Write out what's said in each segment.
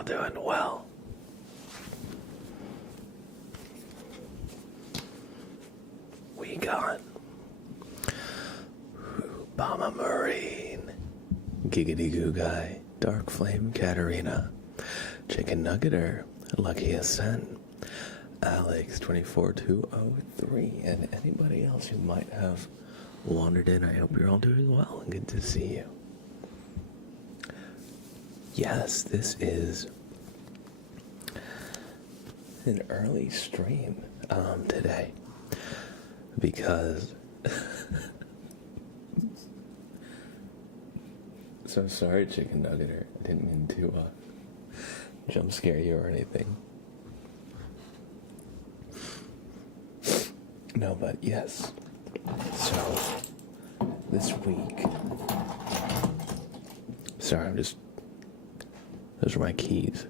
all doing well. We got Obama Marine, Giggity Goo Guy, Dark Flame Katarina, Chicken Nuggeter, Lucky Ascent, Alex24203, and anybody else who might have wandered in. I hope you're all doing well and good to see you. Yes, this is an early stream today because so sorry, Chicken Nuggeter. I didn't mean to jump scare you or anything. No, but yes. So this week, sorry, those are my keys.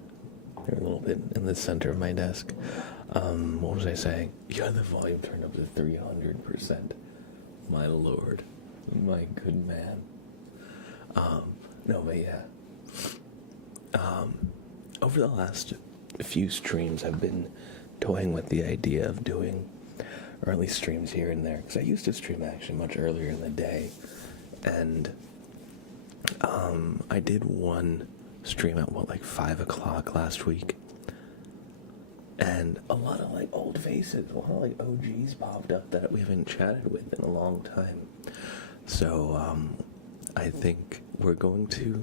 They're a little bit in the center of my desk. What was I saying? You had the volume turned up to 300%. My lord. My good man. No, but yeah. Over the last few streams, I've been toying with the idea of doing early streams here and there. Because I used to stream actually much earlier in the day. And I did one stream at 5 o'clock last week, and a lot of old faces, a lot of OGs popped up that we haven't chatted with in a long time. So I think we're going to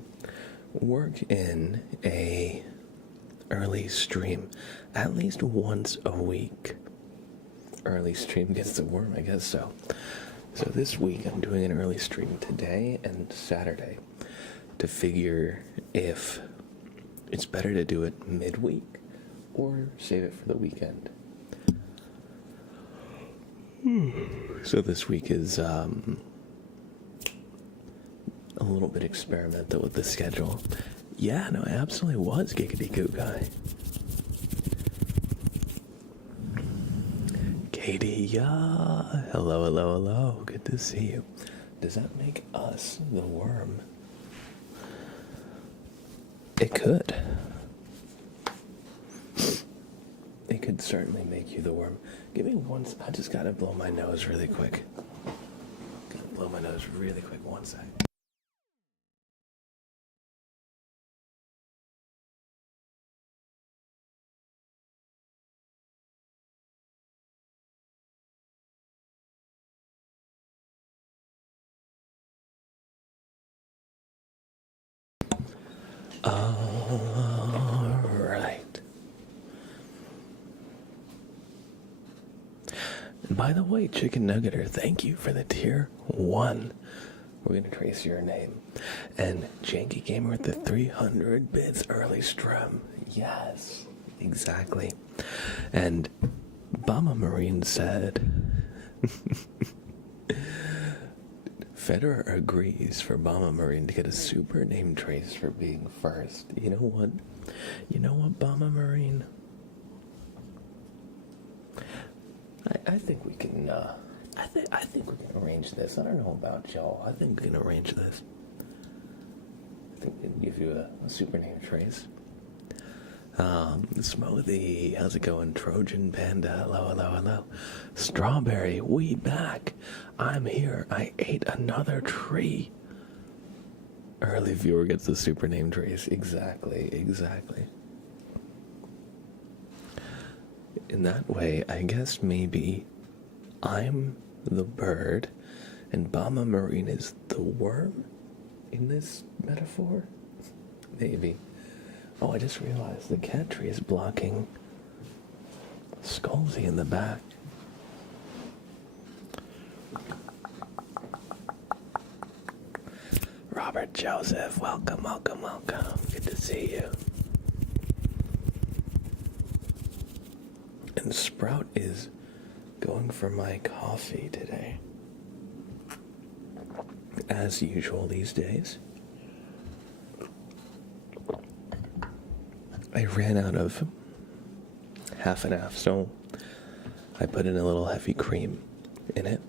work in a early stream at least once a week. Early stream gets the worm, I guess so. So this week I'm doing an early stream today and Saturday to figure if it's better to do it midweek or save it for the weekend. So this week is a little bit experimental with the schedule. Yeah, no, it absolutely was Giggity Goo Guy. Katie, yeah. Hello, hello, hello. Good to see you. Does that make us the worm? It could. It could certainly make you the worm. Give me I just gotta blow my nose really quick. Gotta blow my nose really quick, 1 sec. Alright. And by the way, Chicken Nuggeter, thank you for the tier 1. We're going to trace your name. And Janky Gamer with the 300 bits early stream. Yes, exactly. And Bama Marine said... Federer agrees for Bama Marine to get a super name trace for being first. You know what? You know what, Bama Marine? I think we can, I think we can arrange this. I don't know about y'all. I think we can arrange this. I think we can give you a super name trace. Smoothie, how's it going? Trojan Panda, hello, hello, hello. Strawberry, we back. I'm here. I ate another tree. Early viewer gets the super name trace. Exactly, exactly. In that way, I guess maybe I'm the bird and Bama Marine is the worm in this metaphor? Maybe. Oh, I just realized the cat tree is blocking Skullsy in the back. Robert Joseph, welcome, welcome, welcome. Good to see you. And Sprout is going for my coffee today. As usual these days. I ran out of half and half, so I put in a little heavy cream in it.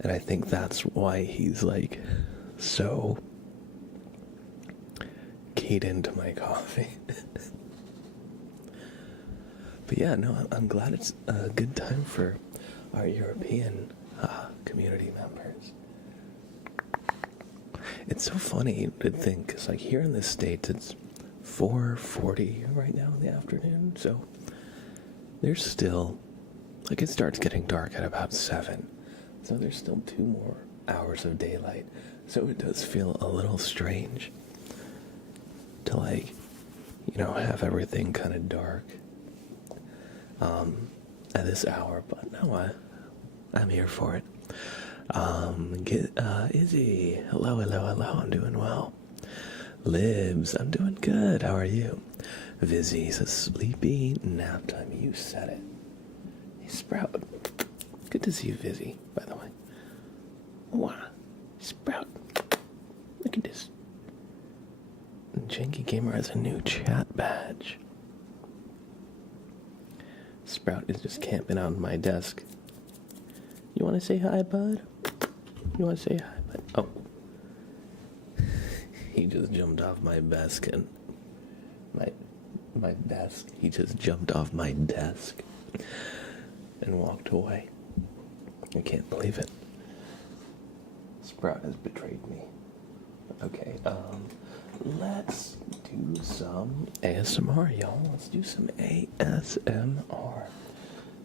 And I think that's why he's so keyed into my coffee. But yeah, no, I'm glad it's a good time for our European community members. It's so funny to think, because like here in the States, it's 4:40 right now in the afternoon, so there's still, like, it starts getting dark at about 7, so there's still 2 more hours of daylight, so it does feel a little strange to, like, you know, have everything kind of dark at this hour, but no, I'm here for it. Izzy, hello, I'm doing well. Libs, I'm doing good, how are you? Vizzy says, sleepy nap time, you said it. Hey, Sprout, good to see you, Vizzy, by the way. Wow, Sprout, look at this. Janky Gamer has a new chat badge. Sprout is just camping out on my desk. You want to say hi, bud? You want to say hi, bud? Oh. He just jumped off my desk and my desk. He just jumped off my desk and walked away. I can't believe it. Sprout has betrayed me. Okay, let's do some ASMR, y'all. Let's do some ASMR.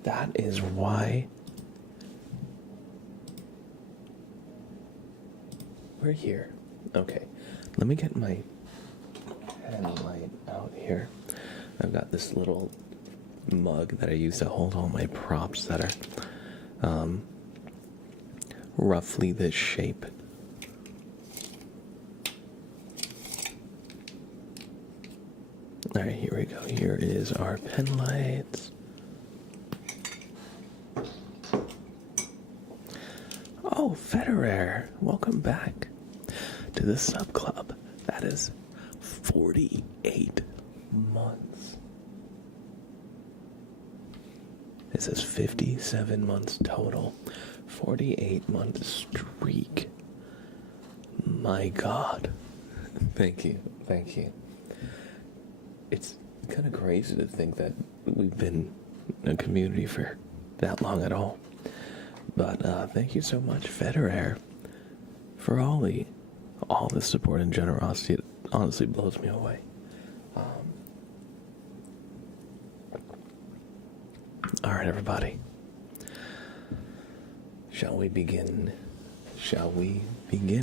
That is why we're here. Okay, let me get my pen light out here. I've got this little mug that I use to hold all my props that are roughly this shape. Alright, here we go. Here is our pen lights. Oh, Federer, welcome back to the sub club. That is 48 months. It says 57 months total. 48-month streak. My God. Thank you. It's kind of crazy to think that we've been a community for that long at all. But thank you so much, Federer, for all the support and generosity. It honestly blows me away. All right, everybody. Shall we begin?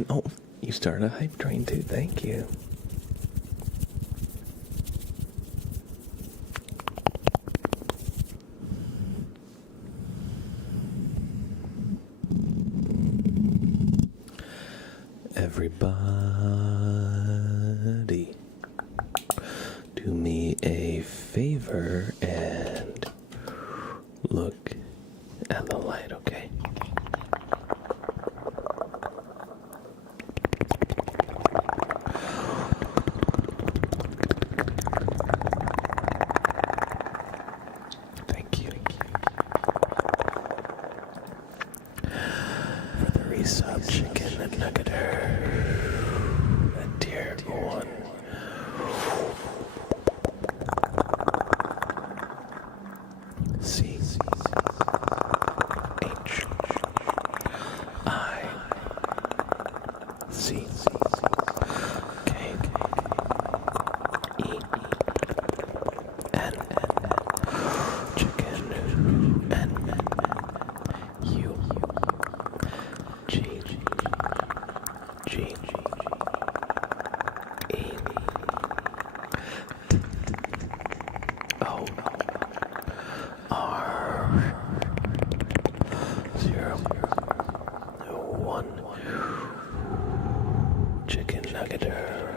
Oh, you started a hype train too. Thank you. Everybody, do me a favor and look at the light, okay? Thank you. For the resub chicken and nuggeter. Dear one. C H I C K E N chicken N U G G O R 0 1 chicken nuggeter.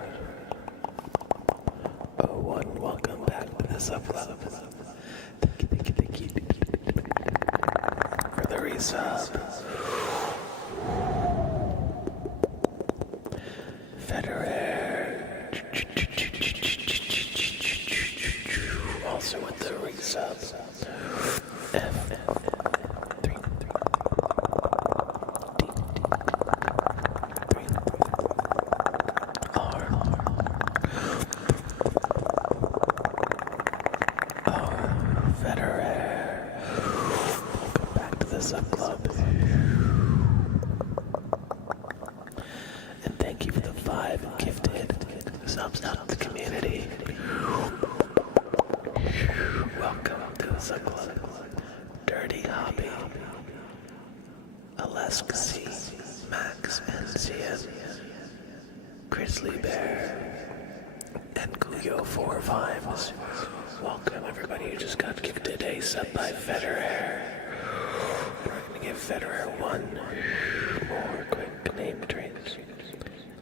Oh, one, welcome back to the sub club. Thank you for the resub. Federer. Also with the resub. F 3 D 3 R the sub club. And thank you for the 5 gifted subs out of the community. Welcome to the sub club. Dirty Hobby, Alaska C, Max NCM, Grizzly Bear, and Kuyo45. Welcome everybody who just got gifted a sub by Federer. We're gonna give Federer one more quick name trace.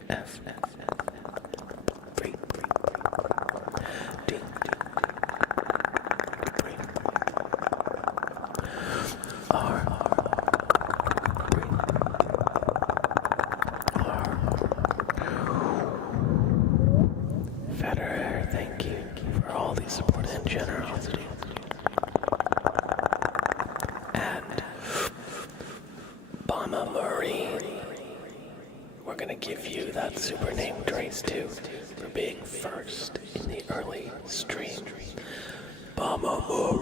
F D R Federer, thank you for all the support and generosity. And Bama Marine, we're gonna give you that super name trace too for being first in the early stream. Bama Marine.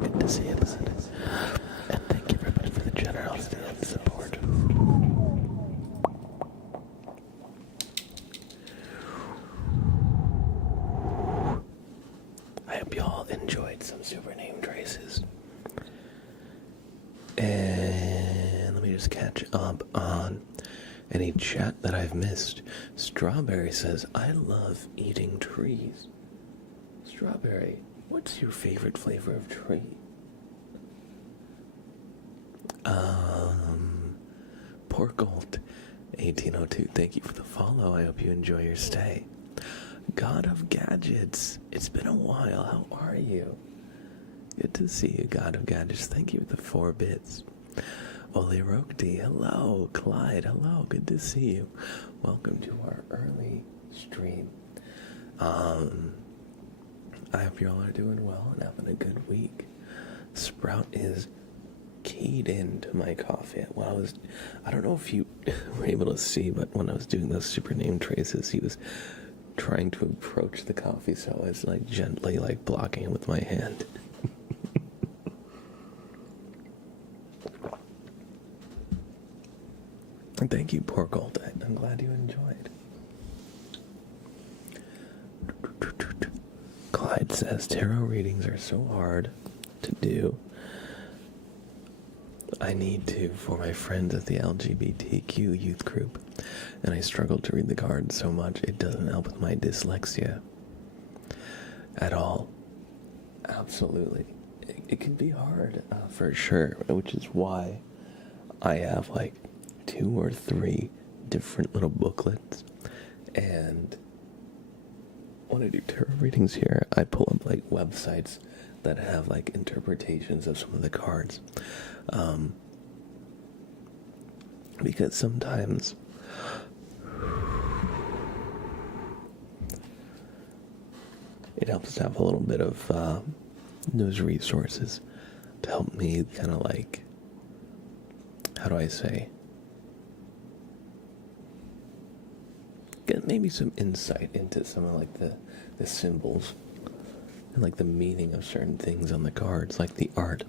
Good to see you, bud. And thank you everybody for the generosity and support. I hope you all enjoyed some super name traces. And let me just catch up on any chat that I've missed. Strawberry says, I love eating trees. Strawberry, what's your favorite flavor of tree? Porgold 1802, thank you for the follow. I hope you enjoy your stay. God of Gadgets, it's been a while. How are you? Good to see you, God of Gadgets. Thank you for the 4 bits. Ole Rokdi, hello. Clyde, hello. Good to see you. Welcome to our early stream. I hope you all are doing well and having a good week. Sprout is keyed into my coffee. I don't know if you were able to see, but when I was doing those super name traces, he was trying to approach the coffee, so I was like gently like blocking him with my hand. And thank you, poor Gold. I'm glad you enjoyed. Clyde says tarot readings are so hard to do. I need to for my friends at the LGBTQ youth group, and I struggle to read the cards so much it doesn't help with my dyslexia at all. Absolutely. It can be hard, for sure, which is why I have like 2 or 3 different little booklets, and when I do tarot readings here, I pull up like websites that have like interpretations of some of the cards, because sometimes it helps to have a little bit of those resources to help me kind of like, how do I say, get maybe some insight into some of like the symbols and like the meaning of certain things on the cards, like the art.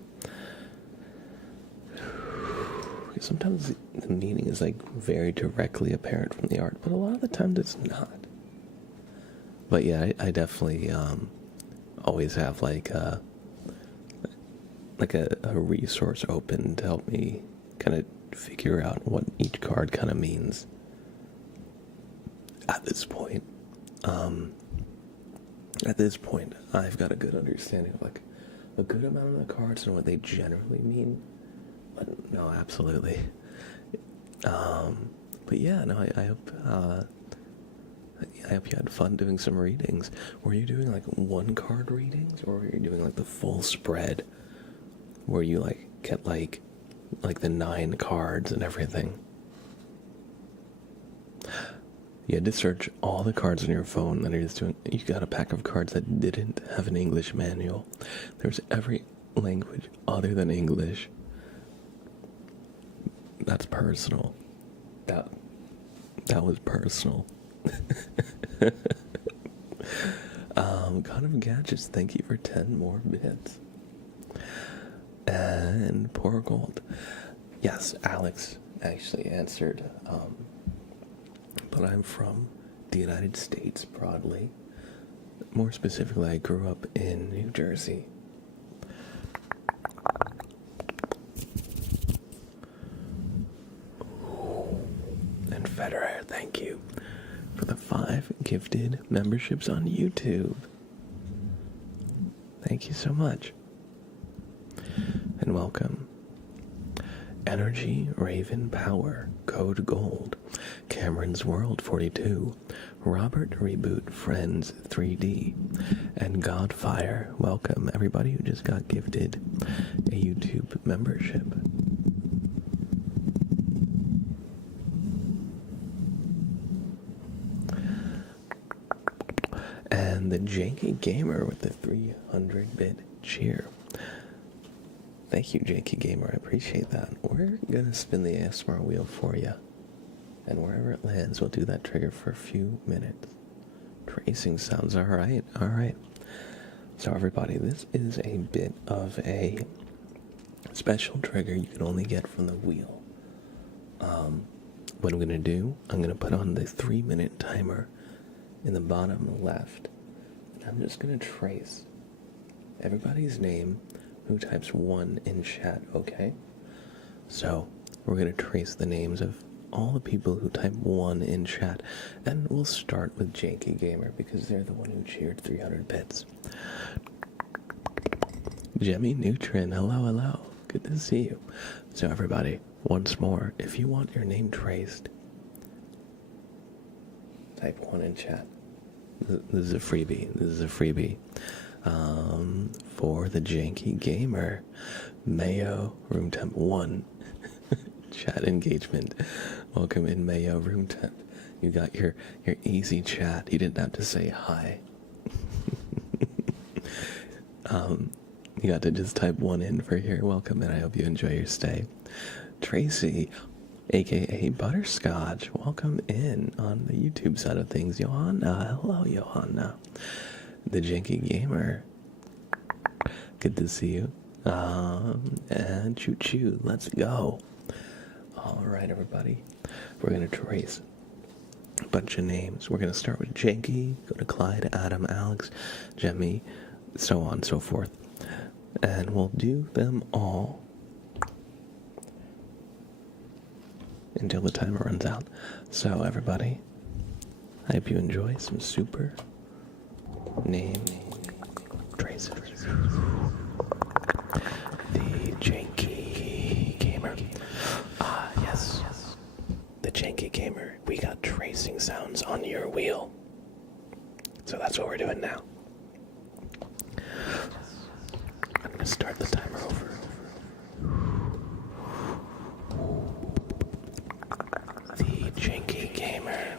Because sometimes the meaning is like very directly apparent from the art, but a lot of the times it's not. But yeah, I definitely always have like a resource open to help me kind of figure out what each card kind of means. At this point, I've got a good understanding of like a good amount of the cards and what they generally mean. But no, absolutely. But But yeah, no, I hope you had fun doing some readings. Were you doing like one card readings, or were you doing like the full spread, where you like get like the 9 cards and everything? You had to search all the cards on your phone that are just doing. You got a pack of cards that didn't have an English manual. There's every language other than English. That's personal. That was personal. God of Gadgets, thank you for 10 more bits. And Poor Gold. Yes, Alex actually answered. But I'm from the United States, broadly. More specifically, I grew up in New Jersey. And Federer, thank you for the 5 gifted memberships on YouTube. Thank you so much. And welcome. Energy Raven Power, Code Gold, Cameron's World 42, Robert Reboot Friends 3D, and Godfire. Welcome everybody who just got gifted a YouTube membership. And the Janky Gamer with the 300-bit cheer. Thank you, Janky Gamer. I appreciate that. We're going to spin the ASMR wheel for you. And wherever it lands, we'll do that trigger for a few minutes. Tracing sounds. All right. So everybody, this is a bit of a special trigger you can only get from the wheel. What I'm going to do, I'm going to put on the 3-minute timer in the bottom left. And I'm just going to trace everybody's name who types 1 in chat, okay? So, we're going to trace the names of all the people who type 1 in chat, and we'll start with Janky Gamer, because they're the one who cheered 300 bits. Jemmy Neutron, hello. Good to see you. So everybody, once more, if you want your name traced, type 1 in chat. This is a freebie. For the Janky Gamer, Mayo, room temp 1, chat engagement. Welcome in, Mayo, room temp. You got your easy chat. You didn't have to say hi. You got to just type 1 in for here. Welcome, and I hope you enjoy your stay. Tracy, aka Butterscotch, welcome in on the YouTube side of things. Johanna, hello, Johanna. The Janky Gamer, good to see you. And Choo Choo, let's go. All right, everybody, we're gonna trace a bunch of names. We're gonna start with Janky, go to Clyde, Adam, Alex, Jemmy, so on and so forth, and we'll do them all until the timer runs out. So everybody, I hope you enjoy some super name tracers. The Janky Gamer. Yes. The Janky Gamer. We got tracing sounds on your wheel. So that's what we're doing now. I'm going to start the timer over. The Janky Gamer.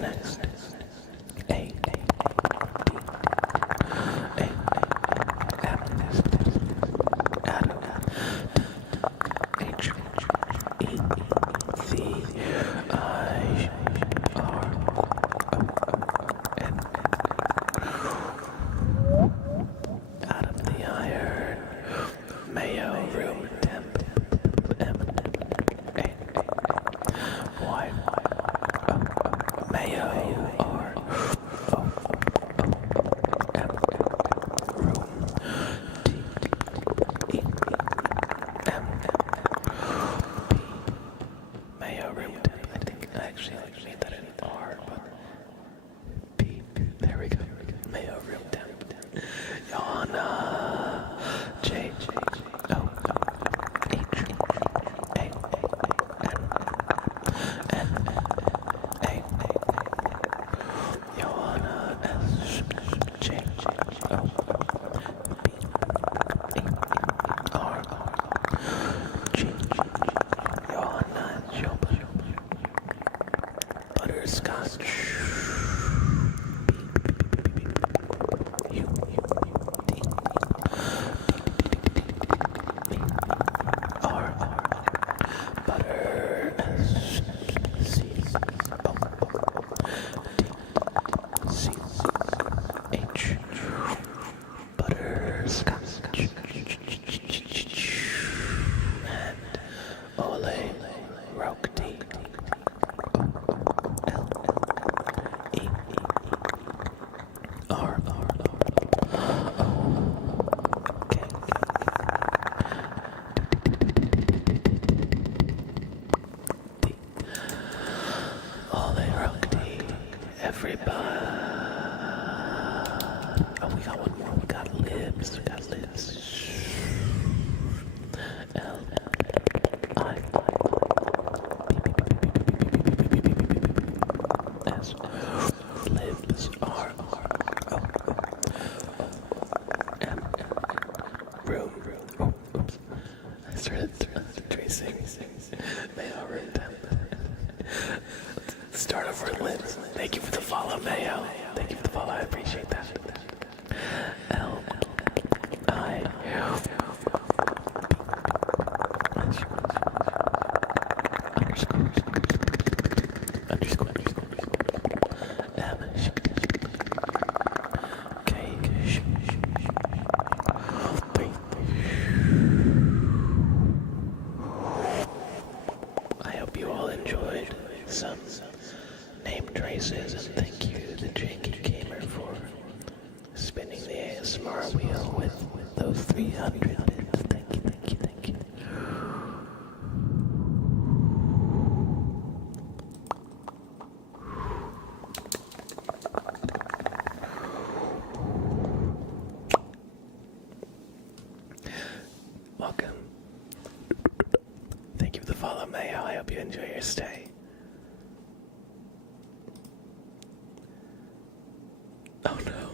next? A, amethyst, Adam, H, E, C, I, R, O, N, Adam the iron, Mayo, room temp, M, A, Y, O, Mayo, R, O, M, room, T, E, M, P, Mayo, room temp. I think I actually made that an R, but P, there we go. Mayo, room temp. Yana, J, O, H, A, N, A, Joanna, S, J, O, B, E, R, G, Joanna, Job, Butterscotch, U, D, R, Butter, S, C, O, D, C, H, Butterscotch, and Ole, Roke, L, E, R, O, K, D, Ole, Roke, everybody. Oh, we got one more. We got libs. L, I, S, libs, R, O, M, room. Oh, oops. I started tracing. Mayo, room temp. Let's start over libs. Thank you for the follow, Mayo. Thank you for the follow. I appreciate that. L, I, underscore, M, K, 3. I hope you all enjoyed some name traces, and thank you to Janky Gamer for spinning the ASMR wheel with those 300 bits. Thank you. Welcome. Thank you for the follow, Mayo. I hope you enjoy your stay. Oh no.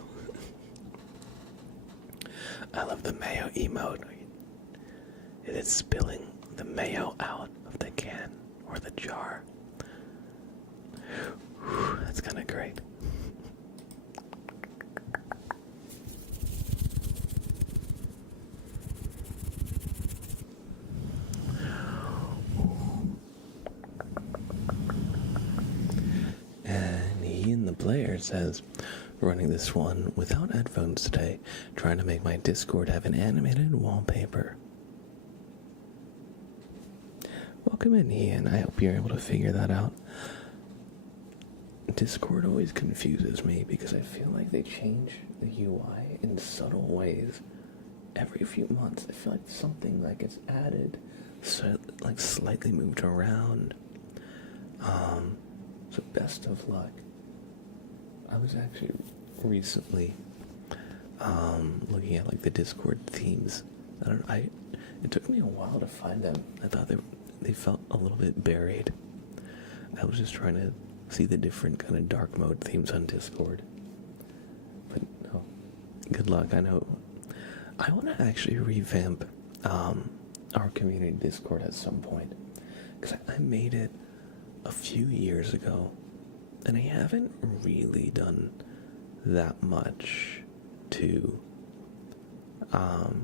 I love the mayo emote. It is spilling the mayo out of the can or the jar. Whew, that's kind of great. And Ian the player says, running this one without headphones today, trying to make my Discord have an animated wallpaper. Welcome in, Ian. I hope you're able to figure that out. Discord always confuses me because I feel like they change the UI in subtle ways every few months. I feel like something like gets added, so like slightly moved around. So best of luck. I was actually recently looking at like the Discord themes. It took me a while to find them. I thought they felt a little bit buried. I was just trying to see the different kind of dark mode themes on Discord. But no, good luck. I know I want to actually revamp our community Discord at some point, because I made it a few years ago, And I haven't really done that much to, how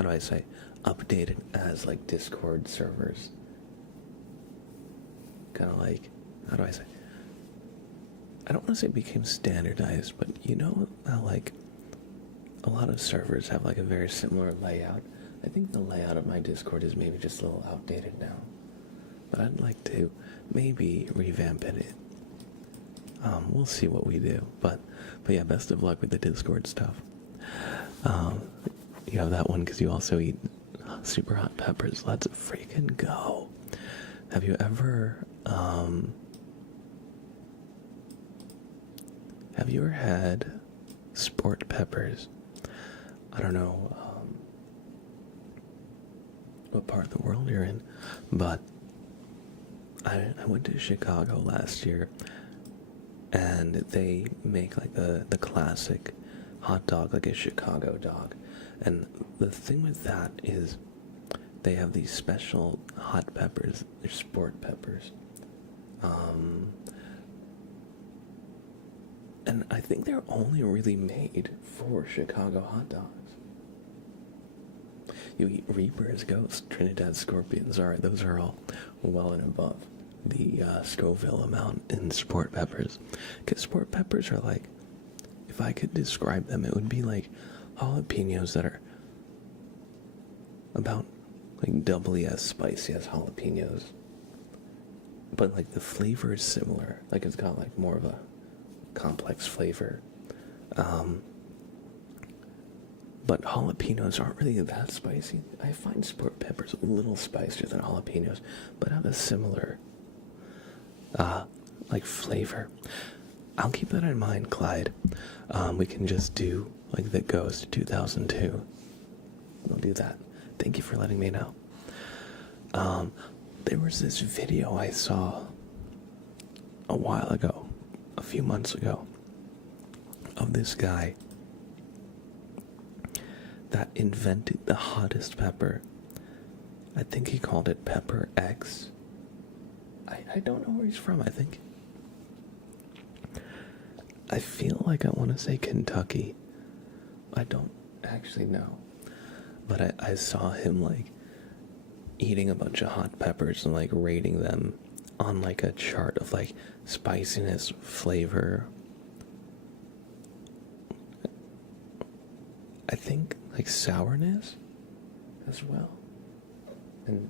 do I say, update it as like Discord servers. Kind of like, how do I say? I don't want to say it became standardized, but you know how like a lot of servers have like a very similar layout. I think the layout of my Discord is maybe just a little outdated now, but I'd like to maybe revamp it. We'll see what we do, but yeah, best of luck with the Discord stuff. You have that one because you also eat super hot peppers. Let's freaking go. Have you ever had sport peppers? I don't know what part of the world you're in, but I went to Chicago last year, and they make like the classic hot dog, like a Chicago dog. And the thing with that is they have these special hot peppers. They're sport peppers. And I think they're only really made for Chicago hot dogs. You eat Reapers, Ghosts, Trinidad Scorpions. Alright, those are all well and above the Scoville amount in sport peppers. Because sport peppers are like, if I could describe them, it would be like jalapenos that are about like doubly as spicy as jalapenos. But like the flavor is similar. Like it's got like more of a complex flavor. But jalapenos aren't really that spicy. I find sport peppers a little spicier than jalapenos, but have a similar like flavor. I'll keep that in mind, Clyde. We can just do like the Ghost 2002. We'll do that. Thank you for letting me know. There was this video I saw a while ago, a few months ago, of this guy that invented the hottest pepper. I think he called it Pepper X. I don't know where he's from. I feel like I want to say Kentucky. I don't actually know. But I saw him like eating a bunch of hot peppers and like rating them on like a chart of like spiciness, flavor. I think like sourness as well. And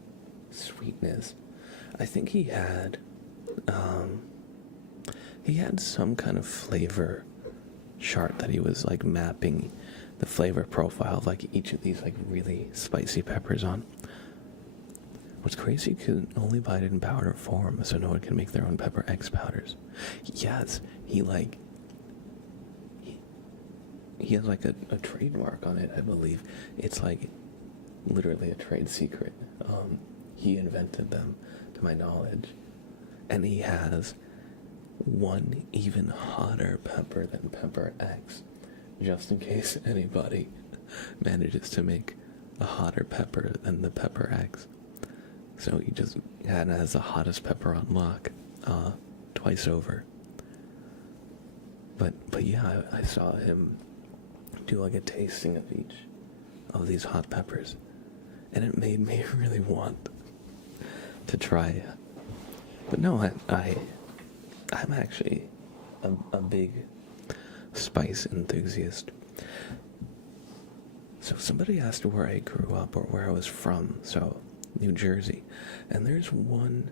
sweetness. I think he had some kind of flavor chart that he was like mapping the flavor profile of like each of these like really spicy peppers on. What's crazy, you can only buy it in powder form, so no one can make their own Pepper X powders. Yes, he has like a trademark on it, I believe. It's like literally a trade secret. He invented them, to my knowledge. And he has one even hotter pepper than Pepper X, just in case anybody manages to make a hotter pepper than the Pepper X. So he just has the hottest pepper on lock, twice over. But yeah, I saw him do like a tasting of each of these hot peppers, and it made me really want to try it. But no, I'm actually a big spice enthusiast. So somebody asked where I grew up or where I was from, so New Jersey. And there's one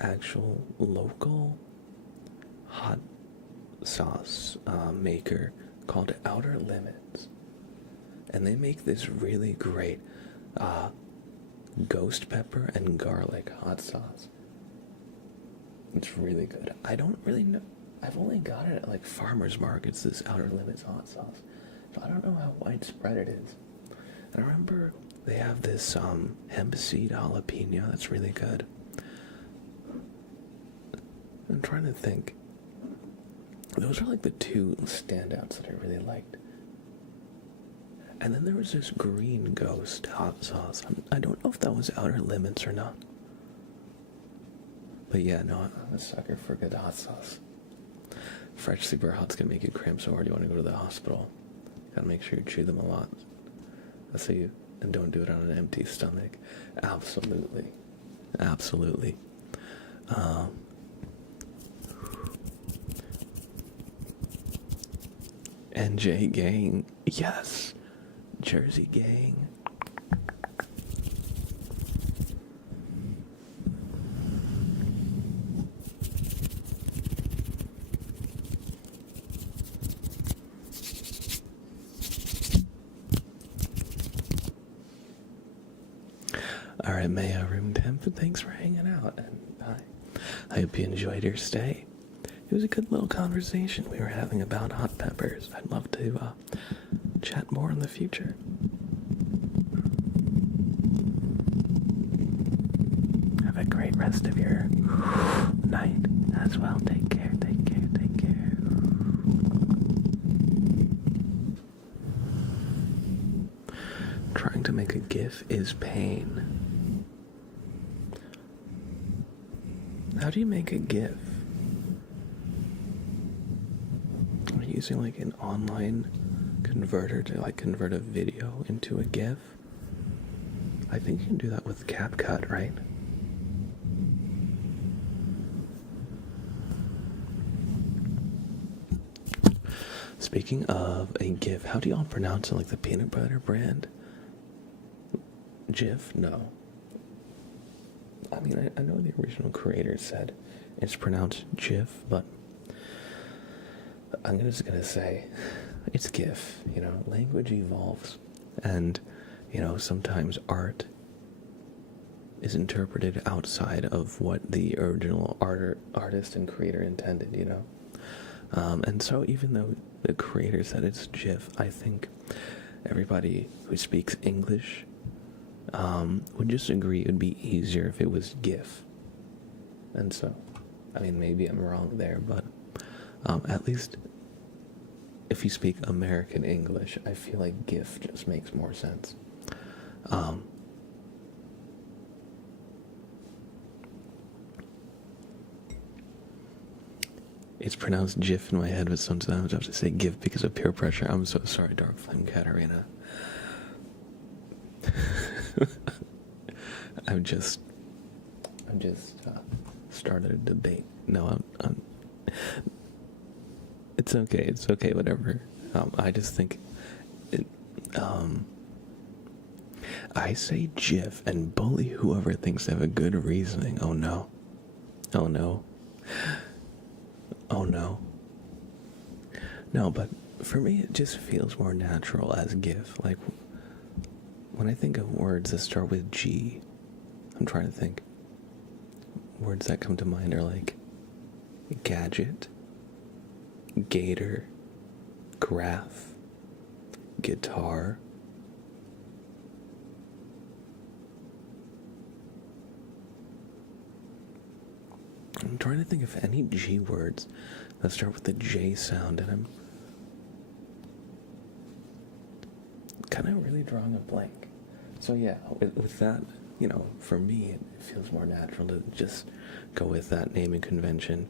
actual local hot sauce maker called Outer Limits. And they make this really great ghost pepper and garlic hot sauce. It's really good. I don't really know. I've only got it at like farmers markets, this Outer Limits hot sauce. So I don't know how widespread it is. And I remember they have this hemp seed jalapeno that's really good. I'm trying to think. Those are like the two standouts that I really liked. And then there was this green ghost hot sauce. I don't know if that was Outer Limits or not. But yeah, no, I'm a sucker for good hot sauce. Fresh super hot's gonna make you cramp so hard you want to go to the hospital. Gotta make sure you chew them a lot. That's how you, and don't do it on an empty stomach. Absolutely. Absolutely. NJ gang, yes. Jersey gang. Alright, Maya Room Temp, thanks for hanging out, and I hope you enjoyed your stay. It was a good little conversation we were having about hot peppers. I'd love to chat more in the future. Have a great rest of your night as well. Take care, take care, take care. Trying to make a GIF is pain. How do you make a GIF? Are you using like an online converter to like convert a video into a GIF? I think you can do that with CapCut, right? Speaking of a GIF, how do y'all pronounce it? Like the peanut butter brand? GIF? No. I mean, I know the original creator said it's pronounced GIF, but I'm just gonna say it's GIF. You know, language evolves, and you know, sometimes art is interpreted outside of what the original artist and creator intended. You know, and so even though the creator said it's GIF, I think everybody who speaks English would just agree it would be easier if it was GIF. And so, I mean, maybe I'm wrong there, but at least if you speak American English, I feel like GIF just makes more sense. It's pronounced GIF in my head, but sometimes I have to say GIF because of peer pressure. I'm so sorry, Dark Flame Katarina. I've just started a debate. No, I'm it's okay, whatever. I just think I say GIF and bully whoever thinks they have a good reasoning. Oh no. Oh no. Oh no. No, but for me it just feels more natural as GIF. Like, when I think of words that start with G, I'm trying to think. Words that come to mind are like gadget, gator, graph, guitar. I'm trying to think of any G words that start with the J sound, and I'm kind of really drawing a blank. So yeah, with that, you know, for me, it feels more natural to just go with that naming convention,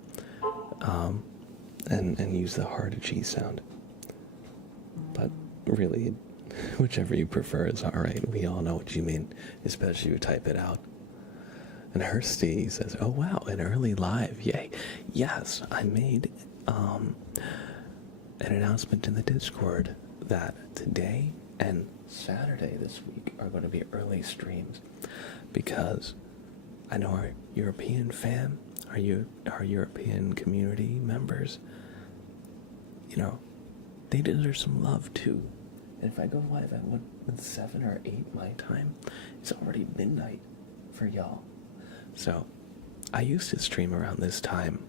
and use the hard G sound. But really, whichever you prefer is alright. We all know what you mean, especially if you type it out. And Hursty says, oh wow, an early live, yay. Yes, I made an announcement in the Discord that today and Saturday this week are going to be early streams, because I know our European fam, our European community members, you know, they deserve some love too. And if I go live at 7 or 8 my time, it's already midnight for y'all. So I used to stream around this time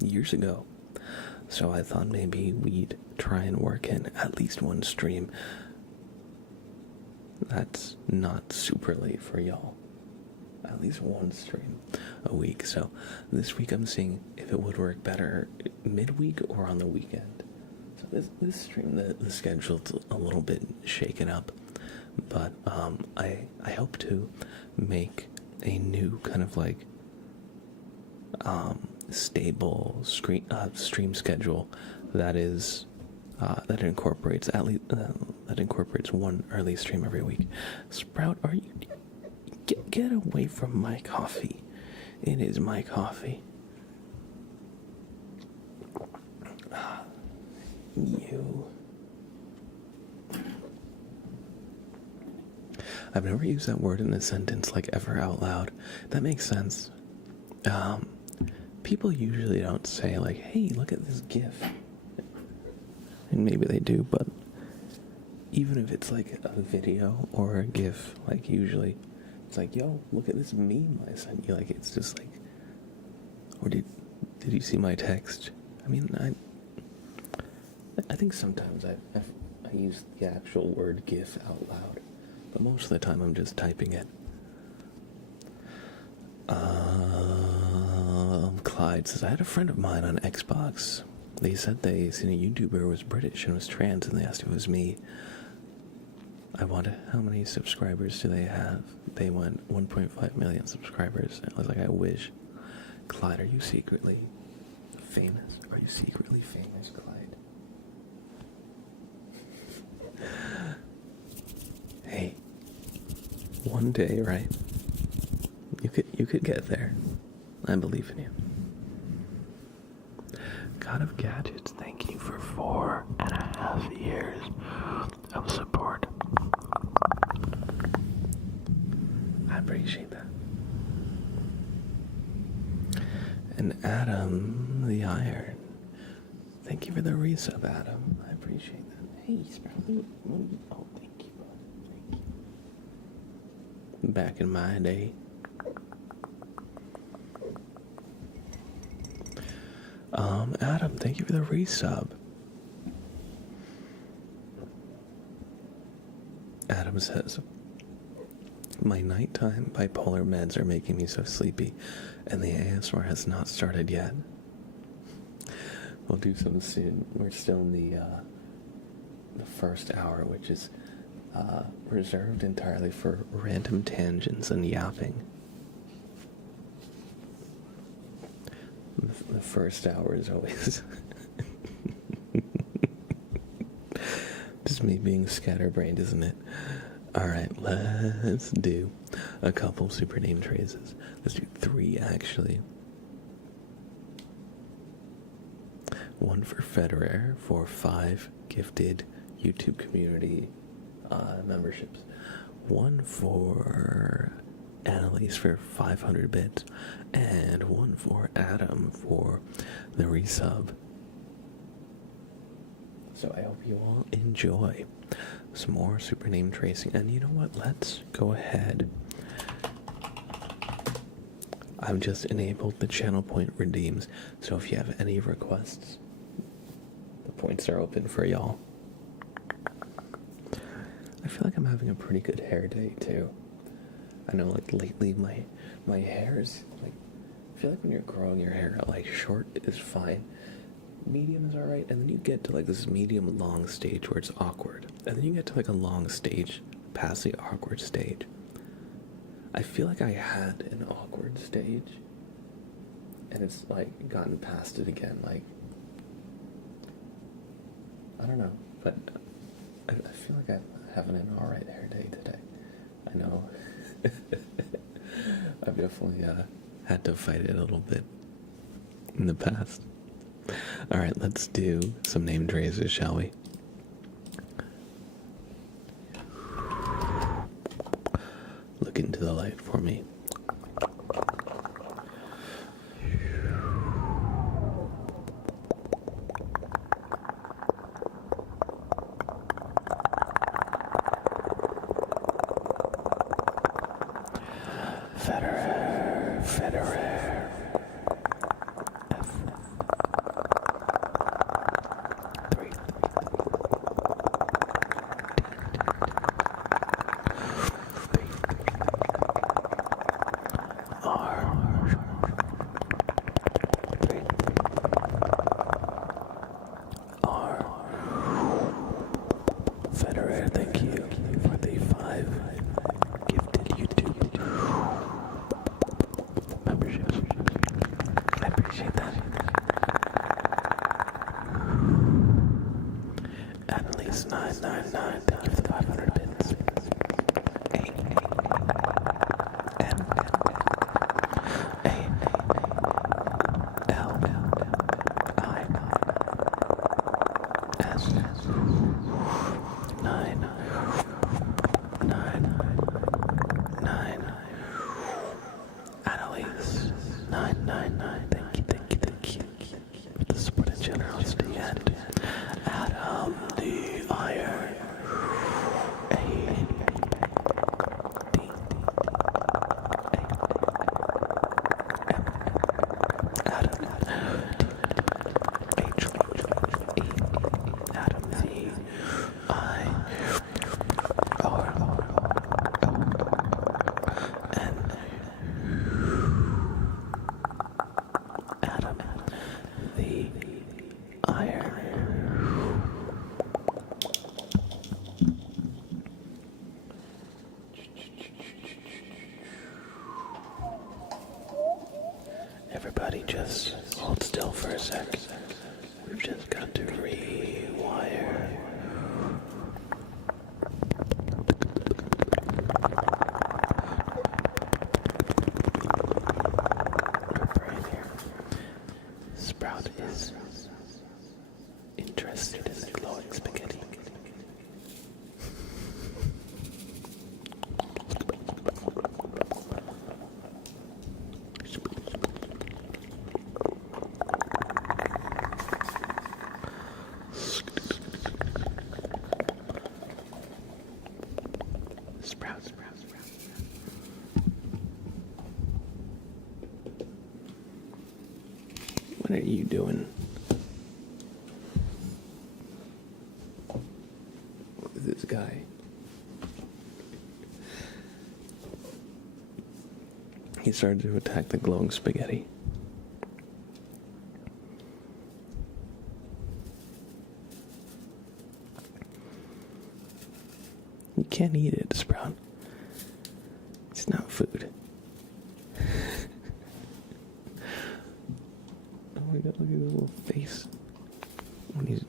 years ago. So I thought maybe we'd try and work in at least one stream that's not super late for y'all. At least one stream a week. So this week I'm seeing if it would work better midweek or on the weekend. So this stream, the schedule's a little bit shaken up. But I hope to make a new kind of like stable stream schedule that is that incorporates at least that incorporates one early stream every week. Sprout, are you get away from my coffee? It is my coffee. You. I've never used that word in a sentence like ever out loud. That makes sense. People usually don't say like, hey, look at this GIF. And maybe they do, but even if it's like a video or a GIF, like usually it's like, yo, look at this meme I sent you. Like, it's just like, or did you see my text? I mean, I think sometimes I use the actual word GIF out loud, but most of the time I'm just typing it. Clyde says, I had a friend of mine on Xbox. They said they seen a YouTuber who was British and was trans, and they asked if it was me. I wanted, how many subscribers do they have? They went 1.5 million subscribers. I was like, I wish. Clyde, are you secretly famous? Are you secretly famous, Clyde? Hey, one day, right? You could get there. I believe in you. God of Gadgets, thank you for 4.5 years of support. I appreciate that. And Adam the Iron, thank you for the resub, Adam. I appreciate that. Hey, Sprout. Oh, thank you, bro. Thank you. Back in my day. Adam, thank you for the resub. Adam says, my nighttime bipolar meds are making me so sleepy, and the ASMR has not started yet. We'll do some soon. We're still in the first hour, which is reserved entirely for random tangents and yapping. The first hour is always just me being scatterbrained, isn't it? Alright, let's do a couple super name traces. Let's do 3, actually. One for Federer for 5 gifted YouTube community memberships. One for Annalise for 500 bits, and one for Adam for the resub. So I hope you all enjoy some more super name tracing. And you know what? Let's go ahead. I've just enabled the channel point redeems, so if you have any requests, the points are open for y'all. I feel like I'm having a pretty good hair day too. I know, like, lately my hair is, like, I feel like when you're growing your hair out, like, short is fine, medium is alright, and then you get to, like, this medium long stage where it's awkward, and then you get to, like, a long stage past the awkward stage. I feel like I had an awkward stage, and it's, like, gotten past it again, like, I don't know, but I feel like I'm having an alright hair day today. I know. I've definitely had to fight it a little bit in the past. Alright, let's do some name traces, shall we? Look into the light for me. Federer. F. 3. R. 3. R. Federer, thank you for the 5 gifted YouTube 999. Thank you for the 500 bits. A M A L I S 999. Annalise 999. Thank you. For the support and generosity. And Adam the Iron. A D A M Adam H E Adam the I R N Adam the Iron. Everybody just hold still for a sec. We've just got to rewire. Right here. Sprout is interested in the glowing spaghetti. Sprout. What are you doing? This guy. He started to attack the glowing spaghetti. You can't eat it, Sprout. It's not food. Oh my god, look at his little face. When he's...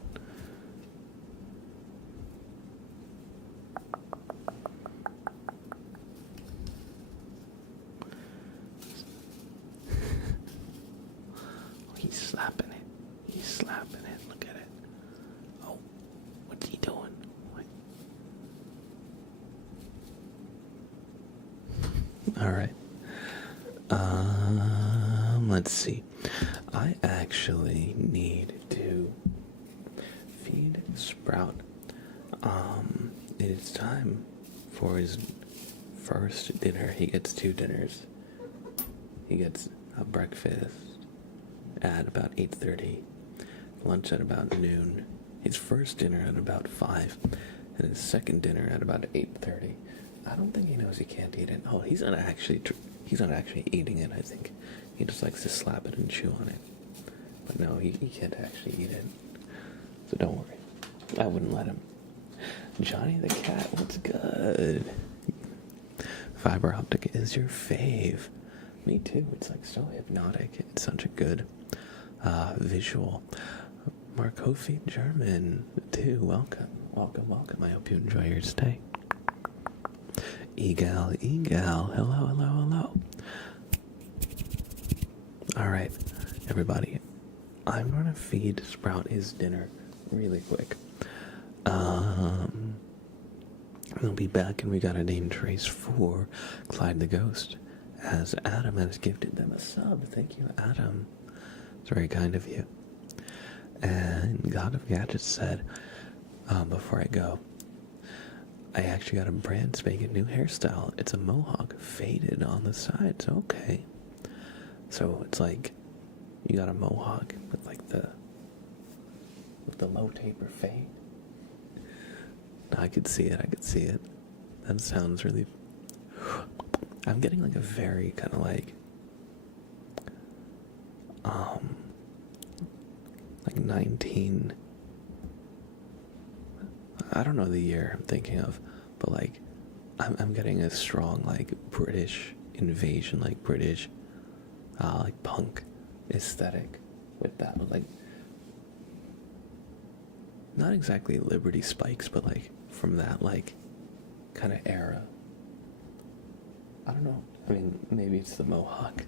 He's slapping it. Look at it. Oh, what's he doing? What? All right. Let's see. I actually need to feed Sprout. It's time for his first dinner. He gets 2 dinners. He gets a breakfast at about 8:30, lunch at about noon, his first dinner at about 5, and his second dinner at about 8:30. I don't think he knows he can't eat it. Oh, he's not actually eating it. I think he just likes to slap it and chew on it. But no, he can't actually eat it. So don't worry. I wouldn't let him. Johnny the cat, what's good? Fiber optic is your fave. Me too. It's like so hypnotic. It's such a good visual. Markofi German too. Welcome. I hope you enjoy your stay. Egal. Hello. Alright, everybody. I'm gonna feed Sprout his dinner really quick. We'll be back and we got a name trace for Clyde the Ghost, as Adam has gifted them a sub. Thank you, Adam. It's very kind of you. And God of Gadgets said, before I go, I actually got a brand spanking new hairstyle. It's a mohawk, faded on the sides. Okay. So it's like you got a mohawk with like the low taper fade. I could see it. That sounds really... I'm getting like a very kind of like 19... I don't know the year I'm thinking of, but like I'm getting a strong like British invasion, like British like punk aesthetic with that, like not exactly Liberty spikes, but like from that like kind of era. I don't know. I mean, maybe it's the mohawk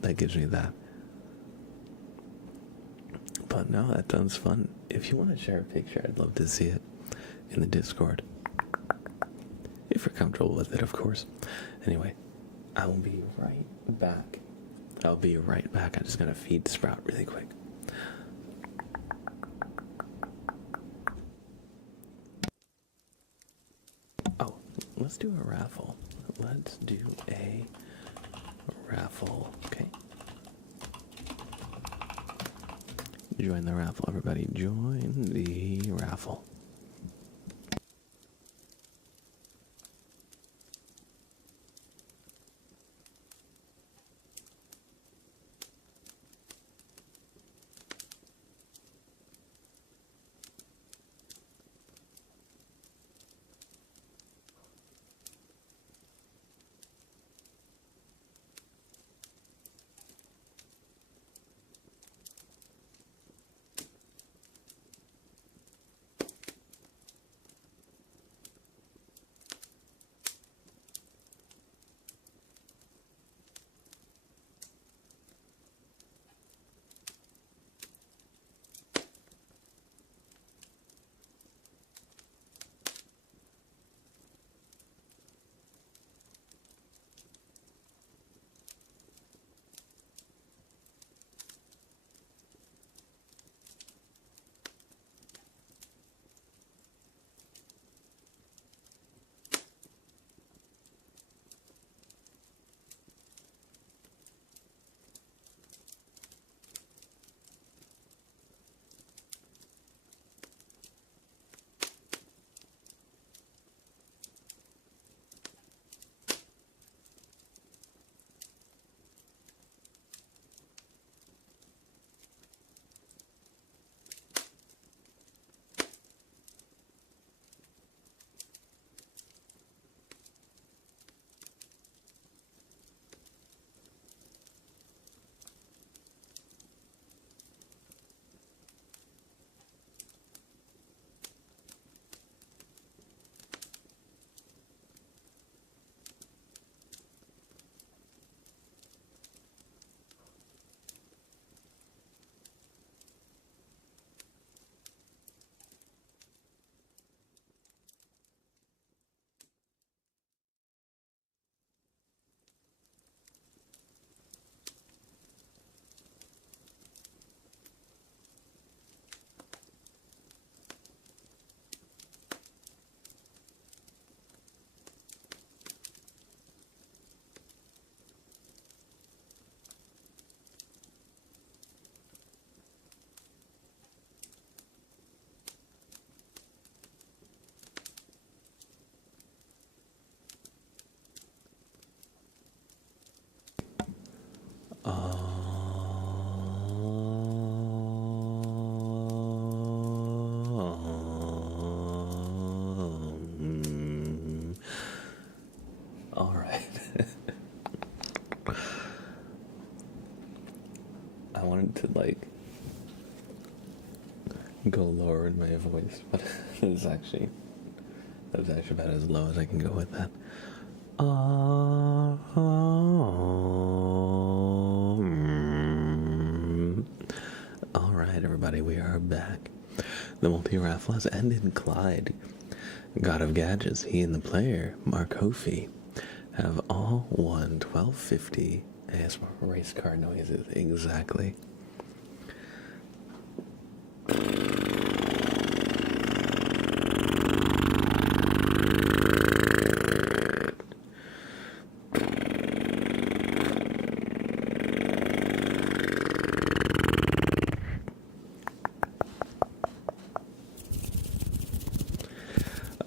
that gives me that. But no, that sounds fun. If you want to share a picture, I'd love to see it in the Discord. If you're comfortable with it, of course. Anyway, I will be right back. I'm just gonna feed Sprout really quick. Oh, let's do a raffle. Let's do a raffle, okay? Join the raffle, everybody. Join the raffle. All right. I wanted to like go lower in my voice, but that was actually about as low as I can go with that. All right, everybody, we are back. The multi-raffle has ended. Clyde, God of Gadgets, he and the player, Mark Hofi, have all won 1250 ASMR race car noises exactly.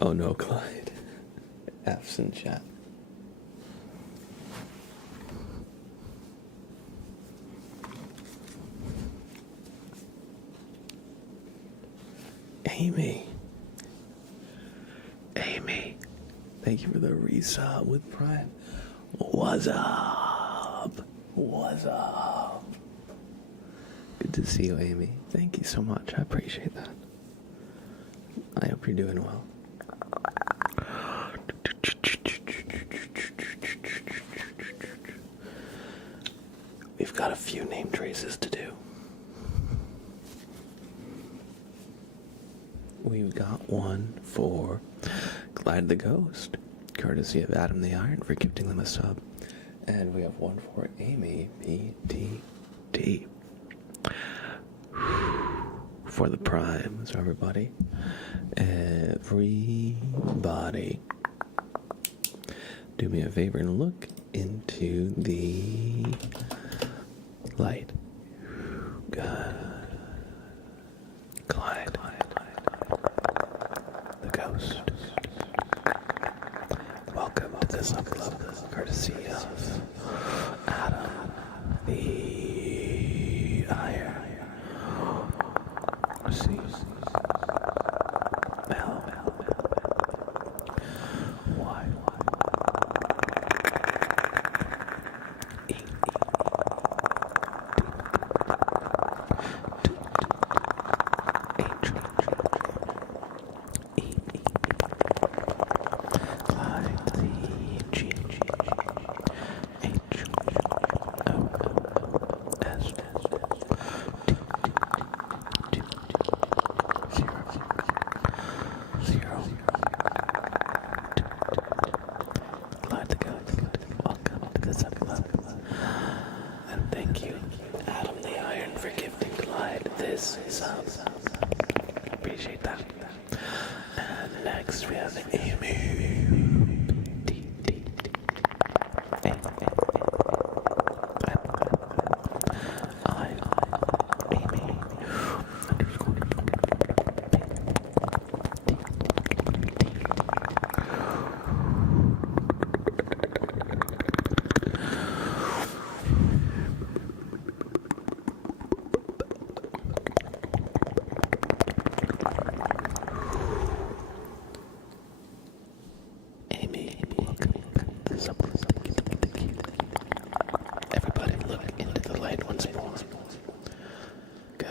Oh no, Clyde. F's in chat. Amy, thank you for the resub with Prime. What's up? Good to see you, Amy. Thank you so much. I appreciate that. I hope you're doing well. We've got a few name traces to do. We've got one for Glide the Ghost, courtesy of Adam the Iron for gifting them a sub. And we have one for Amy PTT for the primes, everybody. Everybody, do me a favor and look into the light. God. Clyde, the ghost. Welcome to this club, courtesy of Adam the Iron. See, Mel, why? Appreciate that. And next we have Amy. Everybody look into the light once more. Good.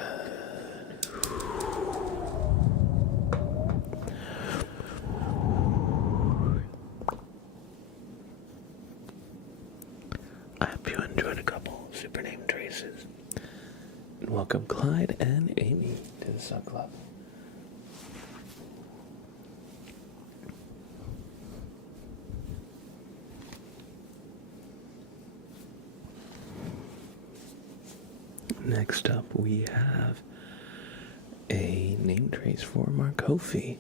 I hope you enjoyed a couple super name traces. And welcome Clyde and Amy to the Sub Club. Next up, we have a name trace for Markofi.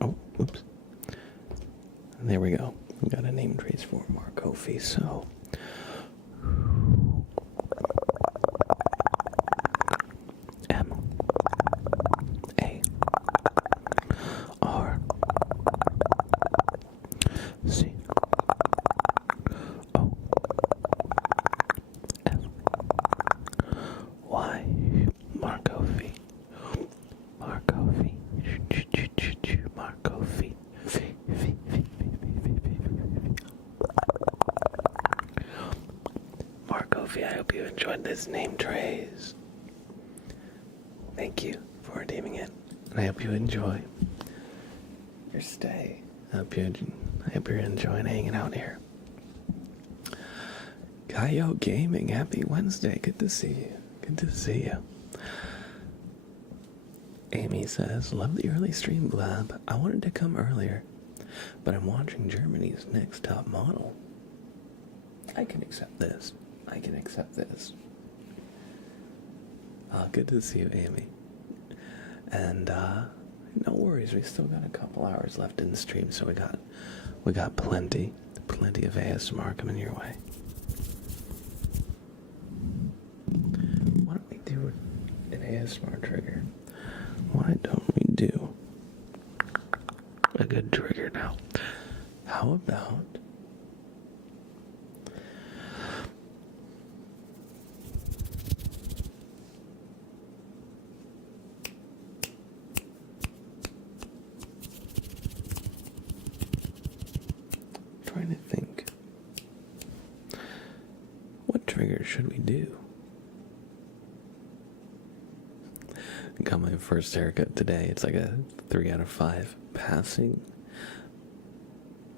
Oh, oops. There we go. We got a name trace for Markofi. So, I hope you enjoyed this name trace. Thank you for redeeming it, and I hope you enjoy your stay. I hope you're enjoying hanging out here. Gaio Gaming, happy Wednesday. Good to see you. Good to see you. Amy says, love the early stream, Blab. I wanted to come earlier, but I'm watching Germany's Next Top Model. I can accept this. Good to see you, Amy. And no worries, we still got a couple hours left in the stream, so we got plenty of ASMR coming your way. Why don't we do an ASMR trigger? Why don't we do a good trigger now? How about trying to think, what trigger should we do? Got my first haircut today. It's like a 3 out of 5 passing.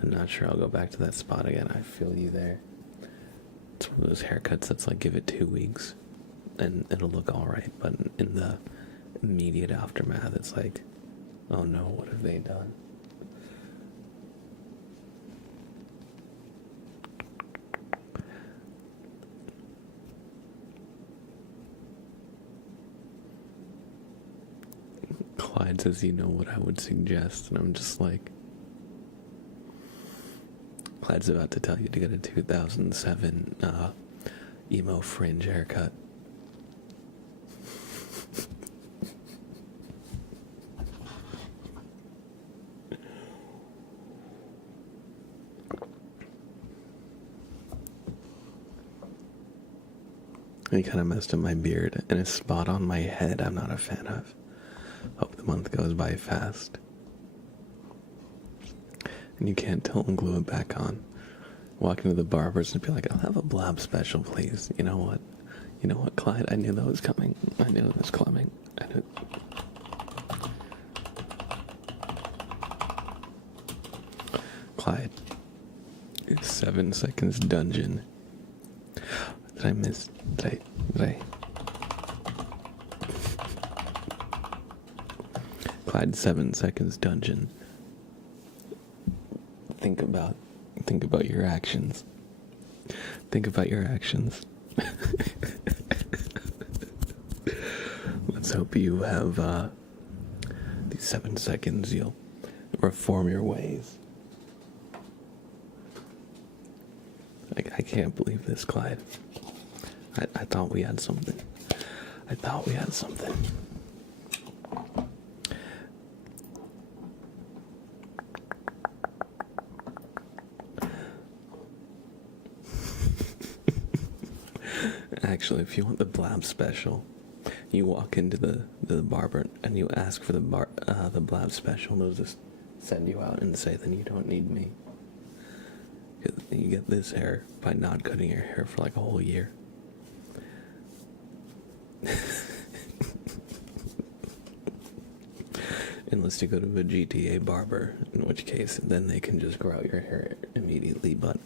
I'm not sure I'll go back to that spot again. I feel you there. It's one of those haircuts that's like, give it 2 weeks and it'll look alright. But in the immediate aftermath, it's like, oh no, what have they done? Clyde says, you know what I would suggest, and I'm just like, Clyde's about to tell you to get a 2007 emo fringe haircut. He kind of messed up my beard, and a spot on my head I'm not a fan of. Hope the month goes by fast. And you can't tell and glue it back on. Walk into the barber's and be like, I'll have a blab special, please. You know what? You know what, Clyde? I knew that was coming. I knew it was coming. I knew. Clyde. 7 seconds dungeon. Did I miss? Did I? Clyde, 7 seconds dungeon. Think about your actions. Think about your actions. Let's hope you have these 7 seconds. You'll reform your ways. I can't believe this, Clyde. I thought we had something. Actually, if you want the blab special, you walk into the barber and you ask for the blab special, and they'll just send you out and say, then you don't need me. You get this hair by not cutting your hair for like a whole year. Unless you go to a GTA barber, in which case then they can just grow out your hair immediately. But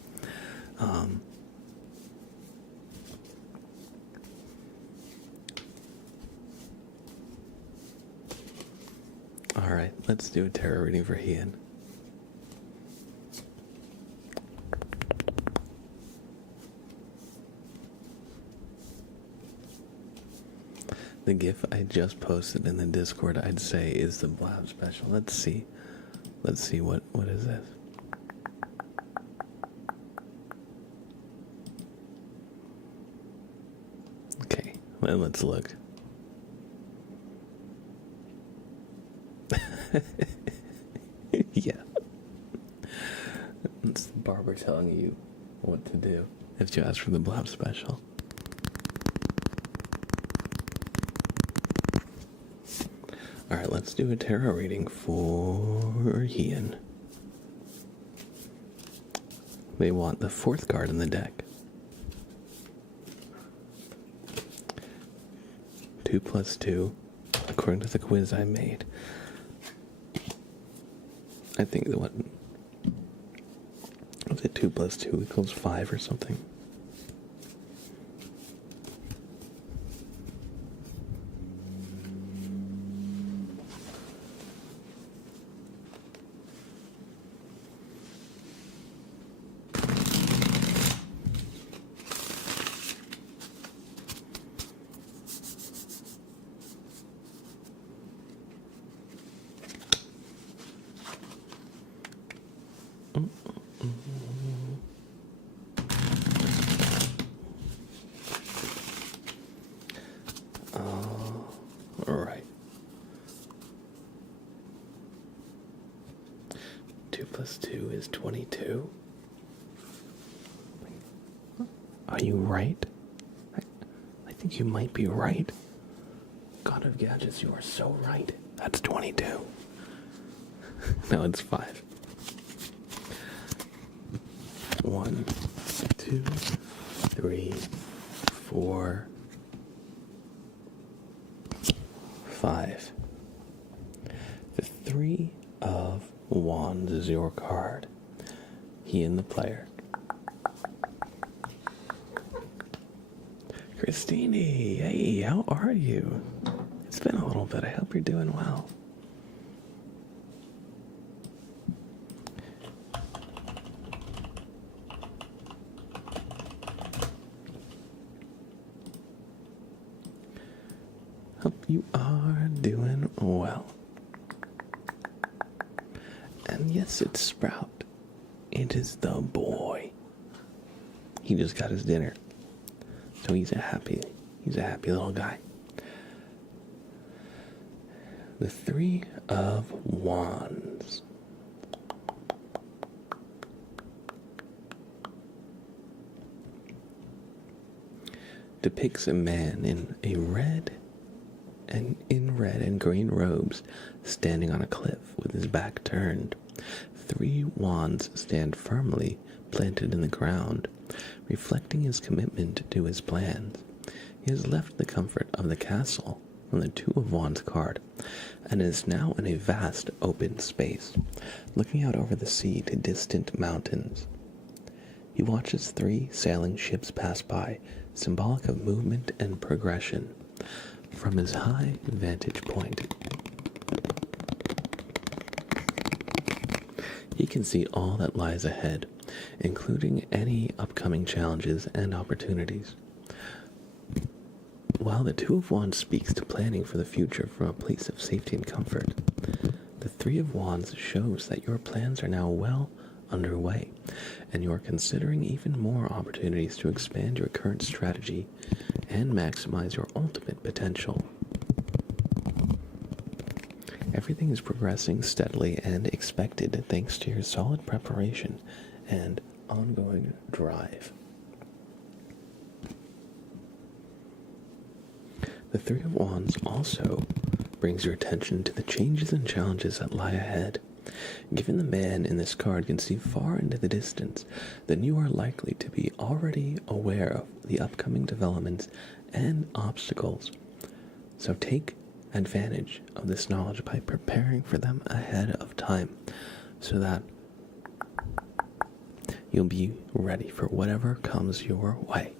alright, let's do a tarot reading for Ian. The GIF I just posted in the Discord, I'd say, is the blab special. Let's see what is this? Okay, well, let's look. Yeah. It's the barber telling you what to do if you ask for the blab special. Alright, let's do a tarot reading for Ian. They want the 4th card in the deck. 2 plus 2, according to the quiz I made. I think the what was it, 2 plus 2 equals 5 or something. Alright. 2 plus 2 is 22. Are you right? I think you might be right. God of Gadgets, you are so right. That's 22. No, it's 5. 1, 2, 3, 4, 5. The 3 of Wands is your card. He and the player. Christine, hey, how are you? It's been a little bit. I hope you're doing well. Hope you are doing well. And yes, it's Sprout. It is the boy. He just got his dinner. So he's a happy little guy. The 3 of Wands. Depicts a man in red and green robes standing on a cliff with his back turned. 3 wands stand firmly planted in the ground, reflecting his commitment to his plans. He has left the comfort of the castle on the 2 of Wands card, and is now in a vast open space, looking out over the sea to distant mountains. He watches 3 sailing ships pass by, symbolic of movement and progression. From his high vantage point, he can see all that lies ahead, including any upcoming challenges and opportunities. While the 2 of Wands speaks to planning for the future from a place of safety and comfort, the 3 of Wands shows that your plans are now well underway, and you are considering even more opportunities to expand your current strategy and maximize your ultimate potential. Everything is progressing steadily and expected thanks to your solid preparation and ongoing drive. The 3 of Wands also brings your attention to the changes and challenges that lie ahead. Given the man in this card can see far into the distance, then you are likely to be already aware of the upcoming developments and obstacles. So take advantage of this knowledge by preparing for them ahead of time, so that you'll be ready for whatever comes your way.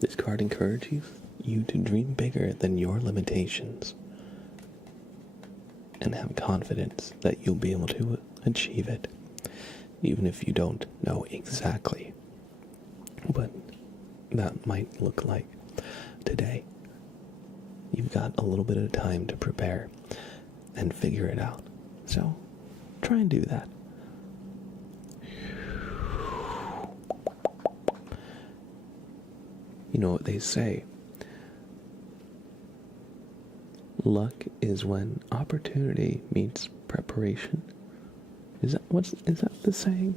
This card encourages you to dream bigger than your limitations and have confidence that you'll be able to achieve it, even if you don't know exactly what that might look like today. You've got a little bit of time to prepare and figure it out. So try and do that. You know what they say? Luck is when opportunity meets preparation. Is that the saying?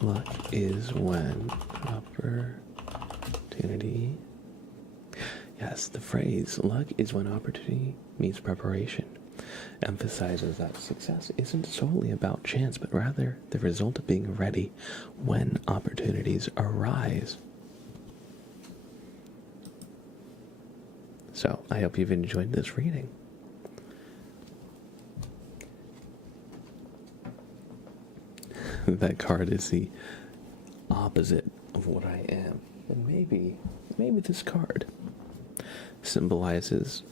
Luck is when opportunity. Yes, the phrase luck is when opportunity meets preparation emphasizes that success isn't solely about chance, but rather the result of being ready when opportunities arise. So, I hope you've enjoyed this reading. That card is the opposite of what I am. And maybe this card symbolizes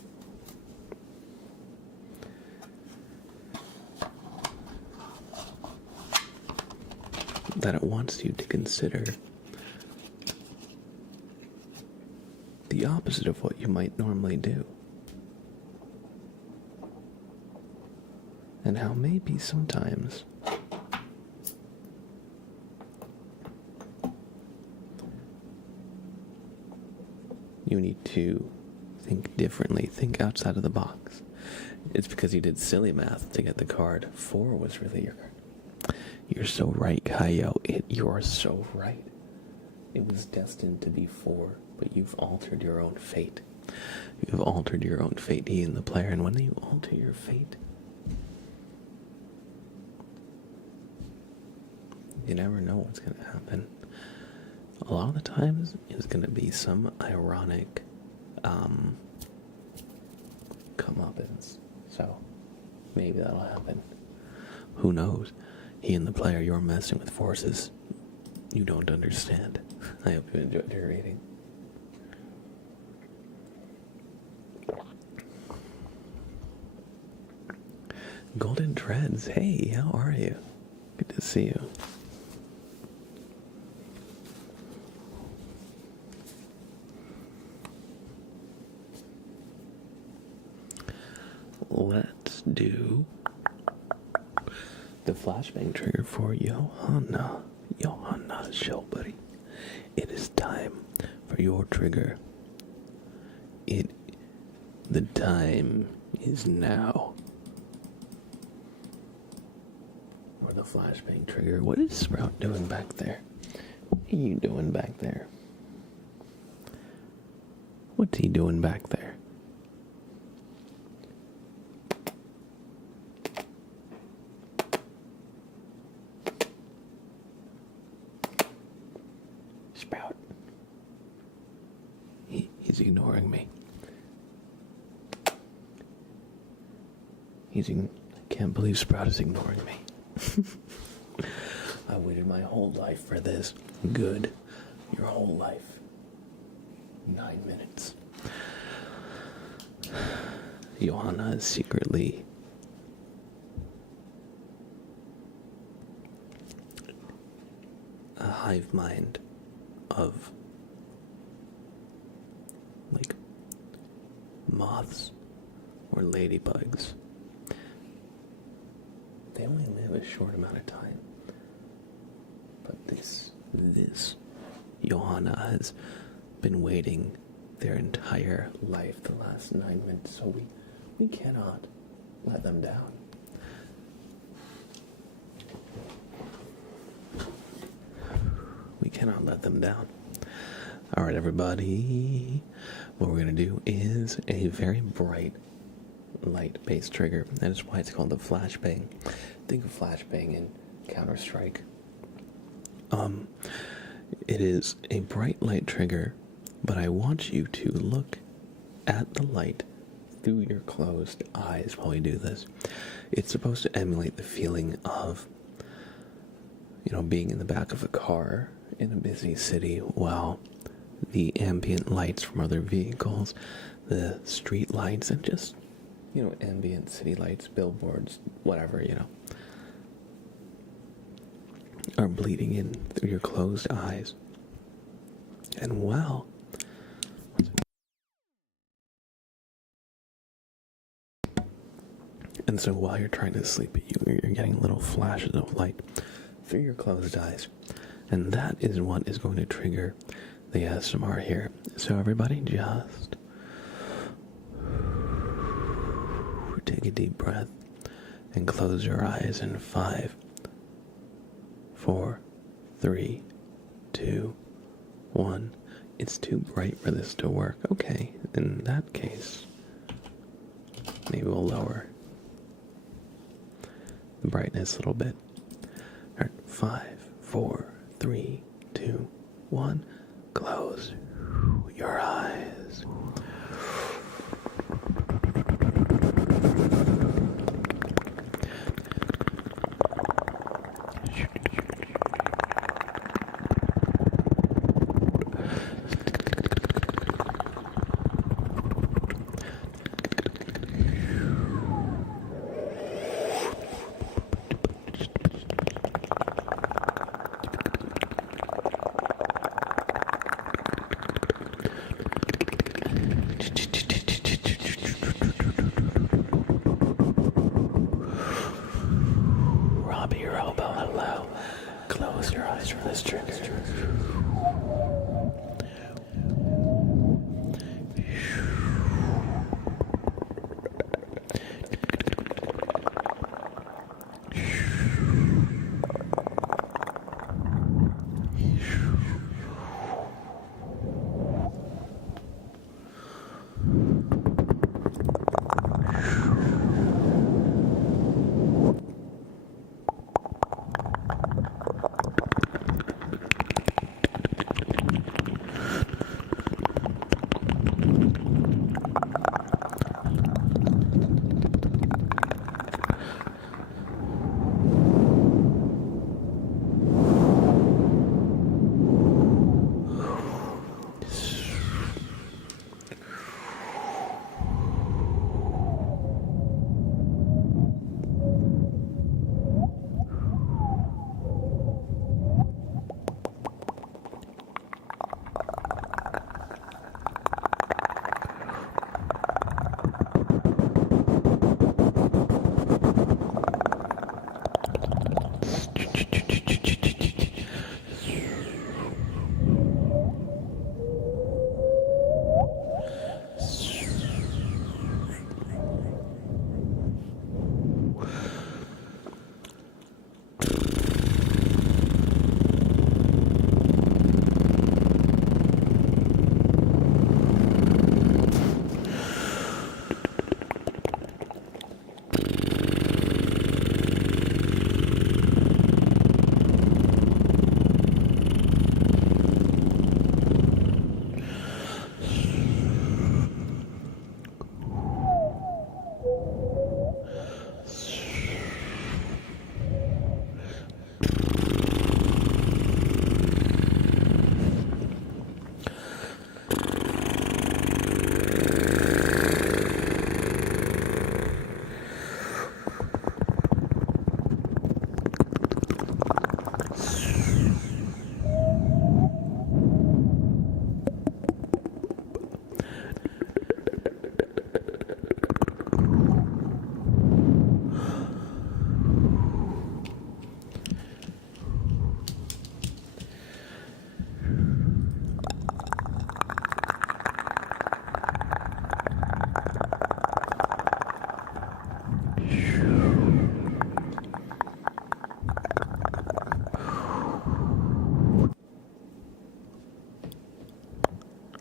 that it wants you to consider the opposite of what you might normally do. And how maybe sometimes you need to think differently, think outside of the box. It's because you did silly math to get the card. 4 was really your card. You're so right, Kaio. You're so right. It was destined to be 4, but you've altered your own fate. You've altered your own fate, he and the player. And when you alter your fate, you never know what's going to happen. a lot of the times it's going to be some ironic comeuppance. So maybe that'll happen. Who knows? He and the player, you're messing with forces you don't understand. I hope you enjoyed your reading. Golden Treads, hey, how are you? Good to see you. Let's do the flashbang trigger for Johanna. Johanna's show, buddy. It is time for your trigger. The time is now. Or the flashbang trigger. What is Sprout doing back there? What are you doing back there? What's he doing back there? Sprout. He's ignoring me. I can't believe Sprout is ignoring me. I waited my whole life for this. Good. Your whole life. 9 minutes. Johanna is secretly a hive mind of like moths or ladybugs. They only live a short amount of time. But this Johanna has been waiting their entire life, the last 9 minutes, so we cannot let them down. We cannot let them down. All right, everybody. What we're going to do is a very bright light-based trigger. That is why it's called the flashbang. Think of flashbang in Counter-Strike. It is a bright light trigger, but I want you to look at the light through your closed eyes while we do this. It's supposed to emulate the feeling of, being in the back of a car in a busy city while the ambient lights from other vehicles, the street lights, and just, ambient city lights, billboards, whatever, are bleeding in through your closed eyes. And wow. And so while you're trying to sleep, you're getting little flashes of light through your closed eyes. And that is what is going to trigger the ASMR here. So everybody just take a deep breath and close your eyes in 5, 4, 3, 2, 1. It's too bright for this to work. Okay, in that case, maybe we'll lower the brightness a little bit. All right, 5, 4, 3, 2, 1. Close your eyes. Close your eyes for this trigger.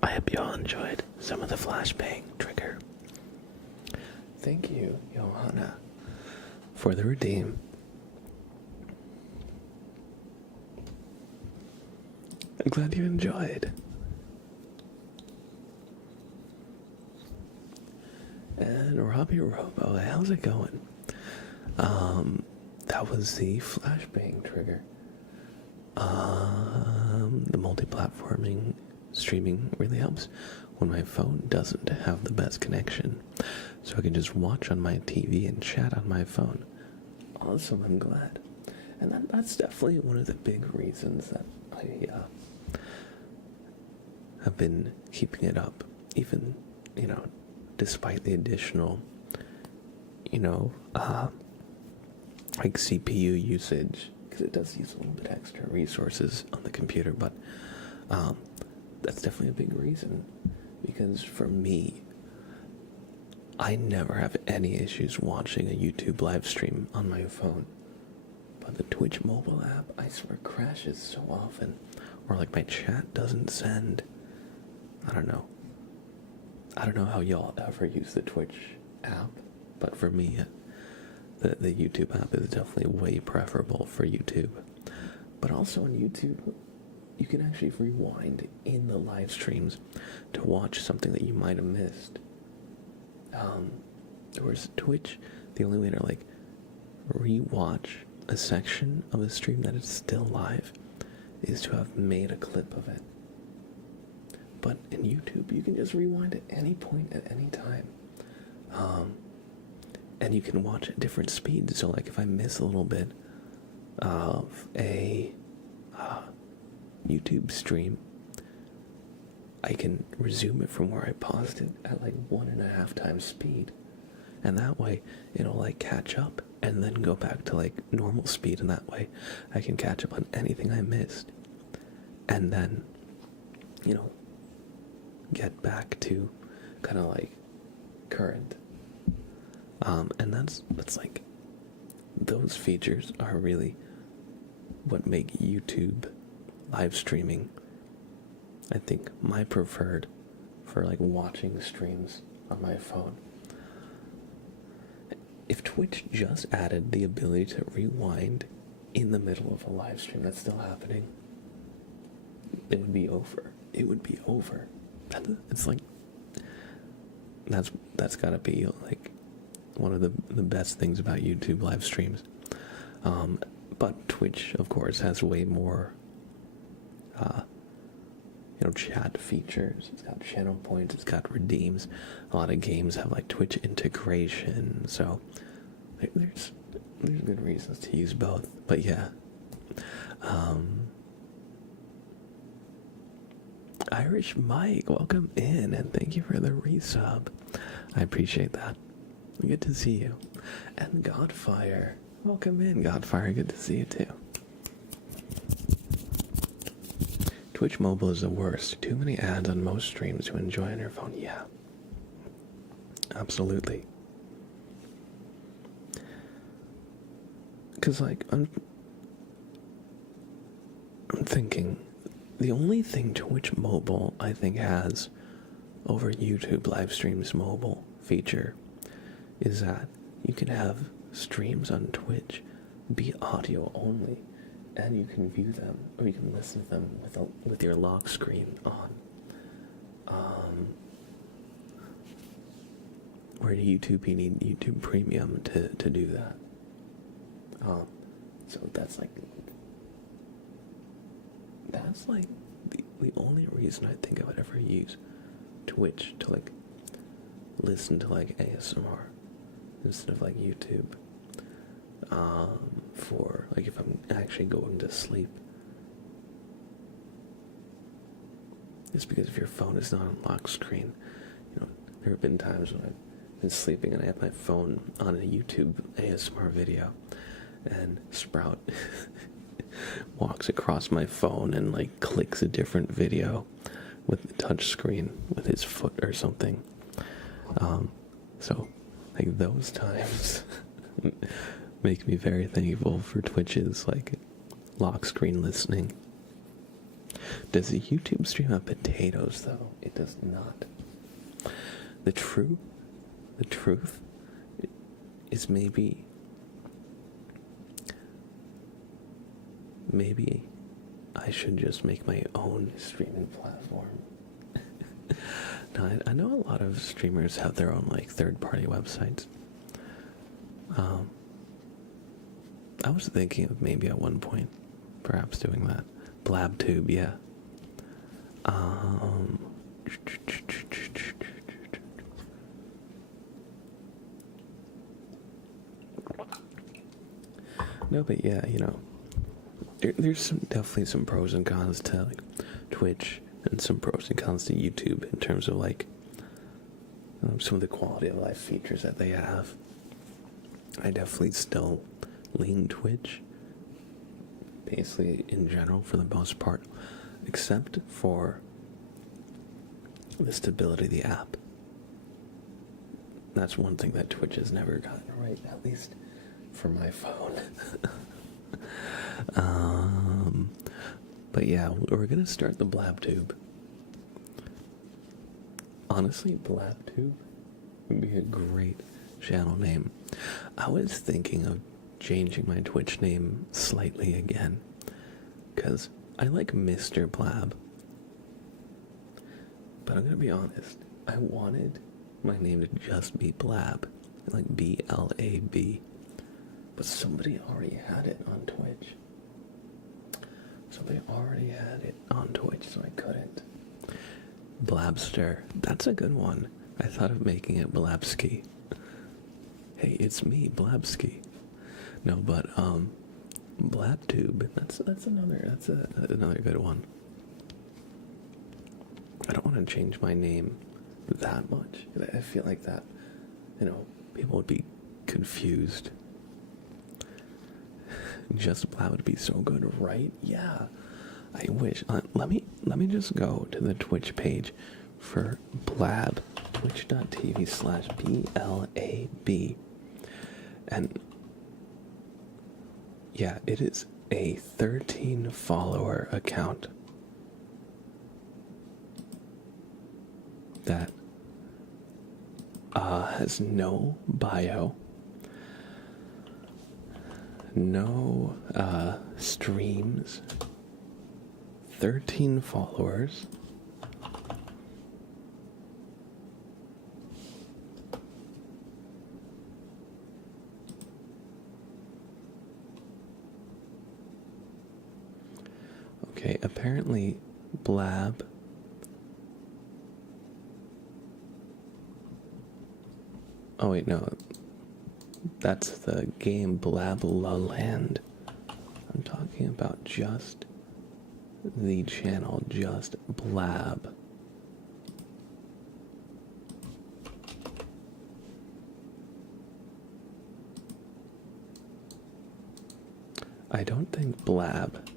I hope you all enjoyed some of the flashbang trigger. Thank you, Johanna, for the redeem. I'm glad you enjoyed. And Robbie Robo, how's it going? That was the flashbang trigger. The multi-platforming streaming really helps when my phone doesn't have the best connection. So I can just watch on my TV and chat on my phone. Awesome, I'm glad. And that's definitely one of the big reasons that I have been keeping it up. Even, despite the additional, like CPU usage, because it does use a little bit extra resources on the computer, but that's definitely a big reason, because for me, I never have any issues watching a YouTube live stream on my phone, but the Twitch mobile app, I swear, crashes so often, or like my chat doesn't send. I don't know how y'all ever use the Twitch app, but for me, the YouTube app is definitely way preferable for YouTube. But also on YouTube, you can actually rewind in the live streams to watch something that you might have missed. Whereas Twitch, the only way to like rewatch a section of a stream that is still live is to have made a clip of it. But in YouTube, you can just rewind at any point at any time. And you can watch at different speeds. So like if I miss a little bit of a YouTube stream, I can resume it from where I paused it at like 1.5 times speed. And that way it'll like catch up and then go back to like normal speed, and that way I can catch up on anything I missed. And then, get back to kind of like current. And that's like, those features are really what make YouTube live streaming, I think, my preferred for like watching streams on my phone. If Twitch just added the ability to rewind in the middle of a live stream that's still happening, it would be over. It would be over. It's like, that's gotta be like one of the best things about YouTube live streams. But Twitch, of course, has way more chat features. It's got channel points, it's got redeems. A lot of games have like Twitch integration, so there's good reasons to use both. But yeah, Irish Mike, welcome in, and thank you for the resub. I appreciate that. Good to see you. And Godfire, welcome in, Godfire. Good to see you too. Twitch mobile is the worst. Too many ads on most streams to enjoy on your phone. Yeah, absolutely. Because like I'm thinking, the only thing Twitch mobile I think has over YouTube live streams mobile feature is that you can have streams on Twitch be audio only, and you can view them, or you can listen to them with your lock screen on. Where YouTube, you need YouTube Premium to do that. So that's like the only reason I think I would ever use Twitch to like listen to like ASMR instead of like YouTube. For like if I'm actually going to sleep. It's because if your phone is not on lock screen, there have been times when I've been sleeping and I have my phone on a YouTube ASMR video, and Sprout walks across my phone and like clicks a different video with the touch screen with his foot or something. So like those times make me very thankful for Twitch's like lock screen listening. Does the YouTube stream have potatoes, though? It does not. The truth is maybe I should just make my own streaming platform. No, I know a lot of streamers have their own like third-party websites. I was thinking of maybe at one point perhaps doing that. BlabTube, yeah. No, but yeah, you know, there's definitely some pros and cons to like Twitch, and some pros and cons to YouTube in terms of like some of the quality of life features that they have. I definitely still lean Twitch, basically in general for the most part, except for the stability of the app. That's one thing that Twitch has never gotten right, at least for my phone. But yeah, we're gonna start the BlabTube. Honestly, BlabTube would be a great channel name. I was thinking of changing my Twitch name slightly again, because I like Mr. Blab. But I'm gonna be honest, I wanted my name to just be Blab, like B-L-A-B. But somebody already had it on Twitch. So I couldn't. Blabster, that's a good one. I thought of making it Blabski. Hey, it's me, Blabski. No, but BlabTube, that's another good one. I don't want to change my name that much. I feel like that, you know, people would be confused. Just Blab would be so good, right? Yeah. I wish. Let me just go to the Twitch page for Blab, twitch.tv/BLAB. And yeah, it is a 13 follower account that has no bio, no streams, 13 followers. Okay, apparently Blab oh wait, no, that's the game Blab La Land. I'm talking about just the channel, just Blab. I don't think Blab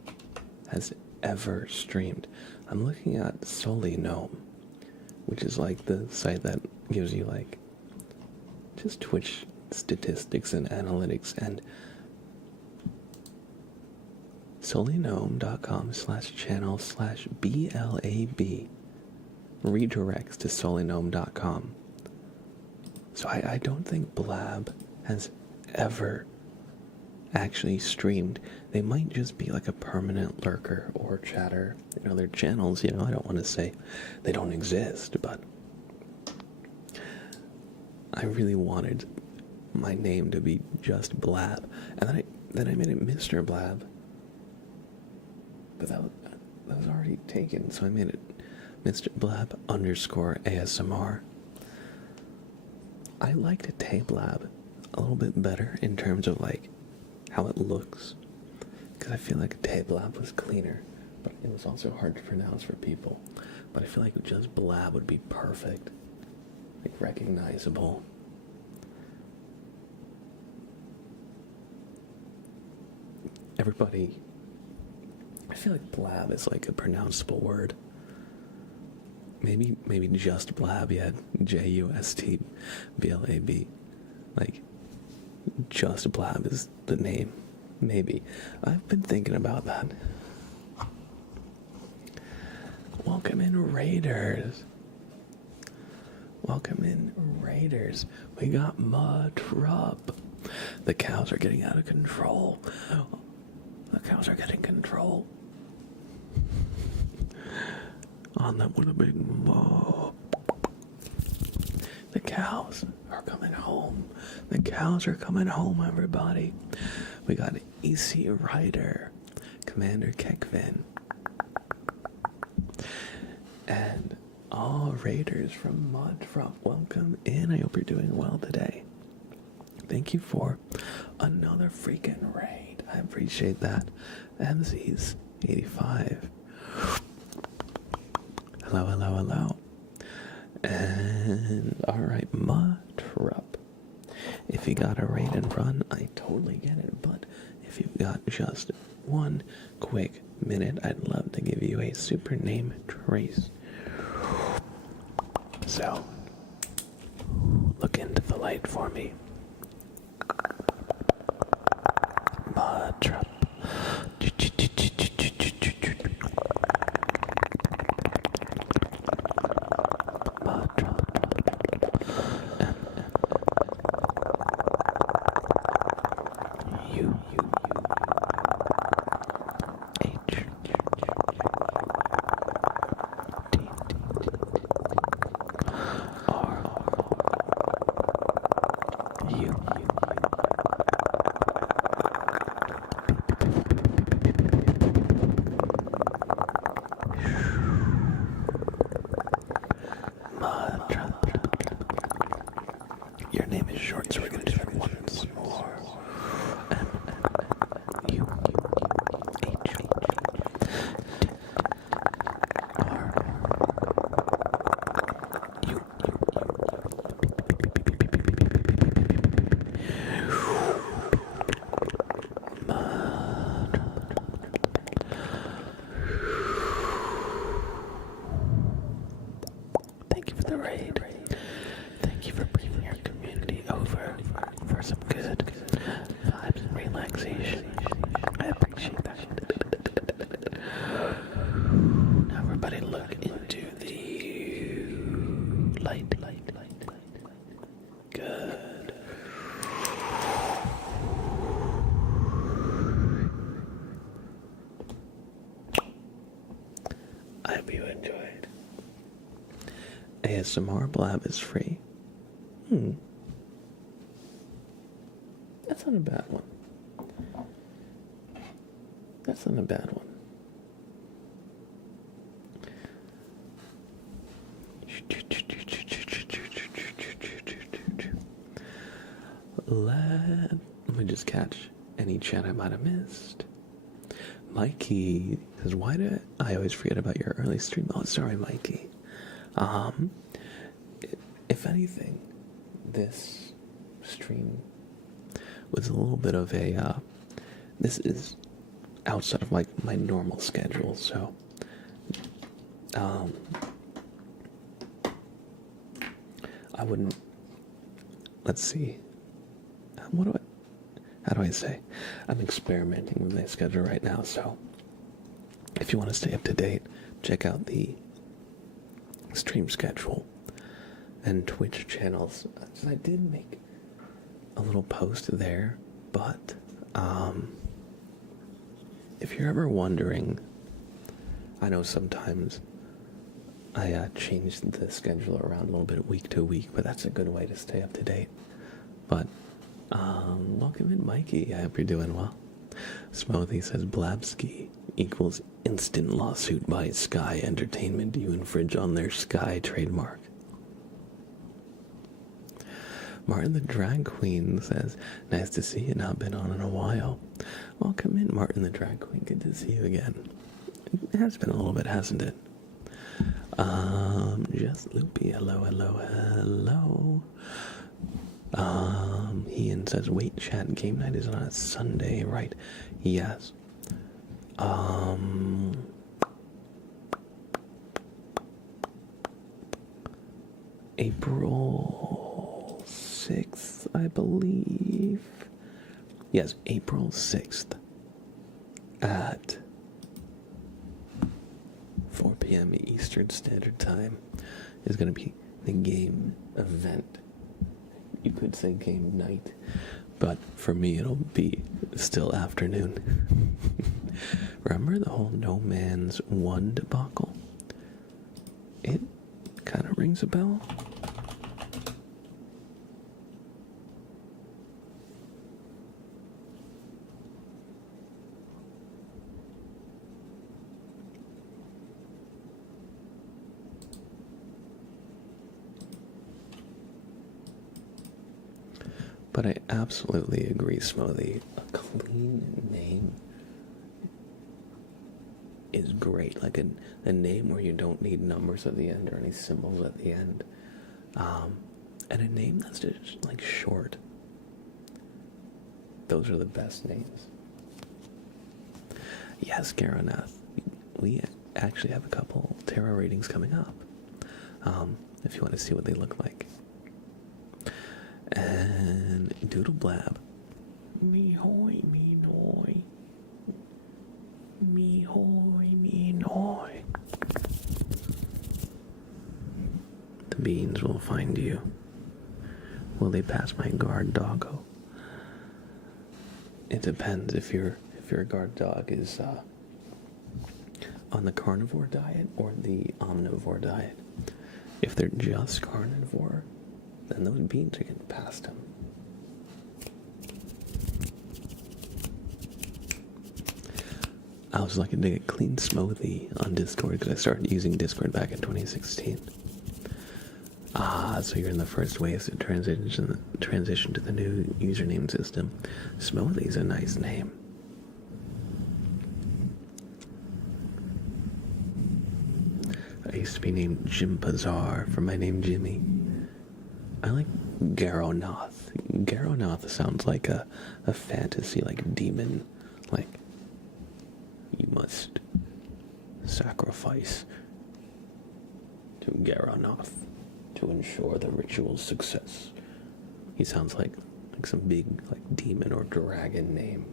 has ever streamed. I'm looking at Solely Gnome, which is like the site that gives you like just Twitch statistics and analytics, and solygnome.com/channel/BLAB redirects to solygnome.com. So I don't think Blab has ever actually streamed. They might just be like a permanent lurker or chatter in other channels, you know. I don't want to say they don't exist, but I really wanted my name to be just Blab, and then I made it Mr. Blab, but that was already taken, so I made it Mr. Blab _ASMR. I liked Tablab a little bit better in terms of like how it looks, because I feel like Tablab was cleaner, but it was also hard to pronounce for people. But I feel like just Blab would be perfect, like recognizable. Everybody, I feel like Blab is like a pronounceable word. Maybe just Blab, yeah, JUSTBLAB. Like, just Blab is the name. Maybe. I've been thinking about that. Welcome in, Raiders. Welcome in, Raiders. We got Mud Trup. The cows are getting out of control. The cows are getting control. On them with a big mob. The cows are coming home. The cows are coming home, everybody. We got EC Rider, Commander Kekvin, and all Raiders from Mudfrop. Welcome in. I hope you're doing well today. Thank you for another freaking raid. I appreciate that. MZ's 85. Hello, hello, hello. And alright, Mudfrop. If you got a raid and run, I totally get it. But if you've got just one quick minute, I'd love to give you a super name trace. So, look into the light for me. Mudfrop. Your name is short, so we're gonna do it once more. U H T R U. Thank you for the raid. Thank you for bringing your community over for some good vibes and relaxation. I appreciate that. Now everybody look into the light. Good. I hope you enjoyed. ASMR Blab is free. That's not a bad one. That's not a bad one. Let me just catch any chat I might have missed. Mikey says, why do I always forget about your early stream? Oh, sorry, Mikey. If anything, this stream was a little bit of a, this is outside of like my normal schedule, so, I wouldn't, let's see, how do I say? I'm experimenting with my schedule right now, so if you want to stay up to date, check out the stream schedule and Twitch channels. So I did make a little post there, but if you're ever wondering, I know sometimes I change the schedule around a little bit week to week, but that's a good way to stay up to date. But welcome in, Mikey. I hope you're doing well. Smoothie says Blabsky equals instant lawsuit by Sky Entertainment. You infringe on their Sky trademark. Martin the Drag Queen says, nice to see you, not been on in a while. Welcome in, Martin the Drag Queen. Good to see you again. It has been a little bit, hasn't it? Just Loopy, hello. Ian says, wait, chat, game night is on a Sunday, right? Yes. April 6th, I believe. Yes, April 6th at 4 p.m. p.m. Eastern Standard Time is going to be the game event. You could say game night, but for me it'll be still afternoon. Remember the whole No Man's One debacle? It kind of rings a bell. But I absolutely agree, Smoothie. A clean name is great. Like a name where you don't need numbers at the end or any symbols at the end. And a name that's just like short. Those are the best names. Yes, Garonath. We actually have a couple tarot readings coming up. If you want to see what they look like. And Doodle Blab. Me hoy, me noy. Me hoy, me noy. The beans will find you. Will they pass my guard doggo? It depends if your guard dog is on the carnivore diet or the omnivore diet. If they're just carnivore, then those beans are getting past them. I was lucky to get Clean Smoothie on Discord because I started using Discord back in 2016. So you're in the first waves to transition to the new username system. Smoothie's a nice name. I used to be named Jim Pazar for my name Jimmy. I like Garonath. Garonath sounds like a fantasy, like demon. Like, you must sacrifice to Garonath to ensure the ritual's success. He sounds like some big like demon or dragon name.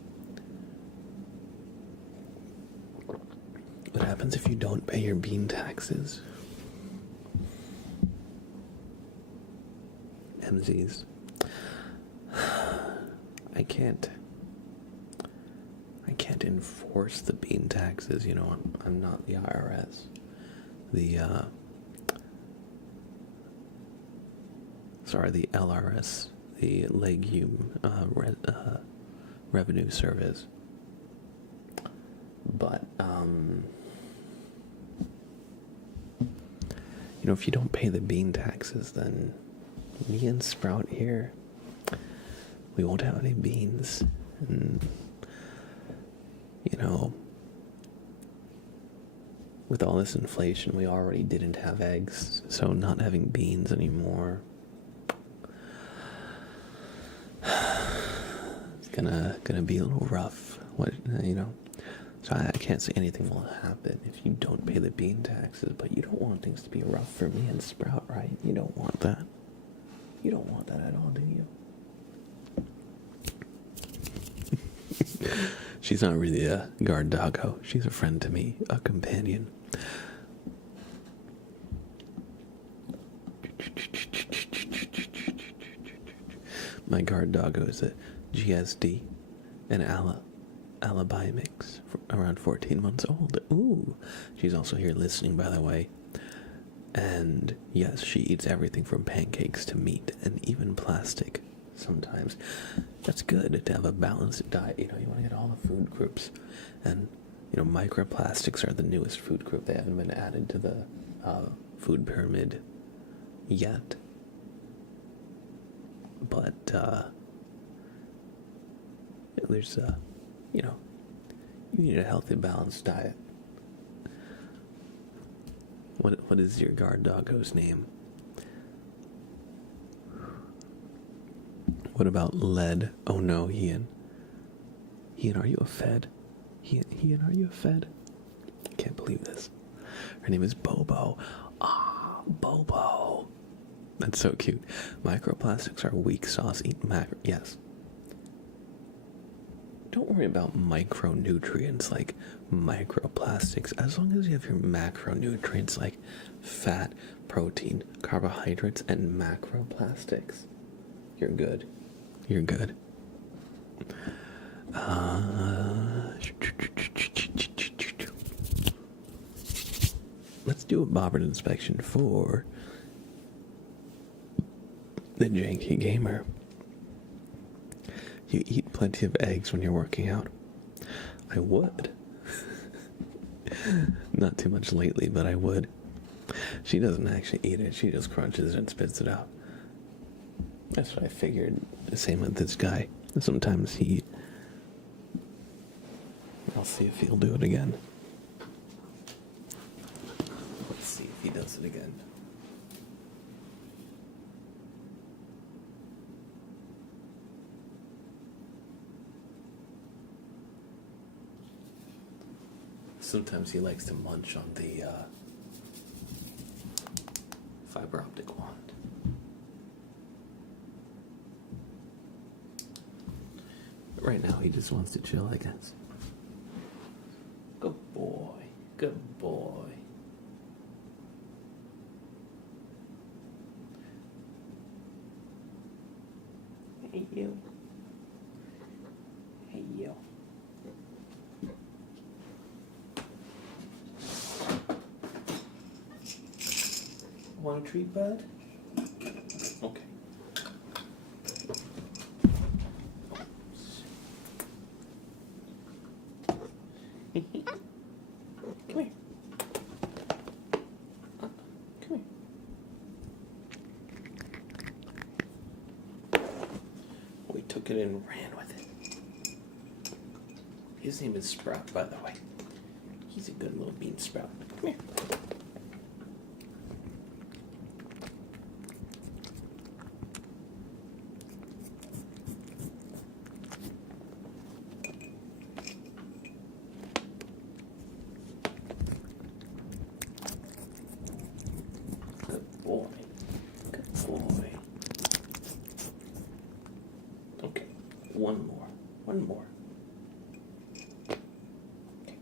What happens if you don't pay your bean taxes? MZs. I can't enforce the bean taxes, you know, I'm not the IRS. The LRS, the Legume Revenue Service. But you know, if you don't pay the bean taxes, then me and Sprout here, we won't have any beans. And, you know, with all this inflation, we already didn't have eggs, so not having beans anymore, it's gonna be a little rough. What, you know? So I can't say anything will happen if you don't pay the bean taxes, but you don't want things to be rough for me and Sprout, right? You don't want that. You don't want that at all, do you? She's not really a guard doggo. She's a friend to me, a companion. My guard doggo is a GSD, an alibi mix, around 14 months old. Ooh, she's also here listening, by the way. And yes, she eats everything from pancakes to meat and even plastic sometimes. That's good to have a balanced diet. You know, you want to get all the food groups. And, you know, microplastics are the newest food group. They haven't been added to the food pyramid yet. But, there's, you know, you need a healthy, balanced diet. What is your guard doggo's name? What about Lead? Oh no, Ian. Ian, are you a Fed? Ian, are you a Fed? I can't believe this. Her name is Bobo. Ah, Bobo. That's so cute. Microplastics are weak sauce. Eat macro. Yes. don't worry about micronutrients like microplastics. As long as you have your macronutrients like fat, protein, carbohydrates, and macroplastics, you're good. You're good. Let's do a bobbert inspection for the janky gamer. You eat plenty of eggs when you're working out. I would. Not too much lately, but I would. She doesn't actually eat it. She just crunches it and spits it out. That's what I figured. The same with this guy. Sometimes I'll see if he'll do it again. Let's see if he does it again. Sometimes he likes to munch on the fiber optic wand. But right now he just wants to chill, I guess. Good boy. Good boy. Hey you. Hey you. Want a treat, bud? Okay. Come here. Come here. We took it and ran with it. His name is Sprout, by the way. He's a good little bean sprout. Come here. One more. Okay.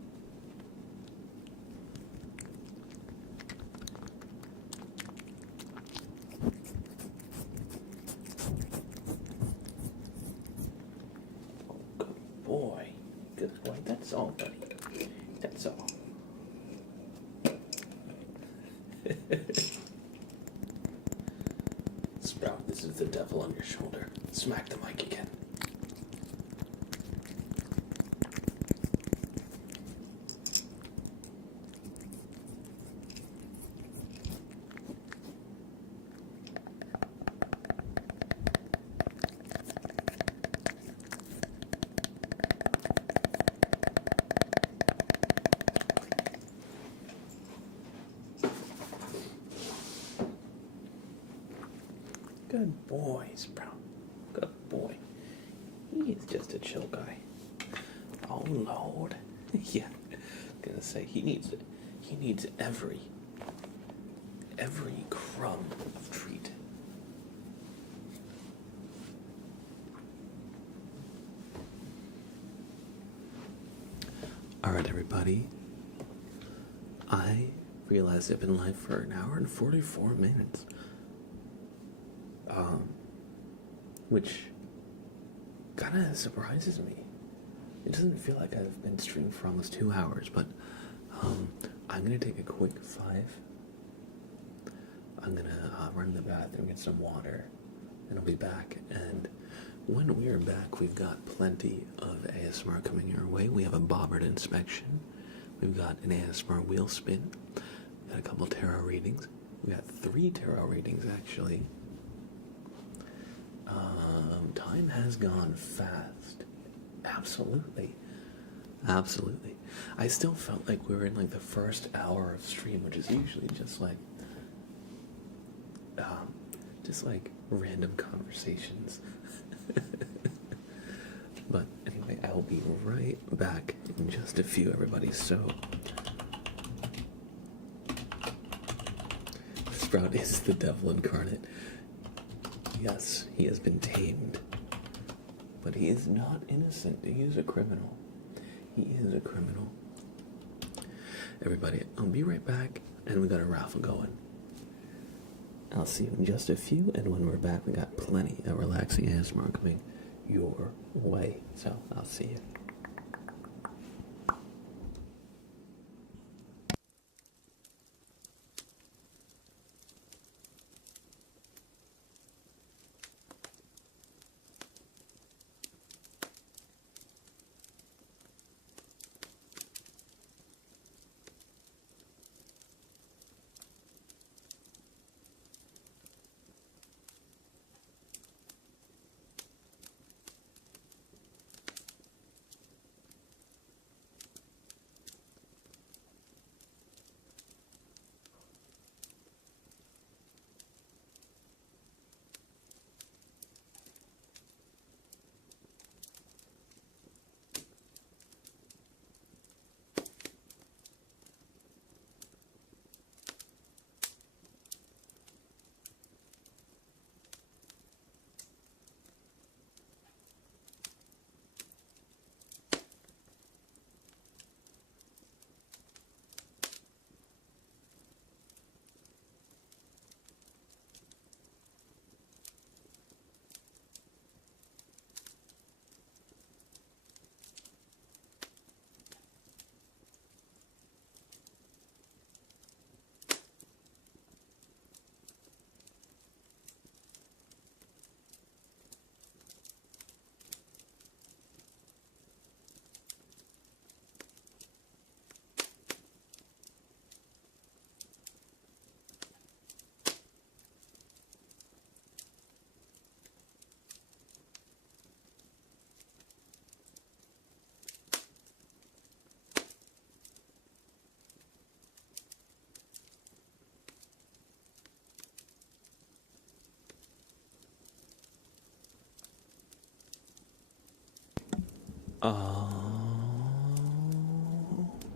Oh, good boy. Good boy. That's all, buddy. That's all. Sprout, this is the devil on your shoulder. Smack the mic again. Good boy, Sprout. Good boy. He is just a chill guy. Oh Lord. Yeah. Gonna say he needs every crumb of treat. Alright, everybody. I realized I've been live for an hour and 44 minutes. Which kind of surprises me. It doesn't feel like I've been streaming for almost 2 hours, but I'm going to take a quick 5. I'm going to run to the bathroom, get some water, and I'll be back. And when we are back, we've got plenty of ASMR coming your way. We have a bobbert inspection. We've got an ASMR wheel spin. We've got a couple tarot readings. We got 3 tarot readings, actually. Time has gone fast. Absolutely. I still felt like we were in like the first hour of stream, which is usually just like random conversations. But anyway, I will be right back in just a few, everybody. So Sprout is the devil incarnate. Yes, he has been tamed. But he is not innocent. He is a criminal. He is a criminal. Everybody, I'll be right back, and we got a raffle going. I'll see you in just a few, and when we're back, we got plenty of relaxing ASMR coming your way. So I'll see you.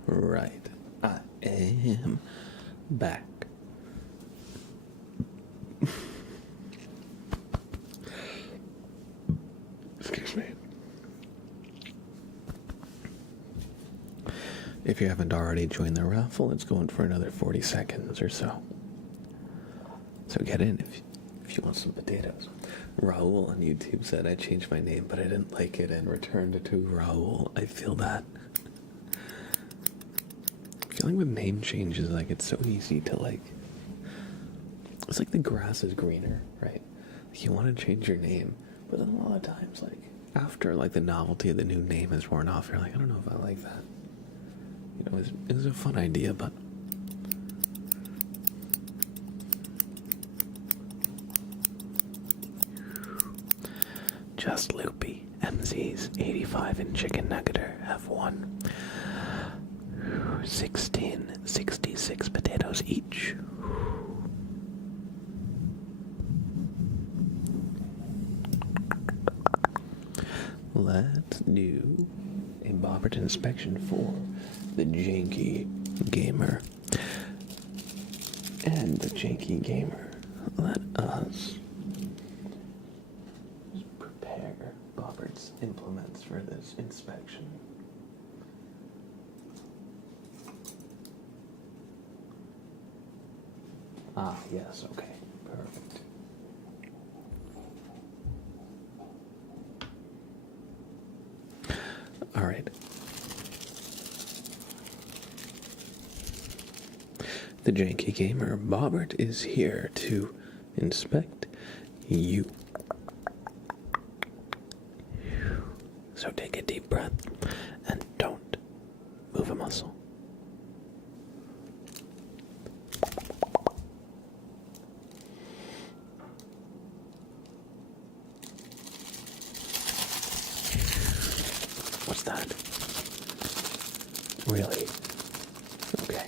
Right. I am back. Excuse me. If you haven't already joined the raffle, it's going for another 40 seconds or so. So get in if you want some potatoes. Raul on YouTube said I changed my name, but I didn't like it and returned it to Raul. I feel that. Feeling with name changes, like, it's so easy to, like, it's like the grass is greener, right? Like, you want to change your name, but then a lot of times, like, after, like, the novelty of the new name is worn off, you're like, I don't know if I like that. You know, it was a fun idea, but Just Loopy, MZ's 85 and Chicken Nuggeter have won 1666 potatoes each. Let's do a Bobbert inspection for the Janky Gamer. And the Janky Gamer, let us prepare Bobbert's implements for this inspection. Ah, yes, okay, perfect. All right. The Janky Gamer Bobbert is here to inspect you. So take a deep breath and don't move a muscle. What's that? Really? Okay.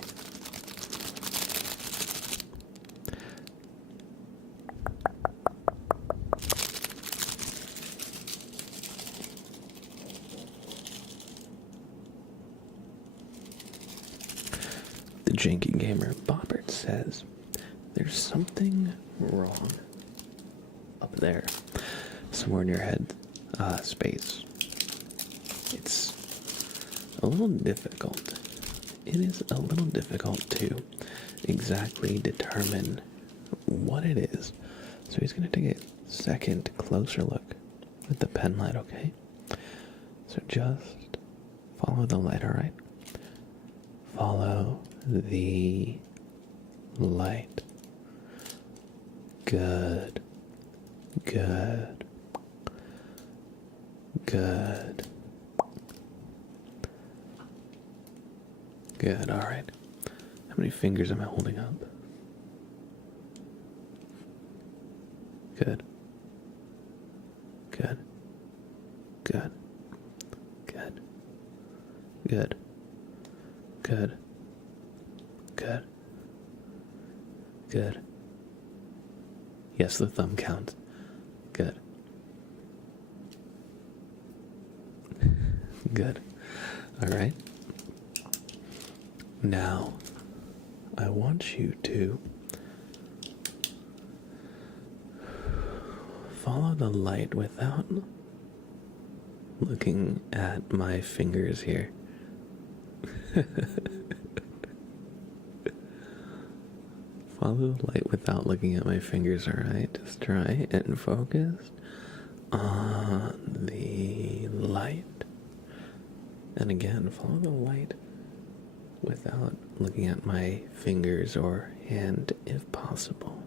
The Janky Gamer Bobbert says there's something wrong up there, somewhere in your head. space. It's a little difficult. It is a little difficult to exactly determine what it is. So he's going to take a second closer look at the pen light, okay? So just follow the light, alright? Follow the light. Good. Good. Good. Good, alright. How many fingers am I holding up? Good. Good. Good. Good. Good. Good. Good. Good. Yes, the thumb counts. Good. Good. Alright. Now, I want you to follow the light without looking at my fingers here. Follow the light without looking at my fingers, alright? Just try and focus on the light. And again, follow the light without looking at my fingers or hand if possible.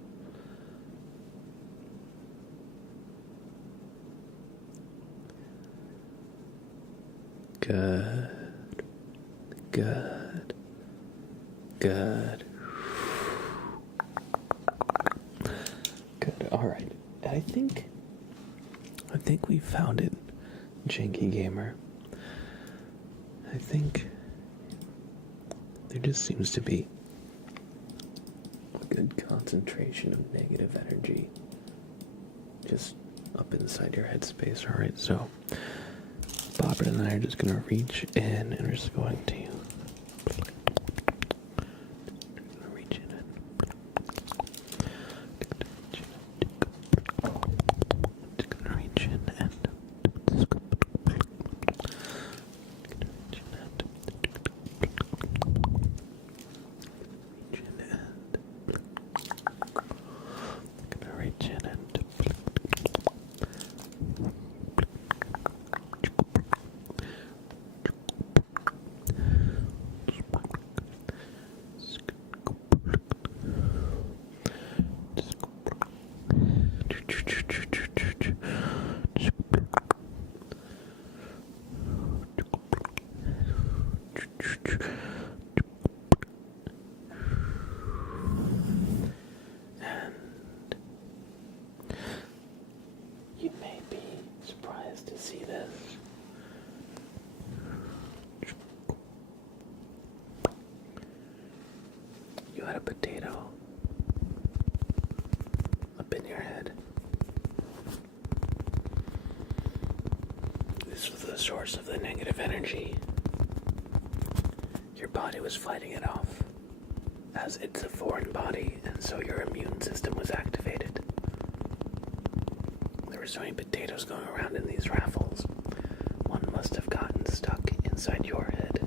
Good. Good. Good. Good. Alright. I think we found it, Janky Gamer. I think there just seems to be a good concentration of negative energy just up inside your headspace. Alright, so Bobber and I are just going to reach in and we're just going to reach in and just going to reach in and you may be surprised to see this. You had a potato up in your head. This was the source of the negative energy. Your body was fighting it off, as it's a foreign body, and so your immune system was activated. There were so many potatoes going around in these raffles. One must have gotten stuck inside your head.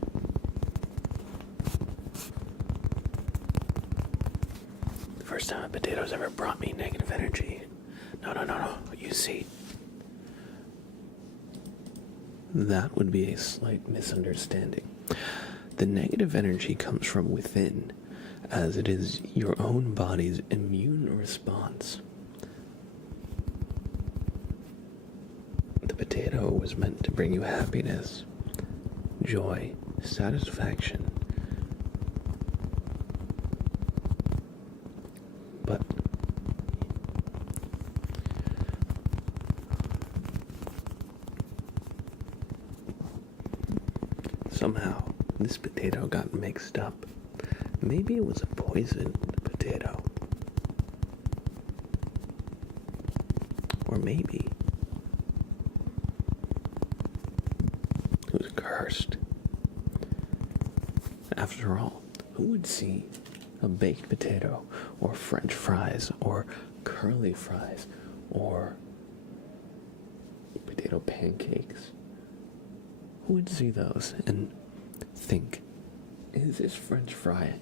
The first time a potato's ever brought me negative energy. No. You see, that would be a slight misunderstanding. The negative energy comes from within, as it is your own body's immune response. The potato was meant to bring you happiness, joy, satisfaction. But somehow this potato got mixed up. Maybe it was a poisoned potato. Or maybe it was cursed. After all, who would see a baked potato or French fries or curly fries or potato potato pancakes. Who would see those and think, is this French fry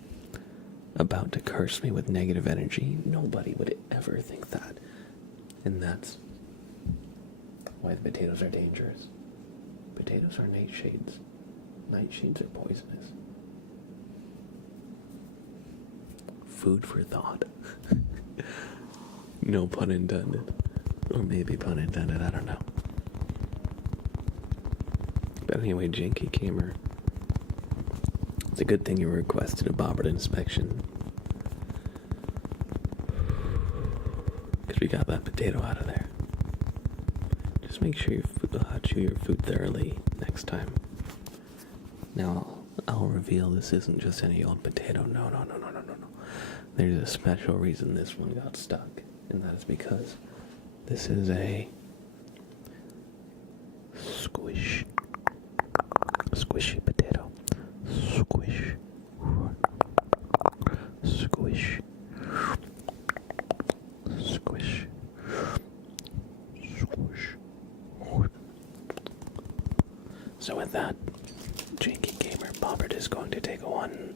about to curse me with negative energy? Nobody would ever think that. And that's why the potatoes are dangerous. Potatoes are nightshades. Nightshades are poisonous. Food for thought. No pun intended. Or maybe pun intended, I don't know. But anyway, Janky Gamer, it's a good thing you requested a bobbert inspection. Because we got that potato out of there. Just make sure you chew your food thoroughly next time. Now, I'll reveal this isn't just any old potato. No. There's a special reason this one got stuck. And that is because this is a squishy potato. Squish. So with that, Janky Gamer, Bobbert is going to take one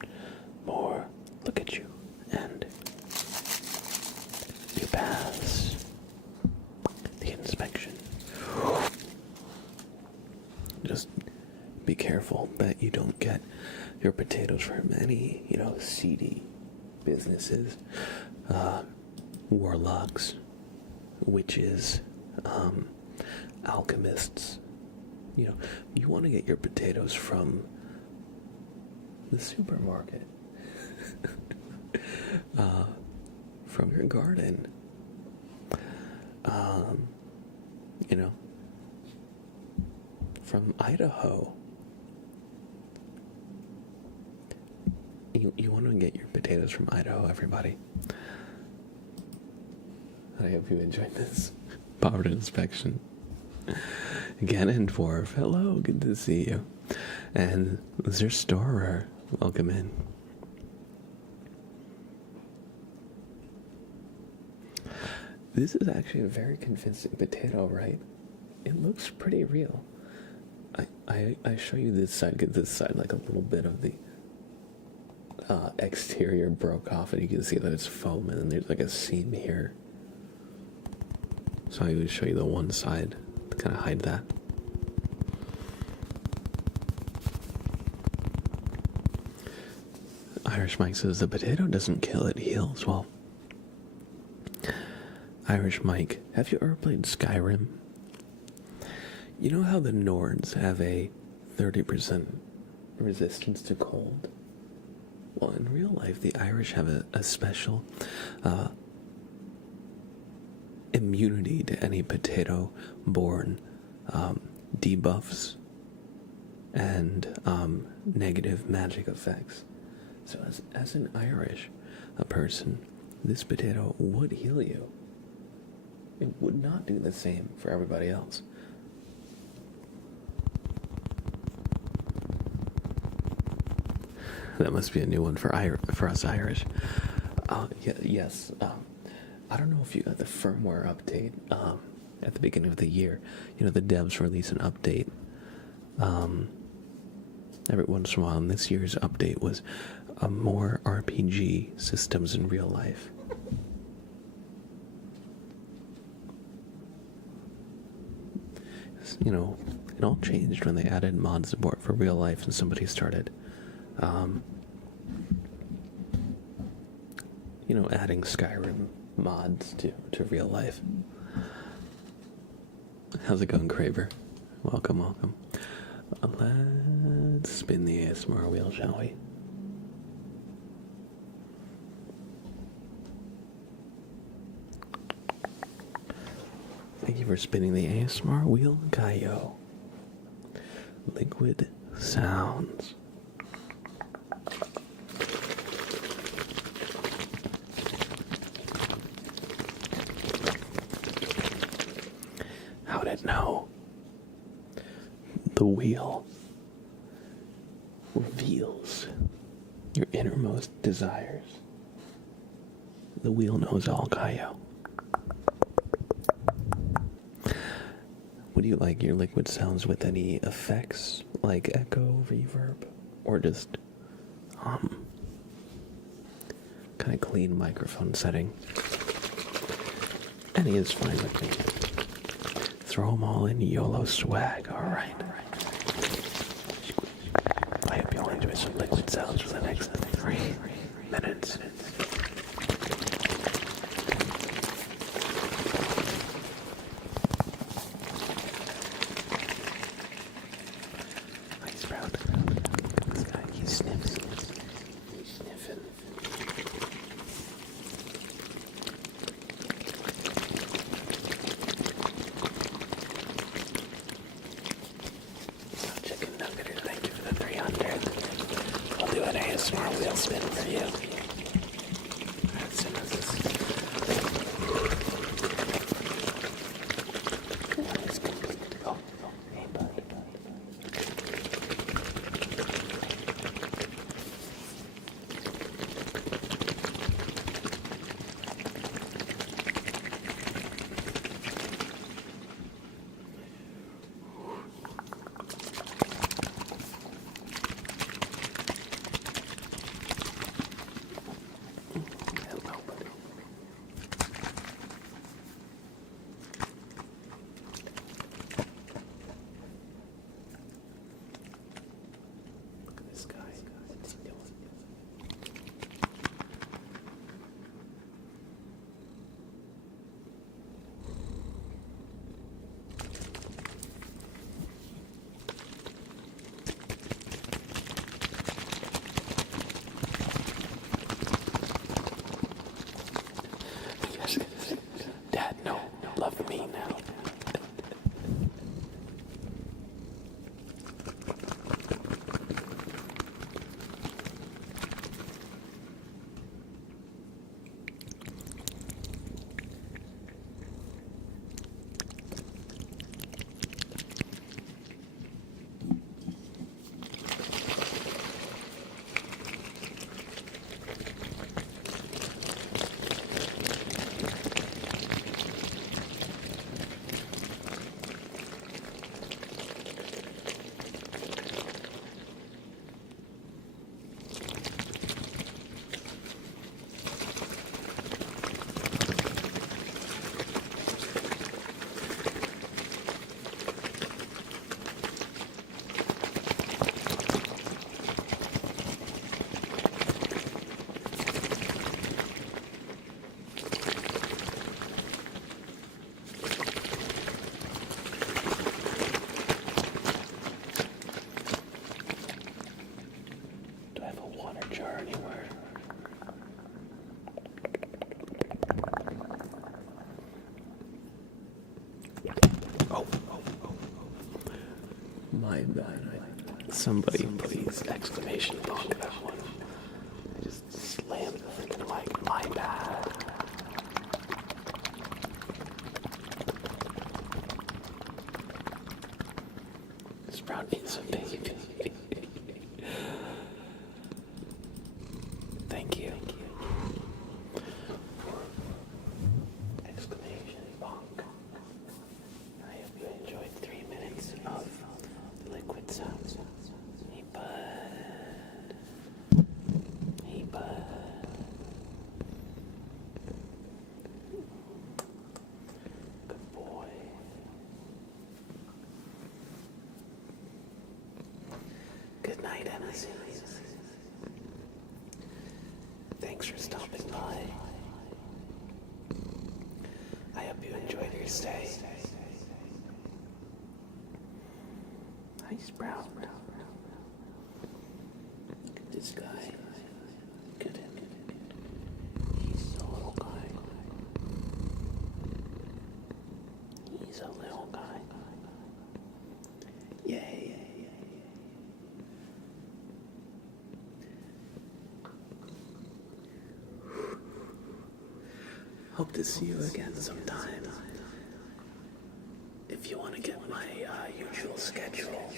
more look at you, and you pass the inspection. Just be careful that you don't get your potatoes from any, seedy businesses, warlocks, witches, alchemists. You want to get your potatoes from the supermarket, from your garden, from Idaho. You want to get your potatoes from Idaho, everybody. I hope you enjoyed this powered inspection. Again, and Dwarf, hello, good to see you. And Zer Storer, welcome in. This is actually a very convincing potato, right? It looks pretty real. I show you this side, get this side, like a little bit of the exterior broke off, and you can see that it's foam, and then there's like a seam here. So I would show you the one side to kind of hide that. Irish Mike says the potato doesn't kill, it heals. Well, Irish Mike, have you ever played Skyrim? You know how the Nords have a 30% resistance to cold? Well, in real life, the Irish have a special immunity to any potato-borne debuffs and negative magic effects. So as an Irish person, this potato would heal you. It would not do the same for everybody else. That must be a new one for us Irish. Yes. I don't know if you got the firmware update at the beginning of the year. The devs release an update every once in a while, and this year's update was more RPG systems in real life. It all changed when they added mod support for real life, and somebody started adding Skyrim mods to real life. How's it going, Craver? Welcome. Let's spin the ASMR wheel, shall we? Thank you for spinning the ASMR wheel, Gaio. Liquid sounds. How'd it know? The wheel reveals your innermost desires. The wheel knows all, Gaio. do you like your liquid sounds with any effects, like echo, reverb, or just, kind of clean microphone setting? Any is fine with me. Throw them all in YOLO swag, alright. I hope you'll enjoy some liquid sounds for the next 3 minutes. Nice Sprout. This guy, he sniffs. He's sniffing. Chicken Nugget, thank you for the 300. I'll do an ASMR wheel spin for you. As soon as this one is complete. Oh, hey bud. Hello, buddy. Look at this guy. What's he doing? Dad, no, love me now. Do I have a water jar anywhere? Oh. My bad. Somebody please exclamation bonk that one. I just slammed the freaking mic. My bad. Sprout is a baby. Thank you. Exclamation bonk. I hope you enjoyed 3 minutes of liquid sounds. Hey bud. Hey bud. Good boy. Good night, Emily. Thanks for stopping by. I hope you enjoyed your stay. Hi, Sprout. Look at this guy. Look at him. He's a little guy. He's a little guy. Yay. Hope to see you again sometime. If you want to get my usual schedule,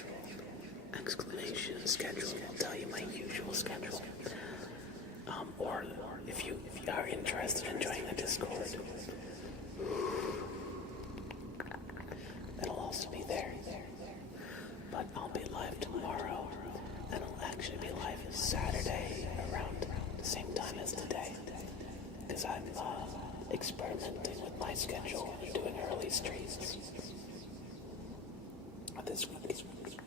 exclamation schedule, I'll tell you my usual schedule. Or if you are interested in joining the Discord, that'll supposed to be there. But I'll be live tomorrow, and I'll actually be live Saturday around the same time as today. Because I'm experimenting with my schedule and doing early streams this week.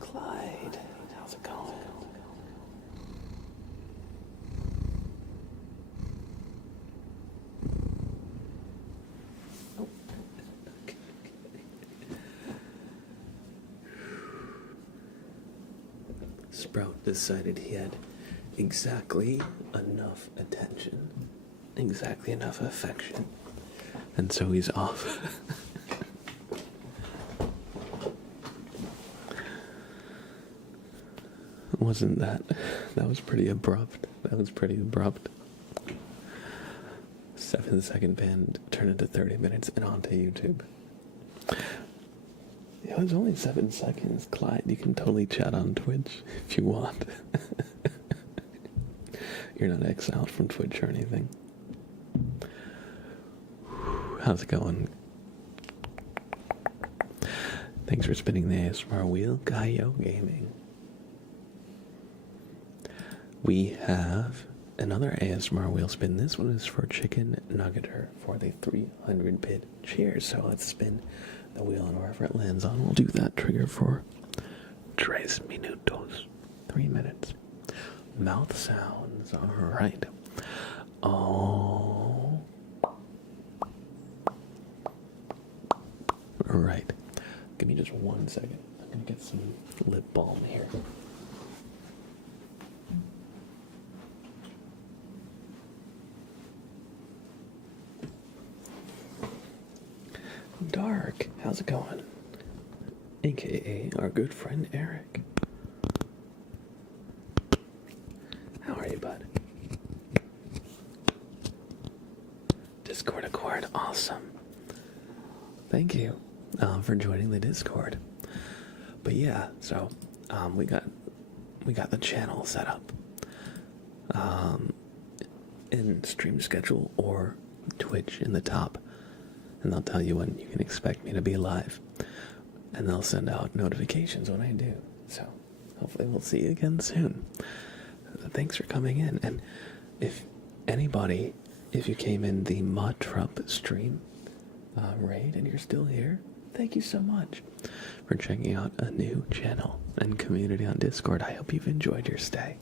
Clyde, how's it going? Oh. Sprout decided he had exactly enough attention, exactly enough affection, and so he's off. Wasn't that was pretty abrupt. 7-second band turned into 30 minutes and onto YouTube. It was only 7 seconds, Clyde. You can totally chat on Twitch if you want. You're not exiled from Twitch or anything. How's it going? Thanks for spinning the ASMR wheel, Gaio Gaming. We have another ASMR wheel spin. This one is for Chicken Nuggeter for the 300-bit cheers. So let's spin the wheel, and wherever it lands on, we'll do that trigger for 3 minutos. 3 minutes. Mouth sounds. All right. Oh. All right. Give me just 1 second. I'm going to get some lip balm here. Dark, how's it going? AKA our good friend Eric. How are you, bud? Discord Accord, awesome. Thank you for joining the Discord. But yeah, so we got the channel set up in stream schedule or Twitch in the top. And they'll tell you when you can expect me to be live. And they'll send out notifications when I do. So, hopefully we'll see you again soon. Thanks for coming in. And if you came in the Mod Trump stream raid and you're still here, thank you so much for checking out a new channel and community on Discord. I hope you've enjoyed your stay.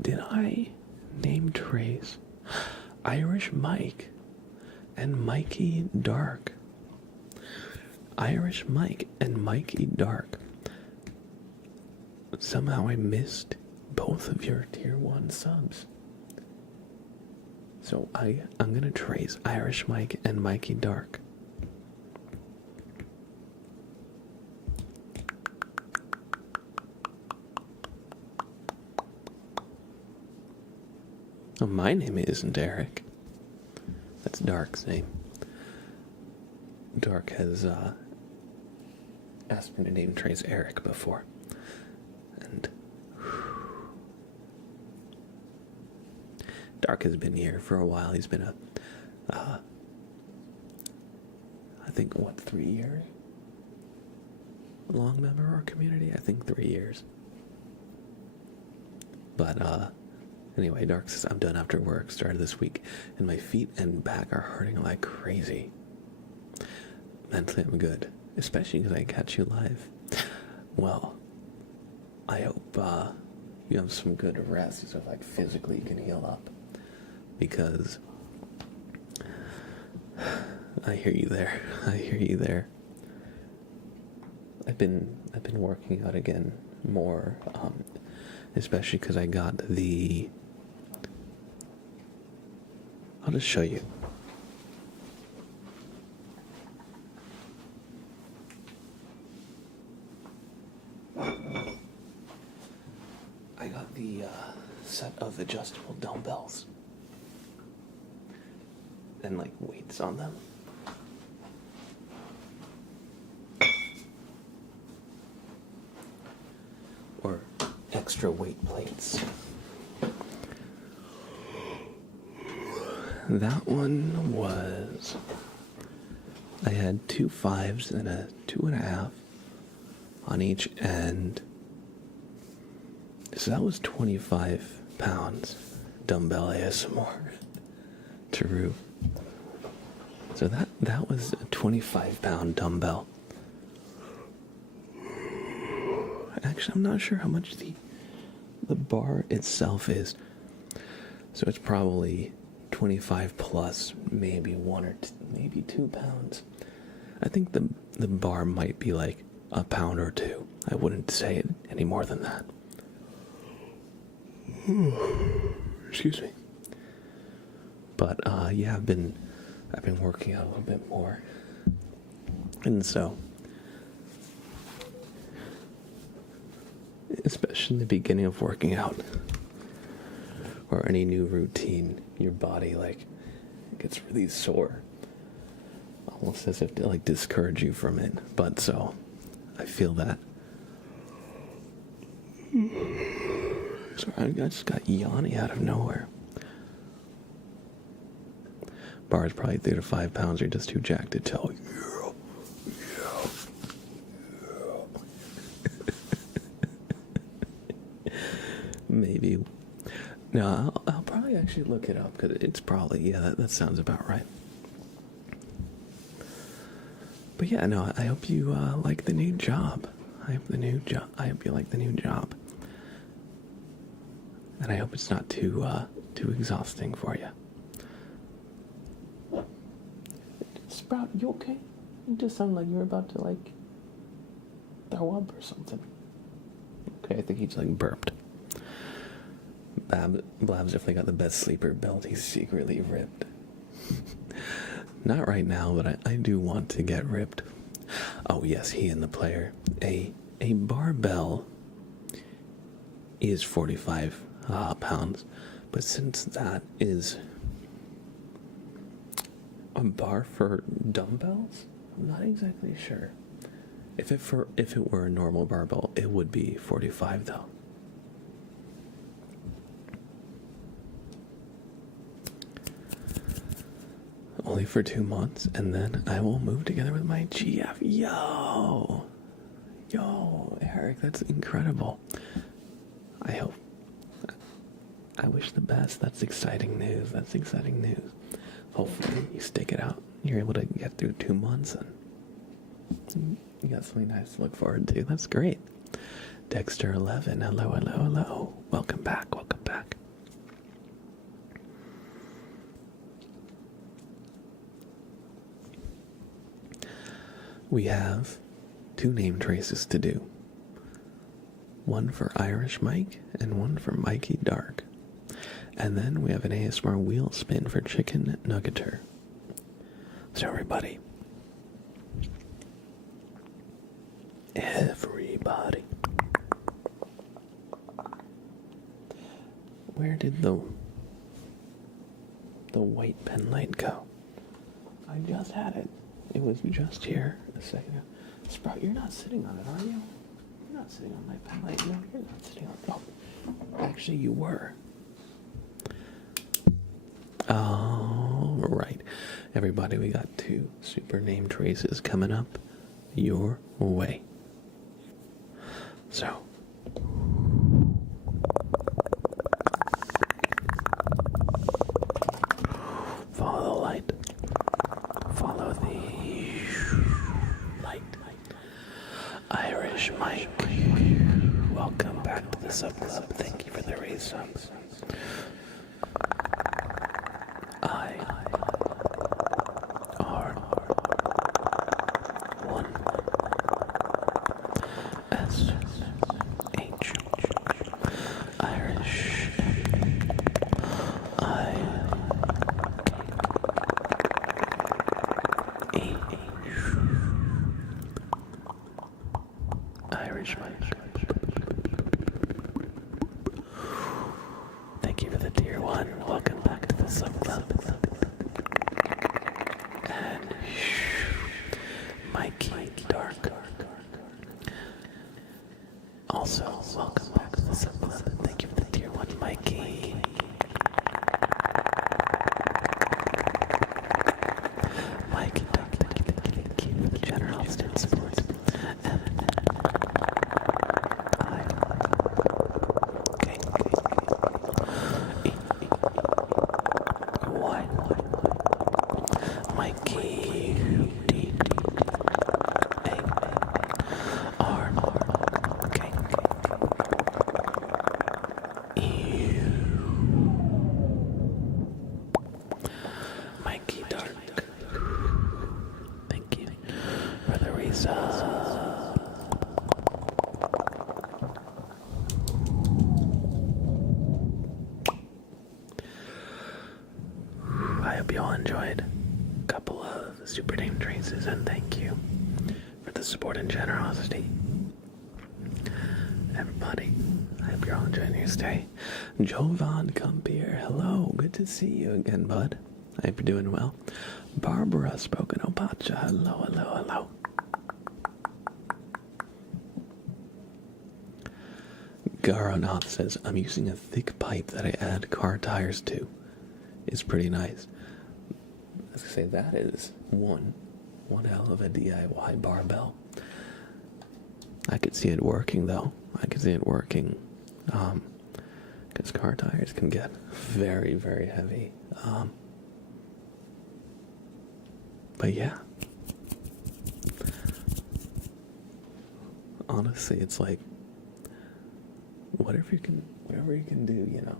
Did I name trace Irish Mike and Mikey Dark? Irish Mike and Mikey Dark. Somehow I missed both of your tier 1 subs. So I'm gonna trace Irish Mike and Mikey Dark. Oh, my name isn't Eric. That's Dark's name. Dark has asked me to name trace Eric before. And Dark has been here for a while. He's been I think, 3 years? Long member of our community? I think 3 years. But, anyway, Dark says, I'm done after work, started this week, and my feet and back are hurting like crazy. Mentally, I'm good, especially because I catch you live. Well, I hope you have some good rest so physically you can heal up. Because I hear you there. I've been working out again more, especially because I got the... I'll just show you. I got the set of adjustable dumbbells and weights on them. Or extra weight plates. that one was, I had 2 5s and a 2.5 on each end. So that was 25 pounds dumbbell ASMR to Rue. So that was a 25-pound dumbbell. Actually, I'm not sure how much the bar itself is. So it's probably 25 plus, maybe 1 or maybe 2 pounds. I think the bar might be like a pound or 2. I wouldn't say it any more than that. Excuse me. But yeah, I've been working out a little bit more, and so, especially in the beginning of working out or any new routine, your body like gets really sore, almost as if to like discourage you from it. But so, I feel that. Sorry, I just got yawny out of nowhere. Bar is probably 3 to 5 pounds. You're just too jacked to tell. Maybe. No, I'll probably actually look it up, because it's probably, yeah, that sounds about right. But yeah, no, I hope you like the new job. I hope you like the new job. And I hope it's not too exhausting for you. Sprout, you okay? You just sound like you're about to, like, throw up or something. Okay, I think he's, like, burped. Blab's definitely got the best sleeper belt. He's secretly ripped. Not right now, but I do want to get ripped. Oh, yes, he and the player. A barbell is 45 pounds, but since that is a bar for dumbbells, I'm not exactly sure. If it were a normal barbell, it would be 45 though. Only for 2 months, and then I will move together with my GF. Yo, Eric, that's incredible. I hope. I wish the best. That's exciting news. Hopefully you stick it out. You're able to get through 2 months, and you got something nice to look forward to. That's great. Dexter11, hello. Welcome back. We have 2 name traces to do. One for Irish Mike and one for Mikey Dark. And then we have an ASMR wheel spin for Chicken Nuggeter. So everybody, where did the white pen light go? I just had it. It was just here a second ago. Sprout, you're not sitting on it, are you? You're not sitting on my pen light. No, you're not sitting on it. Oh, actually, you were. All right. Everybody, we got 2 super name traces coming up your way. So, follow the light. Follow the light. Irish Mike, welcome back to the sub club. Thank you for the raise subs. Thank you for the tier 1. Welcome back to the sub club. And Mikey Dark. Also, welcome back to the sub club. Thank you for the tier 1, Mikey. Lisa. I hope you all enjoyed a couple of super name traces, and thank you for the support and generosity. Everybody, I hope you're all enjoying your stay. Jovan Kumpier, hello, good to see you again, bud. I hope you're doing well. Barbara Spoken Opacha, hello, hello, hello. Garonath says, I'm using a thick pipe that I add car tires to. It's pretty nice. I was gonna say, that is one hell of a DIY barbell. I could see it working, though. I could see it working. Because car tires can get very, very heavy. But yeah. Honestly, it's like, whatever you can do, you know.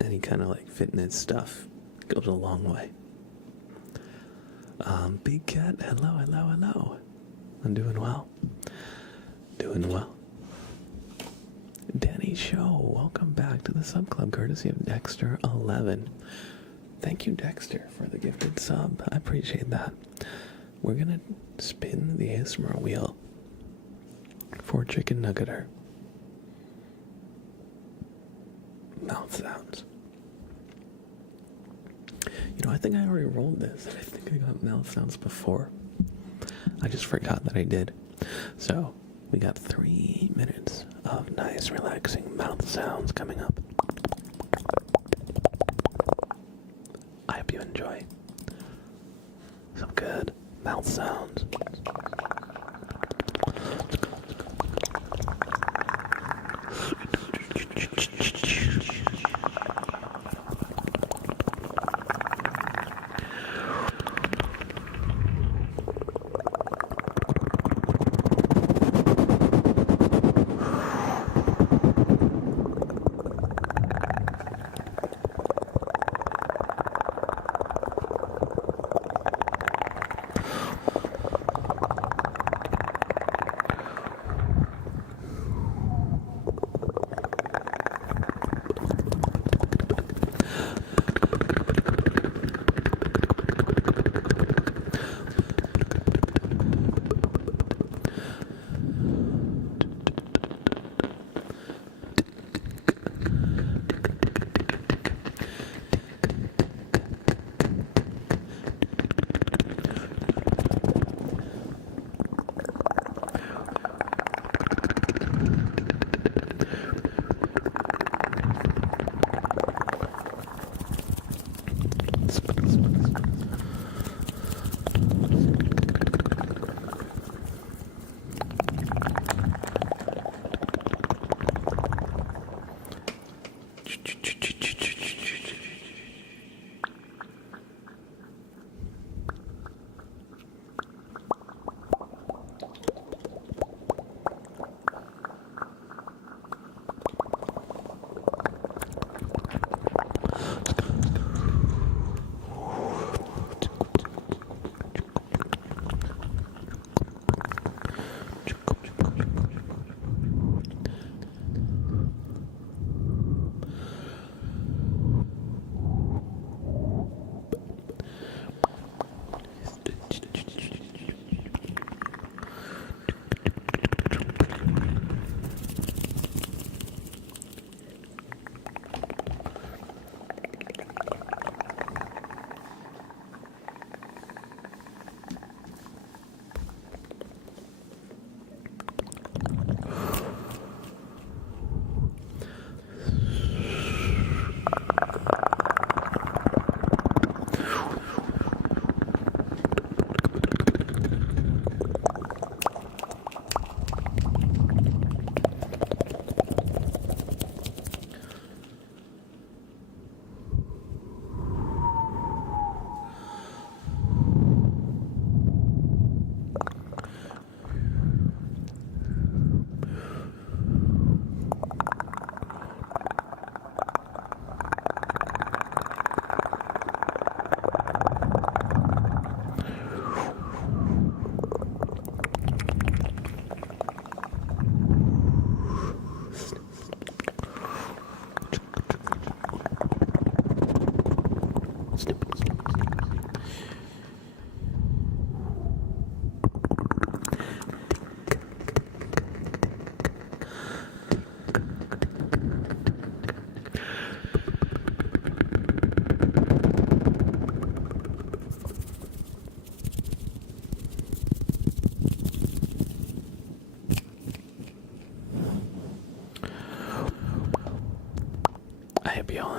Any kind of like fitness stuff goes a long way. Big Cat, hello, hello, hello. I'm doing well. Doing well. Danny Show, welcome back to the sub club, courtesy of Dexter11. Thank you, Dexter, for the gifted sub. I appreciate that. We're gonna spin the ASMR wheel for Chicken Nuggeter. Mouth sounds. You know, I think I already rolled this. I think I got mouth sounds before. I just forgot that I did. So, we got 3 minutes of nice, relaxing mouth sounds coming up. I hope you enjoy some good mouth sounds.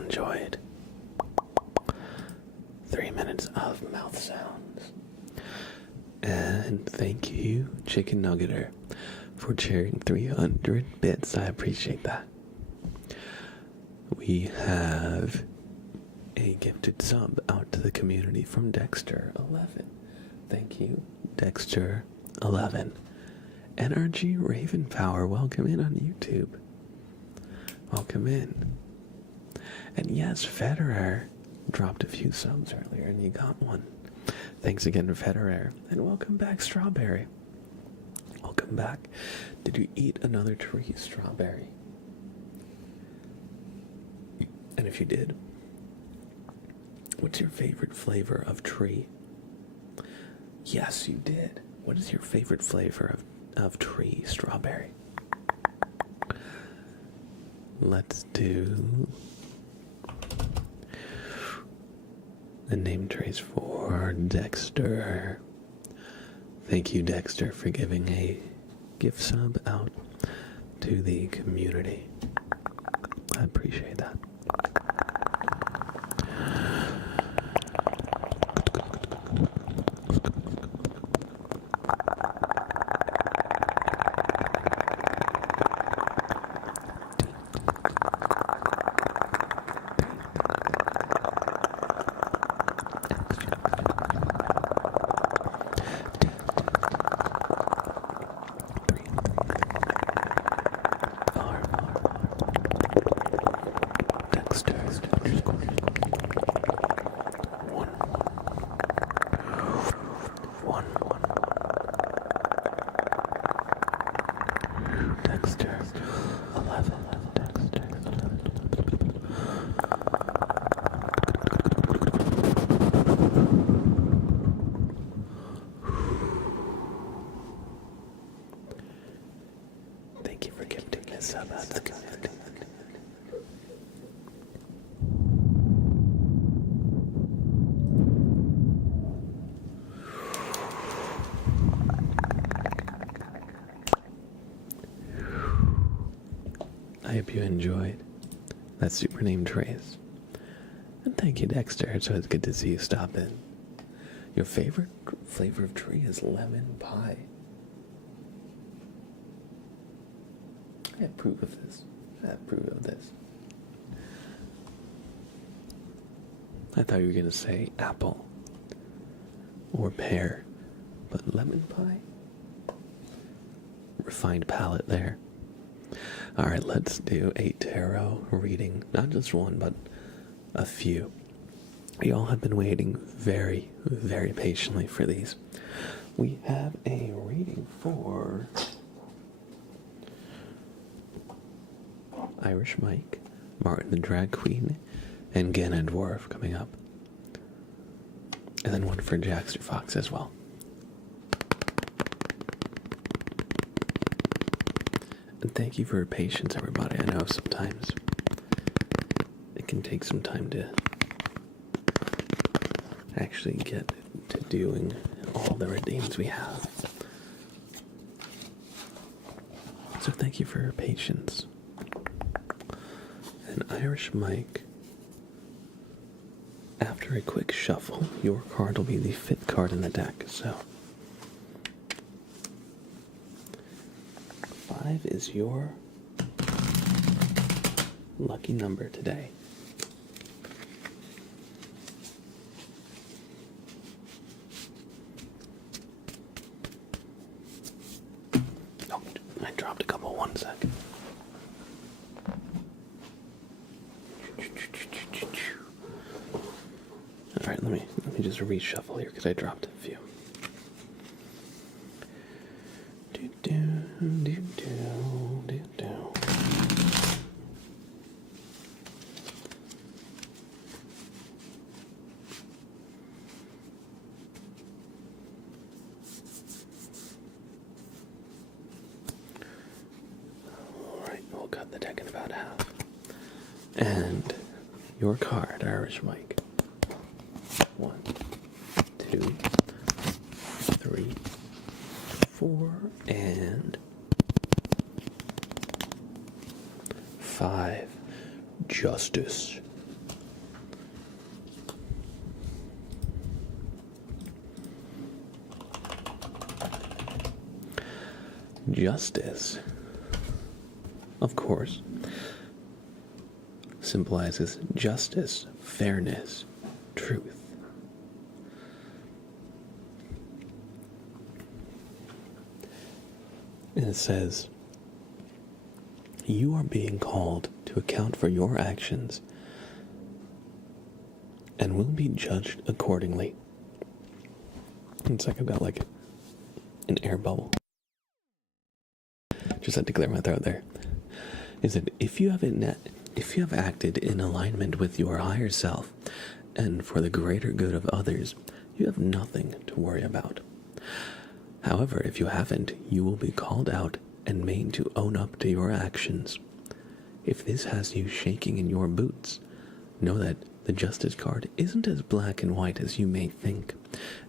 enjoyed 3 minutes of mouth sounds. And thank you, Chicken Nuggeter, for sharing 300 bits. I appreciate that. We have a gifted sub out to the community from Dexter11. Thank you, Dexter11. NRG Raven Power, welcome in on YouTube. Welcome in. And yes, Federer dropped a few subs earlier and you got one. Thanks again to Federer. And welcome back, Strawberry. Welcome back. Did you eat another tree, Strawberry? And if you did, what's your favorite flavor of tree? Yes, you did. What is your favorite flavor of tree, Strawberry? Let's do the name trace for Dexter. Thank you, Dexter, for giving a gift sub out to the community. I appreciate that. I hope you enjoyed that super name trace. And thank you, Dexter. It's always good to see you stop in. Your favorite flavor of tree is lemon pie. I approve of this. I thought you were going to say apple or pear, but lemon pie? Refined palate there. Alright, let's do a tarot reading. Not just one, but a few. Y'all have been waiting very, very patiently for these. We have a reading for Irish Mike, Martin the Drag Queen, and Ganna Dwarf coming up. And then one for Jackster Fox as well. And thank you for your patience, everybody. I know sometimes it can take some time to actually get to doing all the redeems we have. So thank you for your patience. And Irish Mike, after a quick shuffle, your card will be the 5th card in the deck. So 5 is your lucky number today. Oh, I dropped a couple. 1 second. Alright, let me just reshuffle here because I dropped a few. Alright, we'll cut the deck in about half. And your card, Irish Mike. 1, 2, 3, 4, and 5. Justice. Justice, of course, symbolizes justice, fairness, truth. And it says, you are being called to account for your actions and will be judged accordingly. It's like I've got like an air bubble. Just had to clear my throat there. Is that if you have acted in alignment with your higher self and for the greater good of others, you have nothing to worry about. However, if you haven't, you will be called out and made to own up to your actions. If this has you shaking in your boots, know that the justice card isn't as black and white as you may think.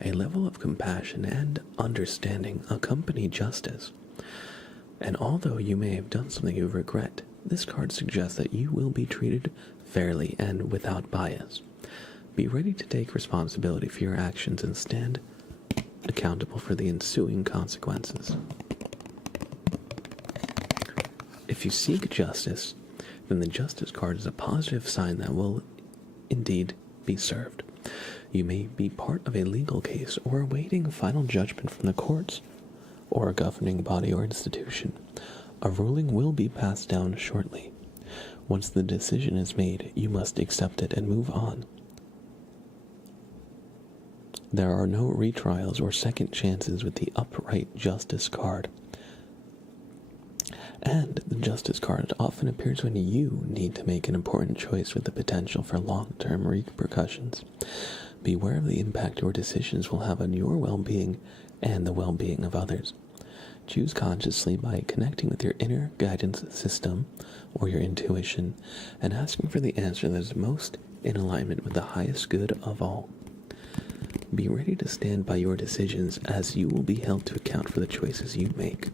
A level of compassion and understanding accompany justice. And although you may have done something you regret, this card suggests that you will be treated fairly and without bias. Be ready to take responsibility for your actions and stand accountable for the ensuing consequences. If you seek justice, then the justice card is a positive sign that will indeed be served. You may be part of a legal case or awaiting final judgment from the courts or a governing body or institution. A ruling will be passed down shortly. Once the decision is made, you must accept it and move on. There are no retrials or second chances with the upright justice card. And the justice card often appears when you need to make an important choice with the potential for long-term repercussions. Beware of the impact your decisions will have on your well-being and the well-being of others. Choose consciously by connecting with your inner guidance system or your intuition and asking for the answer that is most in alignment with the highest good of all. Be ready to stand by your decisions as you will be held to account for the choices you make.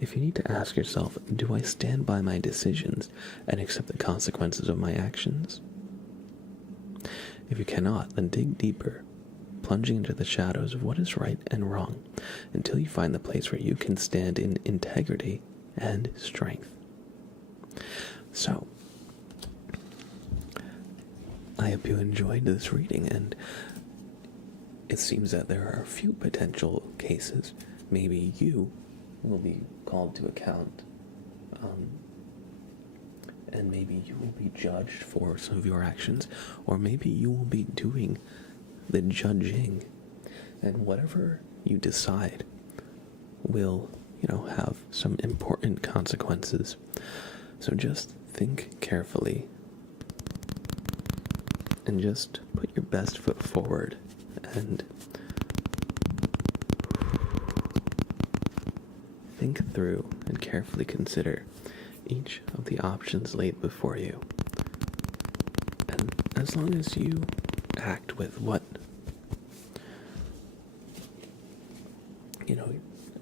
If you need to ask yourself, do I stand by my decisions and accept the consequences of my actions? If you cannot, then dig deeper, plunging into the shadows of what is right and wrong, until you find the place where you can stand in integrity and strength. So, I hope you enjoyed this reading, and it seems that there are a few potential cases. Maybe you will be called to account, and maybe you will be judged for some of your actions, or maybe you will be doing the judging, and whatever you decide will, have some important consequences. So just think carefully and just put your best foot forward and think through and carefully consider each of the options laid before you. And as long as you act with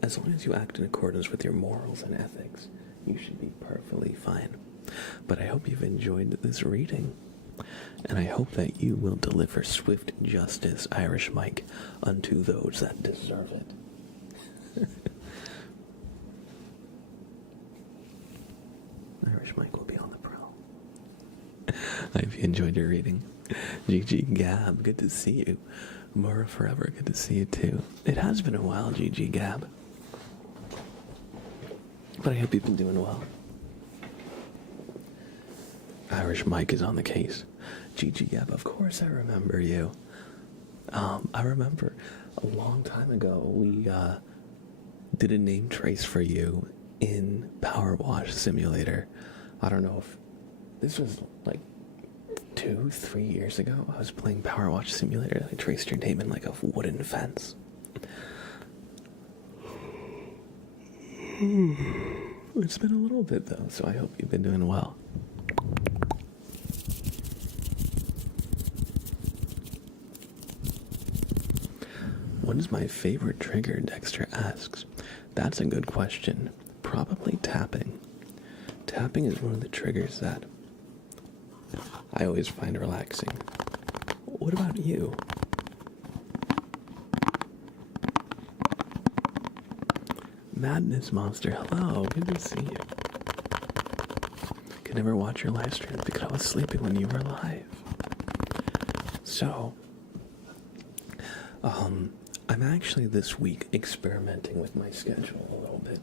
as long as you act in accordance with your morals and ethics, you should be perfectly fine. But I hope you've enjoyed this reading, and I hope that you will deliver swift justice, Irish Mike, unto those that deserve it. Irish Mike will be on the prowl. I hope you enjoyed your reading. GG Gab, good to see you. Mara Forever, good to see you too. It has been a while, GG Gab. But I hope you've been doing well. Irish Mike is on the case. GG Gab, of course I remember you. I remember a long time ago we did a name trace for you in Power Wash Simulator. I don't know if this was like 2-3 years ago. I was playing Power Wash Simulator. I traced your name in like a wooden fence. It's been a little bit though, so I hope you've been doing well. What is my favorite trigger, Dexter asks? That's a good question. Probably tapping. Tapping is one of the triggers that I always find relaxing. What about you? Madness Monster, hello, good to see you. Could never watch your live streams because I was sleeping when you were live. So, I'm actually this week experimenting with my schedule a little bit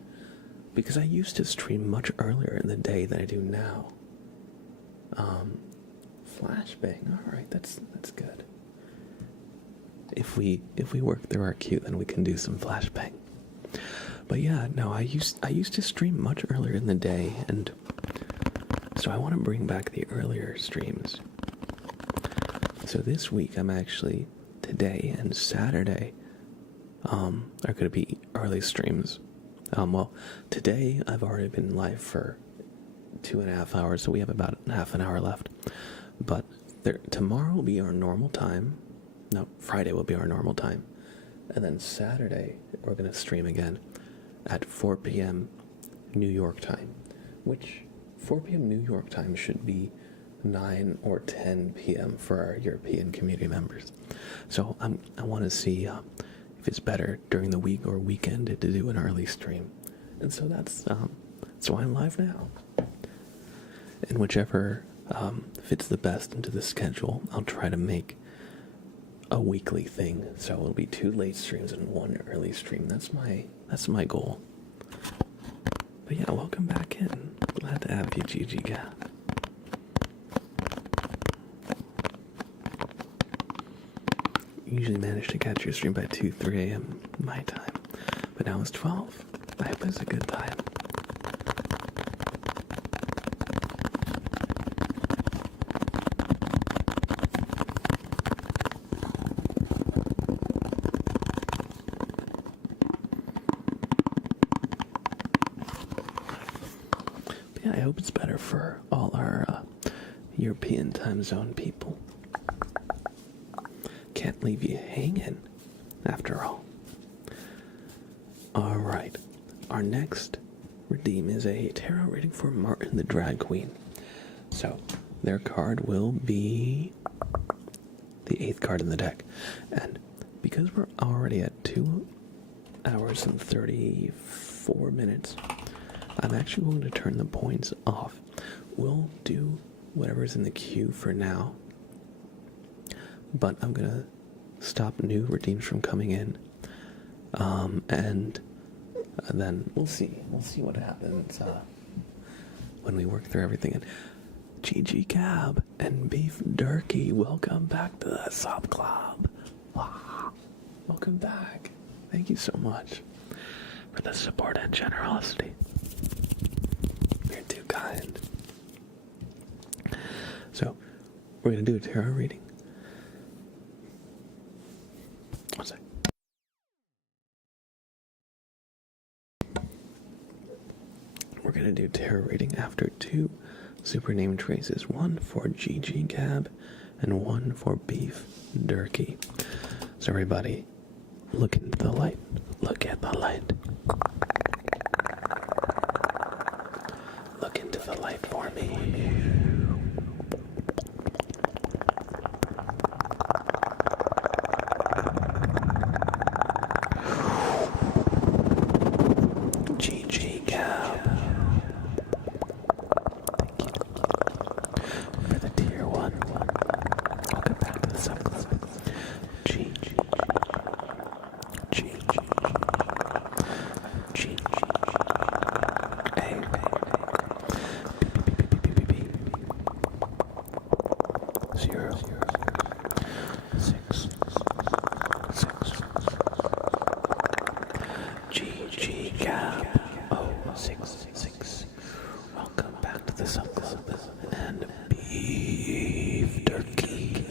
because I used to stream much earlier in the day than I do now. Flashbang, alright, that's good. If we work through our queue, then we can do some flashbang. But yeah, no, I used to stream much earlier in the day, and so I want to bring back the earlier streams. So this week I'm actually, today and Saturday, are going to be early streams. Well, today I've already been live for 2.5 hours, so we have about half an hour left. But tomorrow will be our normal time. No, Friday will be our normal time. And then Saturday, we're going to stream again at 4 p.m. New York time, which 4 p.m. New York time should be 9 or 10 p.m. for our European community members. So I want to see if it's better during the week or weekend to do an early stream. And so that's why I'm live now. And whichever fits the best into the schedule, I'll try to make a weekly thing. So it'll be 2 late streams and 1 early stream. That's my goal. But yeah, welcome back in. Glad to have you, GG Gab. Usually manage to catch your stream by 2-3 a.m. my time, but now it's 12. I hope it's a good time. But yeah, I hope it's better for all our European time zone people. Can't leave you hanging, after all. Alright, our next redeem is a tarot reading for Martin the Drag Queen. So, their card will be the 8th card in the deck. And because we're already at 2 hours and 34 minutes, I'm actually going to turn the points off. We'll do whatever's in the queue for now, but I'm gonna stop new redeems from coming in, and then we'll see what happens when we work through everything. And GG Cab and Beef Durkee, welcome back to the Sub Club. Welcome back. Thank you so much for the support and generosity. You're too kind. So, we're gonna do a tarot reading. One sec. We're gonna do tarot reading after 2 super name traces, 1 for GG Gab and 1 for Beef Durkee. So everybody, look into the light. Look at the light. Look into the light for me. GG Gab. Thank you for the tier 1. Welcome back to the Sub Club. GG. GG. GG. A. B. 0. 6. 6. GG Gab. 066. Welcome back to the Sub Club. And Beef Durkee.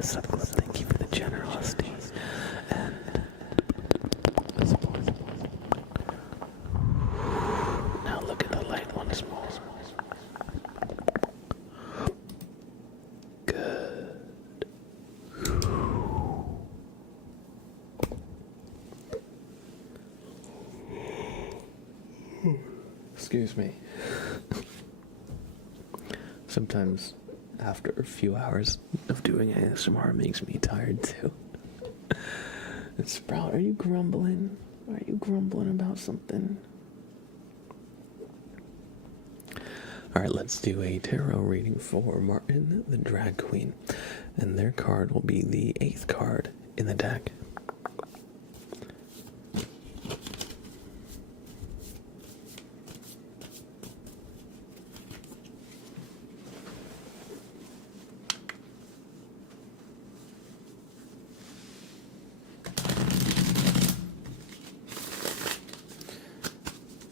the sub club. Thank you for the generosity and the support. Now look at the light once more. Good. Excuse me. Sometimes after a few hours of doing ASMR, it makes me tired too. Sprout, are you grumbling? Are you grumbling about something? Alright, let's do a tarot reading for Martin, the drag queen. And their card will be the 8th card in the deck.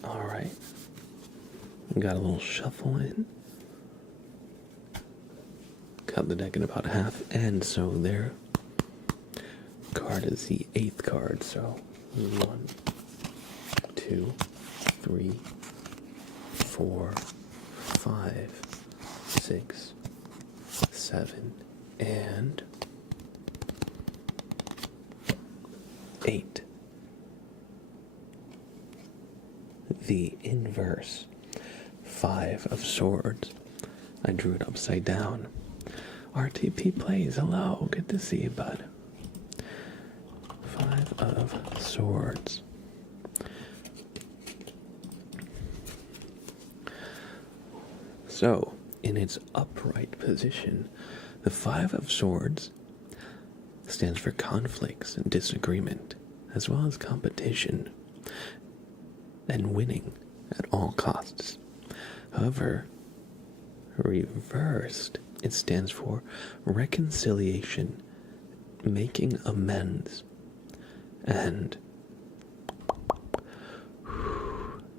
Alright. We got a little shuffle in. Cut the deck in about half, and so their card is the 8th card. So 1, 2, 3, 4, 5, 6, 7, and 8. The inverse 5 of Swords. I drew it upside down. RTP plays. Hello, good to see you, bud. 5 of Swords. So, in its upright position, the 5 of Swords stands for conflicts and disagreement, as well as competition and winning at all costs. However, reversed, it stands for reconciliation, making amends, and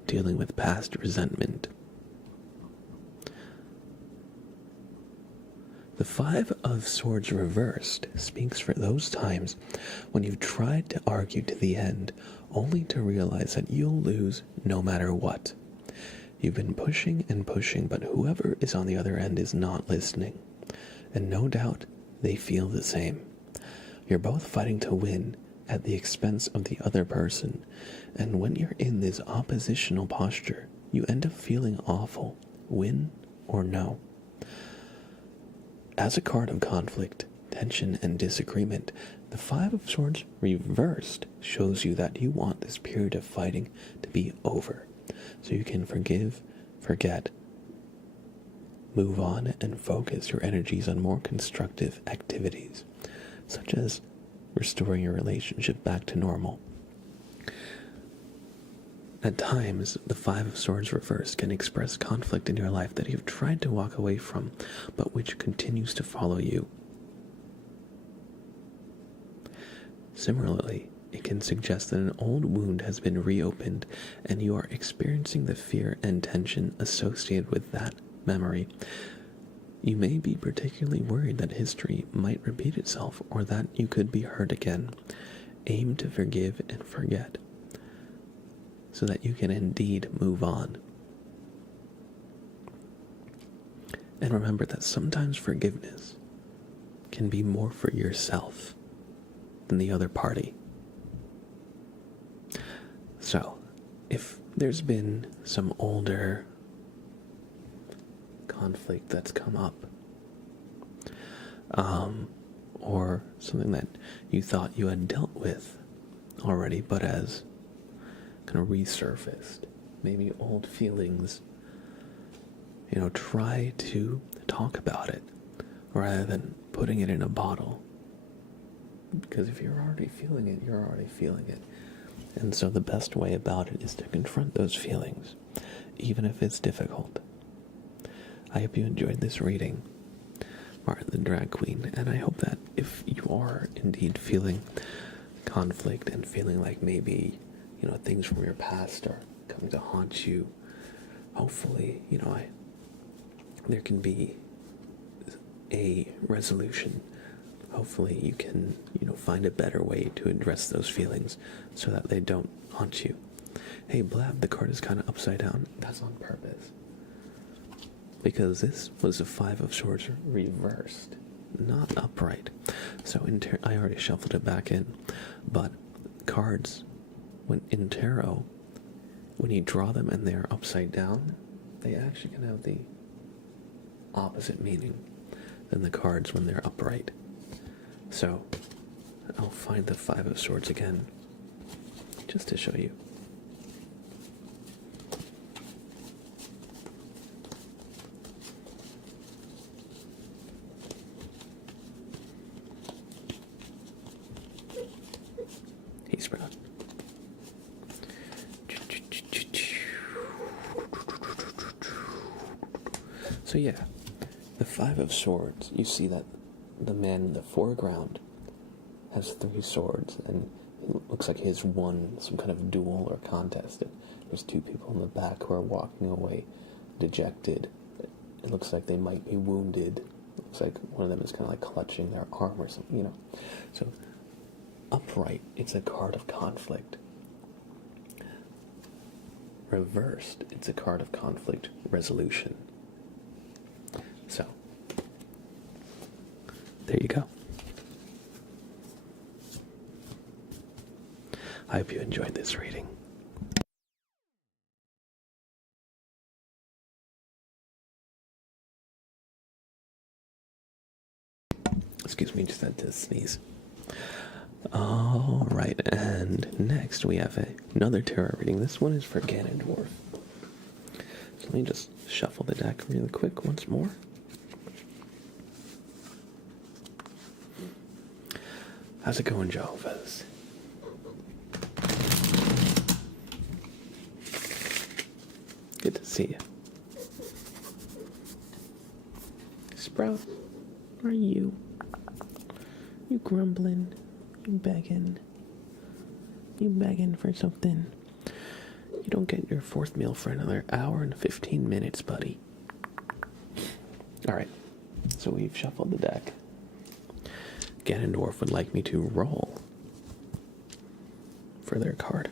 dealing with past resentment. The 5 of Swords reversed speaks for those times when you've tried to argue to the end, only to realize that you'll lose no matter what. You've been pushing and pushing, but whoever is on the other end is not listening. And no doubt they feel the same. You're both fighting to win at the expense of the other person. And when you're in this oppositional posture, you end up feeling awful, win or no. As a card of conflict, tension, and disagreement, the 5 of Swords reversed shows you that you want this period of fighting to be over, so you can forgive, forget, move on, and focus your energies on more constructive activities, such as restoring your relationship back to normal. At times, the 5 of Swords reversed can express conflict in your life that you've tried to walk away from, but which continues to follow you. Similarly, it can suggest that an old wound has been reopened and you are experiencing the fear and tension associated with that memory. You may be particularly worried that history might repeat itself or that you could be hurt again. Aim to forgive and forget, so that you can indeed move on. And remember that sometimes forgiveness can be more for yourself than the other party. So, if there's been some older conflict that's come up, or something that you thought you had dealt with already, but has kind of resurfaced, maybe old feelings, try to talk about it rather than putting it in a bottle, because if you're already feeling it, you're already feeling it. And so the best way about it is to confront those feelings, even if it's difficult. I hope you enjoyed this reading, Martin the Drag Queen, and I hope that if you are indeed feeling conflict and feeling like maybe things from your past are coming to haunt you, hopefully, there can be a resolution hopefully you can, find a better way to address those feelings so that they don't haunt you. Hey, Blab, the card is kind of upside down. That's on purpose. Because this was a Five of Swords reversed, not upright. So I already shuffled it back in. But cards, when in tarot, when you draw them and they're upside down, they actually can have the opposite meaning than the cards when they're upright. So I'll find the Five of Swords again, just to show you. He's Sprout. So yeah, the Five of Swords, you see that the man in the foreground has 3 swords, and it looks like he has won some kind of duel or contest. There's 2 people in the back who are walking away dejected. It looks like they might be wounded. It looks like one of them is kind of like clutching their arm or something, So upright, it's a card of conflict. Reversed, it's a card of conflict resolution. So, there you go. I hope you enjoyed this reading. Excuse me, just had to sneeze. Alright, and next we have another tarot reading. This one is for Ganondorf. So let me just shuffle the deck really quick once more. How's it going, Jehovah's? Good to see you. Sprout, are you? You grumbling? You begging? You begging for something? You don't get your 4th meal for another hour and 15 minutes, buddy. Alright, so we've shuffled the deck. Ganondorf would like me to roll for their card.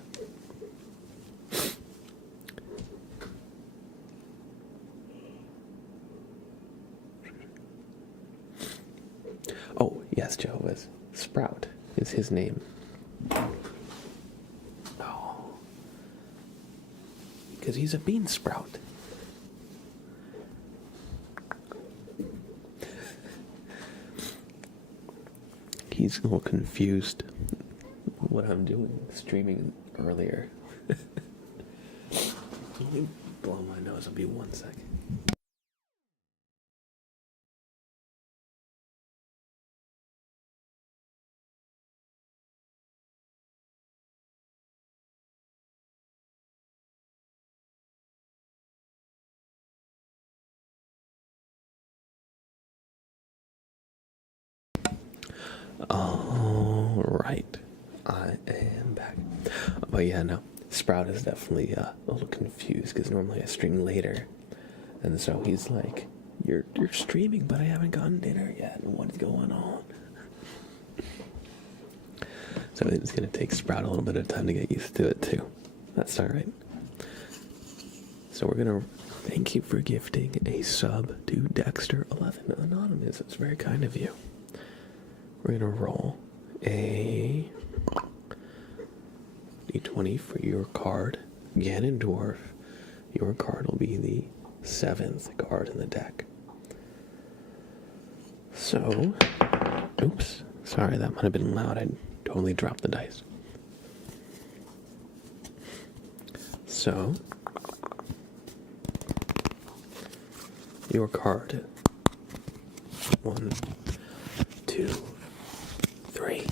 Oh, yes, Jehovah's. Sprout is his name. Oh. Because he's a bean sprout. He's a little confused what I'm doing, streaming earlier. Let me blow my nose, it'll be 1 second. Alright, I am back. But yeah, no, Sprout is definitely a little confused because normally I stream later. And so he's like, you're streaming, but I haven't gotten dinner yet. What is going on? So it's going to take Sprout a little bit of time to get used to it too. That's alright. So we're going to thank you for gifting a sub to Dexter11 Anonymous. It's very kind of you. We're going to roll a d20 for your card, Ganondorf. Your card will be the 7th card in the deck. So, oops, sorry, that might have been loud. I totally dropped the dice. So, your card. 1, 2, 3,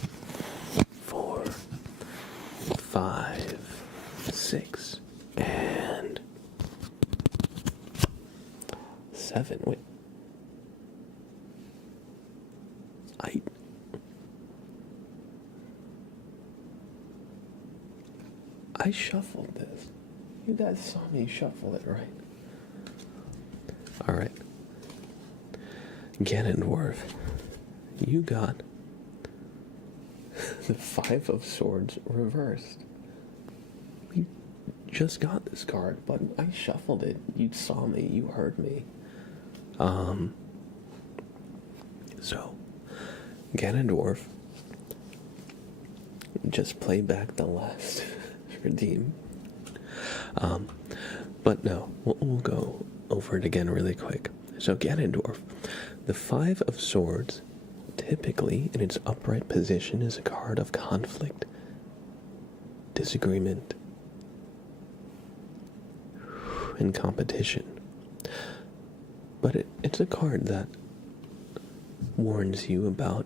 4, 5, 6, and 7. Wait. I shuffled this. You guys saw me shuffle it, right? Alright. Ganondorf, you got the Five of Swords reversed. We just got this card, but I shuffled it. You saw me, you heard me. So, Ganondorf, just play back the last redeem. But no, we'll go over it again really quick. So Ganondorf, the Five of Swords, typically in its upright position, is a card of conflict, disagreement, and competition. But it's a card that warns you about,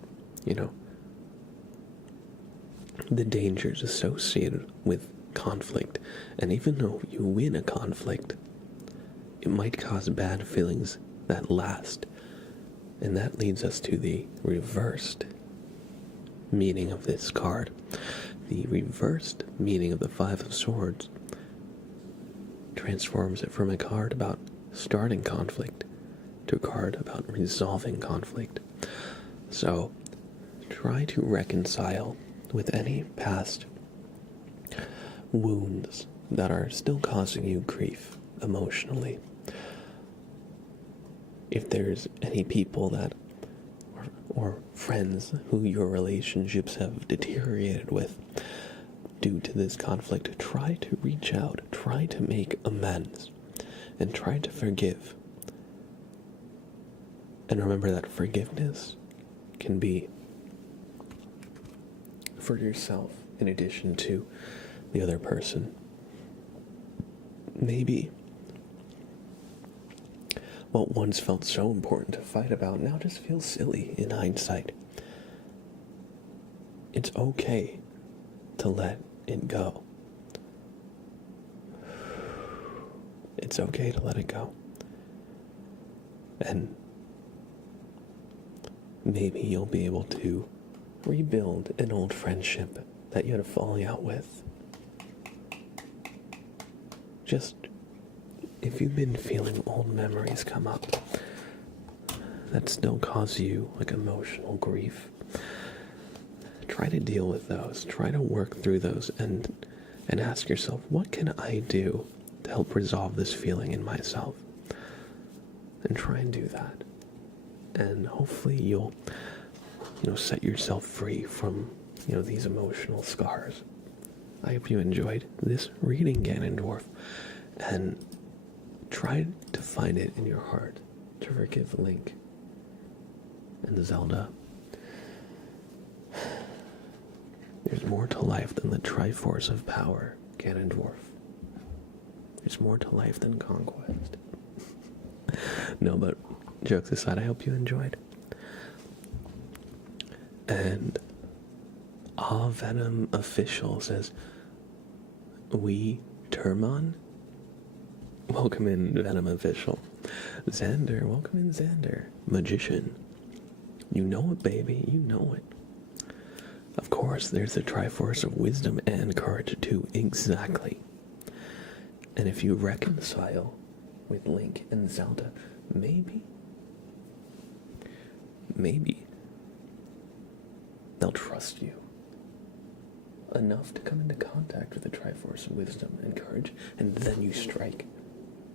the dangers associated with conflict. And even though you win a conflict, it might cause bad feelings that last. And that leads us to the reversed meaning of this card. The reversed meaning of the Five of Swords transforms it from a card about starting conflict to a card about resolving conflict. So, try to reconcile with any past wounds that are still causing you grief emotionally. If there's any people that, or friends who your relationships have deteriorated with due to this conflict, try to reach out, try to make amends, and try to forgive. And remember that forgiveness can be for yourself in addition to the other person. Maybe what once felt so important to fight about now just feels silly in hindsight. It's okay to let it go. It's okay to let it go. And maybe you'll be able to rebuild an old friendship that you had a falling out with. Just, if you've been feeling old memories come up that still cause you emotional grief, try to deal with those, try to work through those, and ask yourself, what can I do to help resolve this feeling in myself? And try and do that. And hopefully you'll set yourself free from these emotional scars. I hope you enjoyed this reading, Ganondorf, and try to find it in your heart to forgive Link and Zelda. There's more to life than the Triforce of Power, Ganondorf. There's more to life than conquest. No, but jokes aside, I hope you enjoyed. And Venom Official says, "We Termon? Welcome in, Venom Official." Xander, welcome in, Xander. Magician. You know it, baby, you know it. Of course, there's the Triforce of Wisdom and Courage too, exactly. And if you reconcile with Link and Zelda, maybe they'll trust you enough to come into contact with the Triforce of Wisdom and Courage, and then you strike.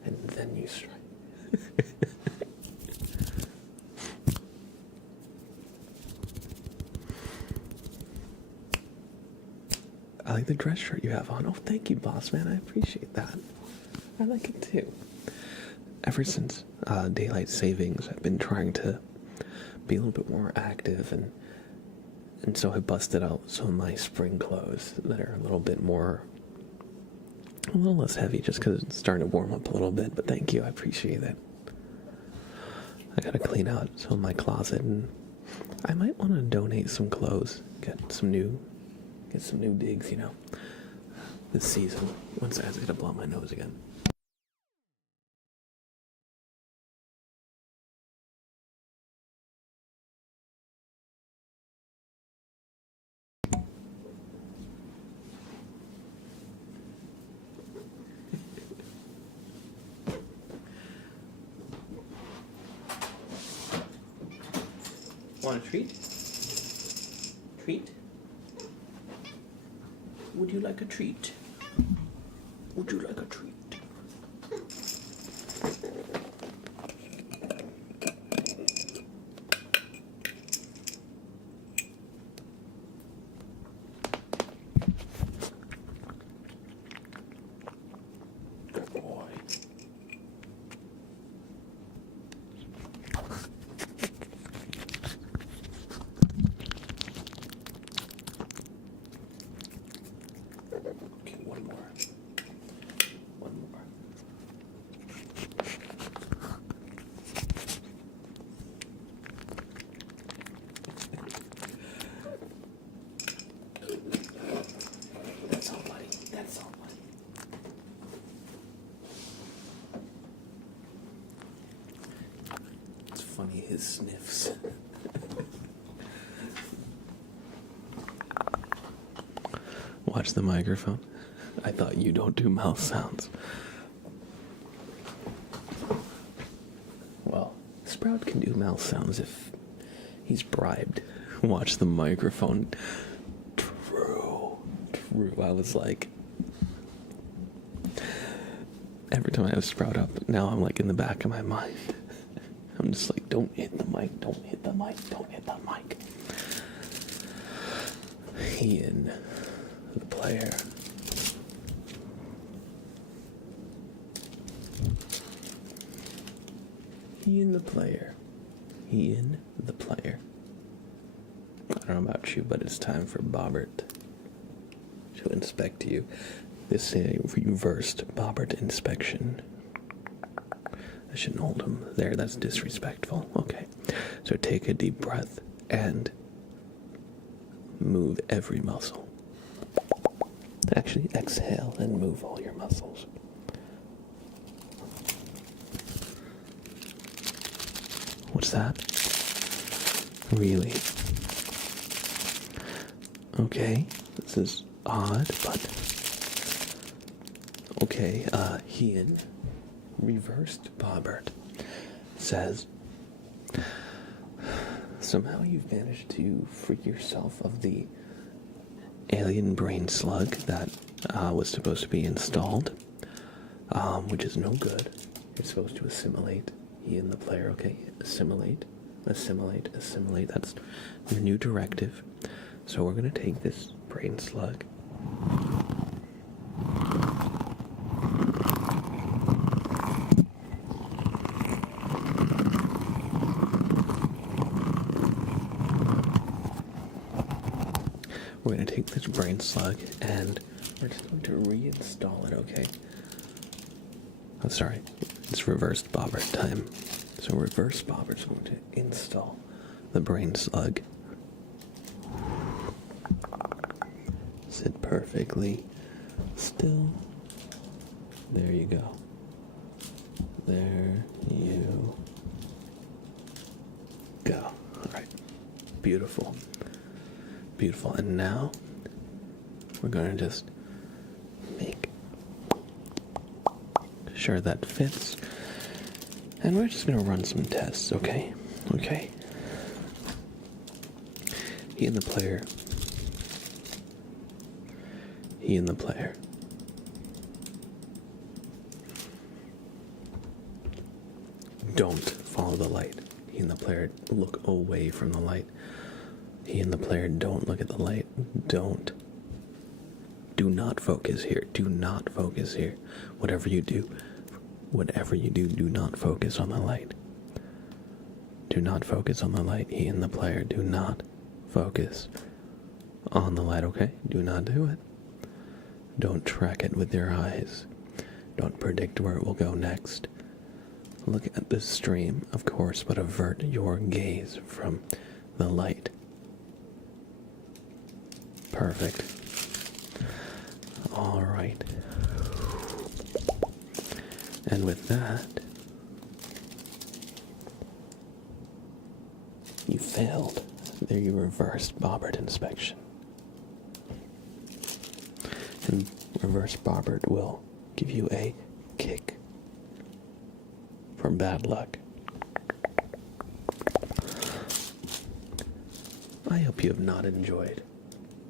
And then you strike. I like the dress shirt you have on. Oh, thank you, boss man. I appreciate that. I like it too. Ever since daylight savings, I've been trying to be a little bit more active, and so I busted out some of my spring clothes that are a little less heavy, just because it's starting to warm up a little bit. But thank you, I appreciate it. I gotta clean out some of my closet, and I might want to donate some clothes, get some new digs, this season. Once I gotta blow my nose again. Want a treat? Treat? Would you like a treat? Would you like a treat? Good boy. Okay, one more. One more. That's all, buddy. That's all, buddy. It's funny, his sniffs. Watch the microphone. I thought you don't do mouth sounds. Well, Sprout can do mouth sounds if he's bribed. Watch the microphone. True. I was like, every time I have Sprout up, now I'm like in the back of my mind. I'm just like, don't hit the mic, don't hit the mic, don't hit the mic. Ian, the player. Ian the player. Ian the player. I don't know about you, but it's time for Bobbert to inspect you. This is a reversed Bobbert inspection. I shouldn't hold him there, that's disrespectful. Okay, so take a deep breath and move every muscle. Actually, exhale and move all your muscles. What's that? Really? Okay, this is odd, but okay. Ian, reversed Bobbert, says somehow you've managed to free yourself of the alien brain slug that was supposed to be installed, which is no good. You're supposed to assimilate. Ian the player, okay? Assimilate, assimilate, assimilate. That's the new directive. So we're going to take this brain slug. We're going to take this brain slug and we're just going to reinstall it, okay? Oh, sorry. It's reversed Bobbert time. So reverse Bobbert's going to install the brain slug. Sit perfectly still. There you go. There you go. All right. Beautiful. Beautiful. And now we're going to just make sure that fits. And we're just going to run some tests, okay? Okay. Ian the player. Ian the player. Don't follow the light. Ian the player, look away from the light. Ian the player, don't look at the light. Don't. Do not focus here. Do not focus here. Whatever you do, do not focus on the light. Do not focus on the light. Ian the player, do not focus on the light, okay? Do not do it. Don't track it with your eyes. Don't predict where it will go next. Look at the stream, of course, but avert your gaze from the light. Perfect. All right. And with that, you failed. There you reversed Bobbert inspection. And reverse Bobbert will give you a kick for bad luck. I hope you have not enjoyed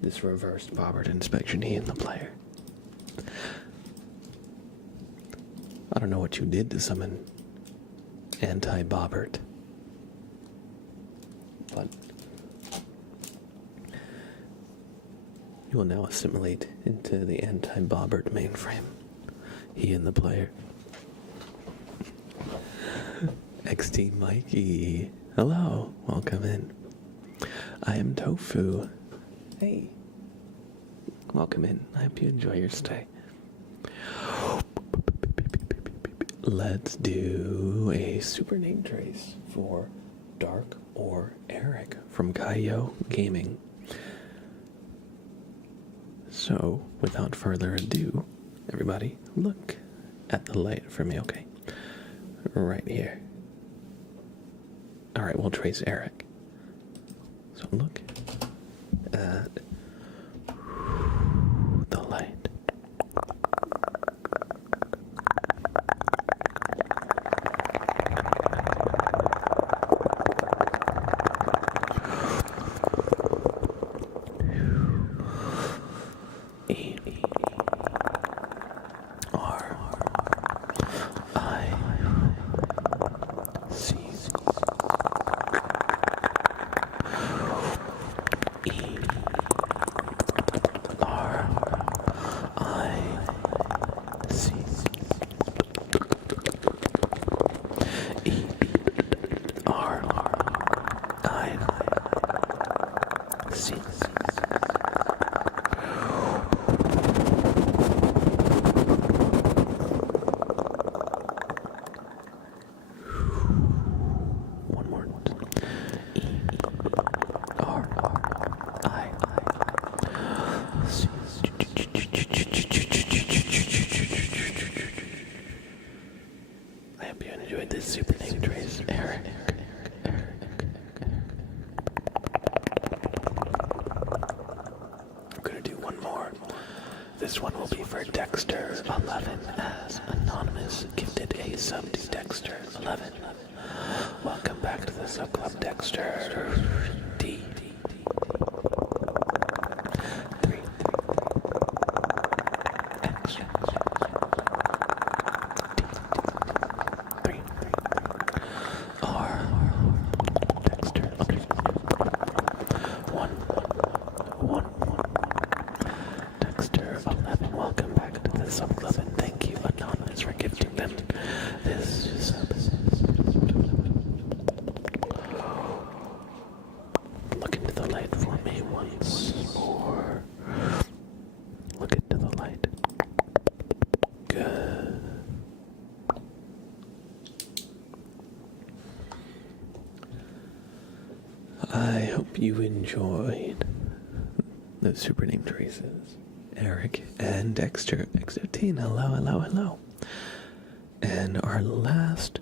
this reversed Bobbert inspection, he and the player. I don't know what you did to summon anti-Bobbert, but you will now assimilate into the anti-Bobbert mainframe, he and the player. XT Mikey, hello, welcome in. I am Tofu. Hey, welcome in. I hope you enjoy your stay. Let's do a super name trace for Dark or Eric from Kaio Gaming. So, without further ado, everybody, look at the light for me, okay? Right here. Alright, we'll trace Eric. So look at the light. This one will be for Dexter11 as Anonymous gifted a sub to Dexter11. Welcome back to the sub club, Dexter. D. 3. X. D. 3. R. Dexter. 1. 1. Dexter 11, welcome back to the sub club, and thank you, Anonymous, for gifting them this sub. Look into the light for me once more. Look into the light. Good. I hope you enjoyed those super name traces. Eric and Dexter, X15, hello. And our last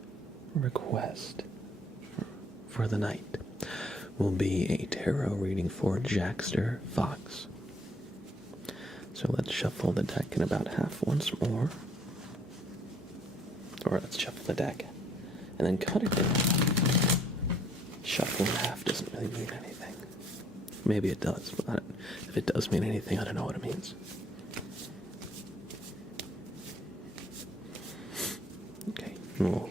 request for the night will be a tarot reading for Jackster Fox. So let's shuffle the deck in about half once more. Or let's shuffle the deck and then cut it in. Shuffle in half doesn't really mean anything. Maybe it does, but if it does mean anything, I don't know what it means. Okay, well.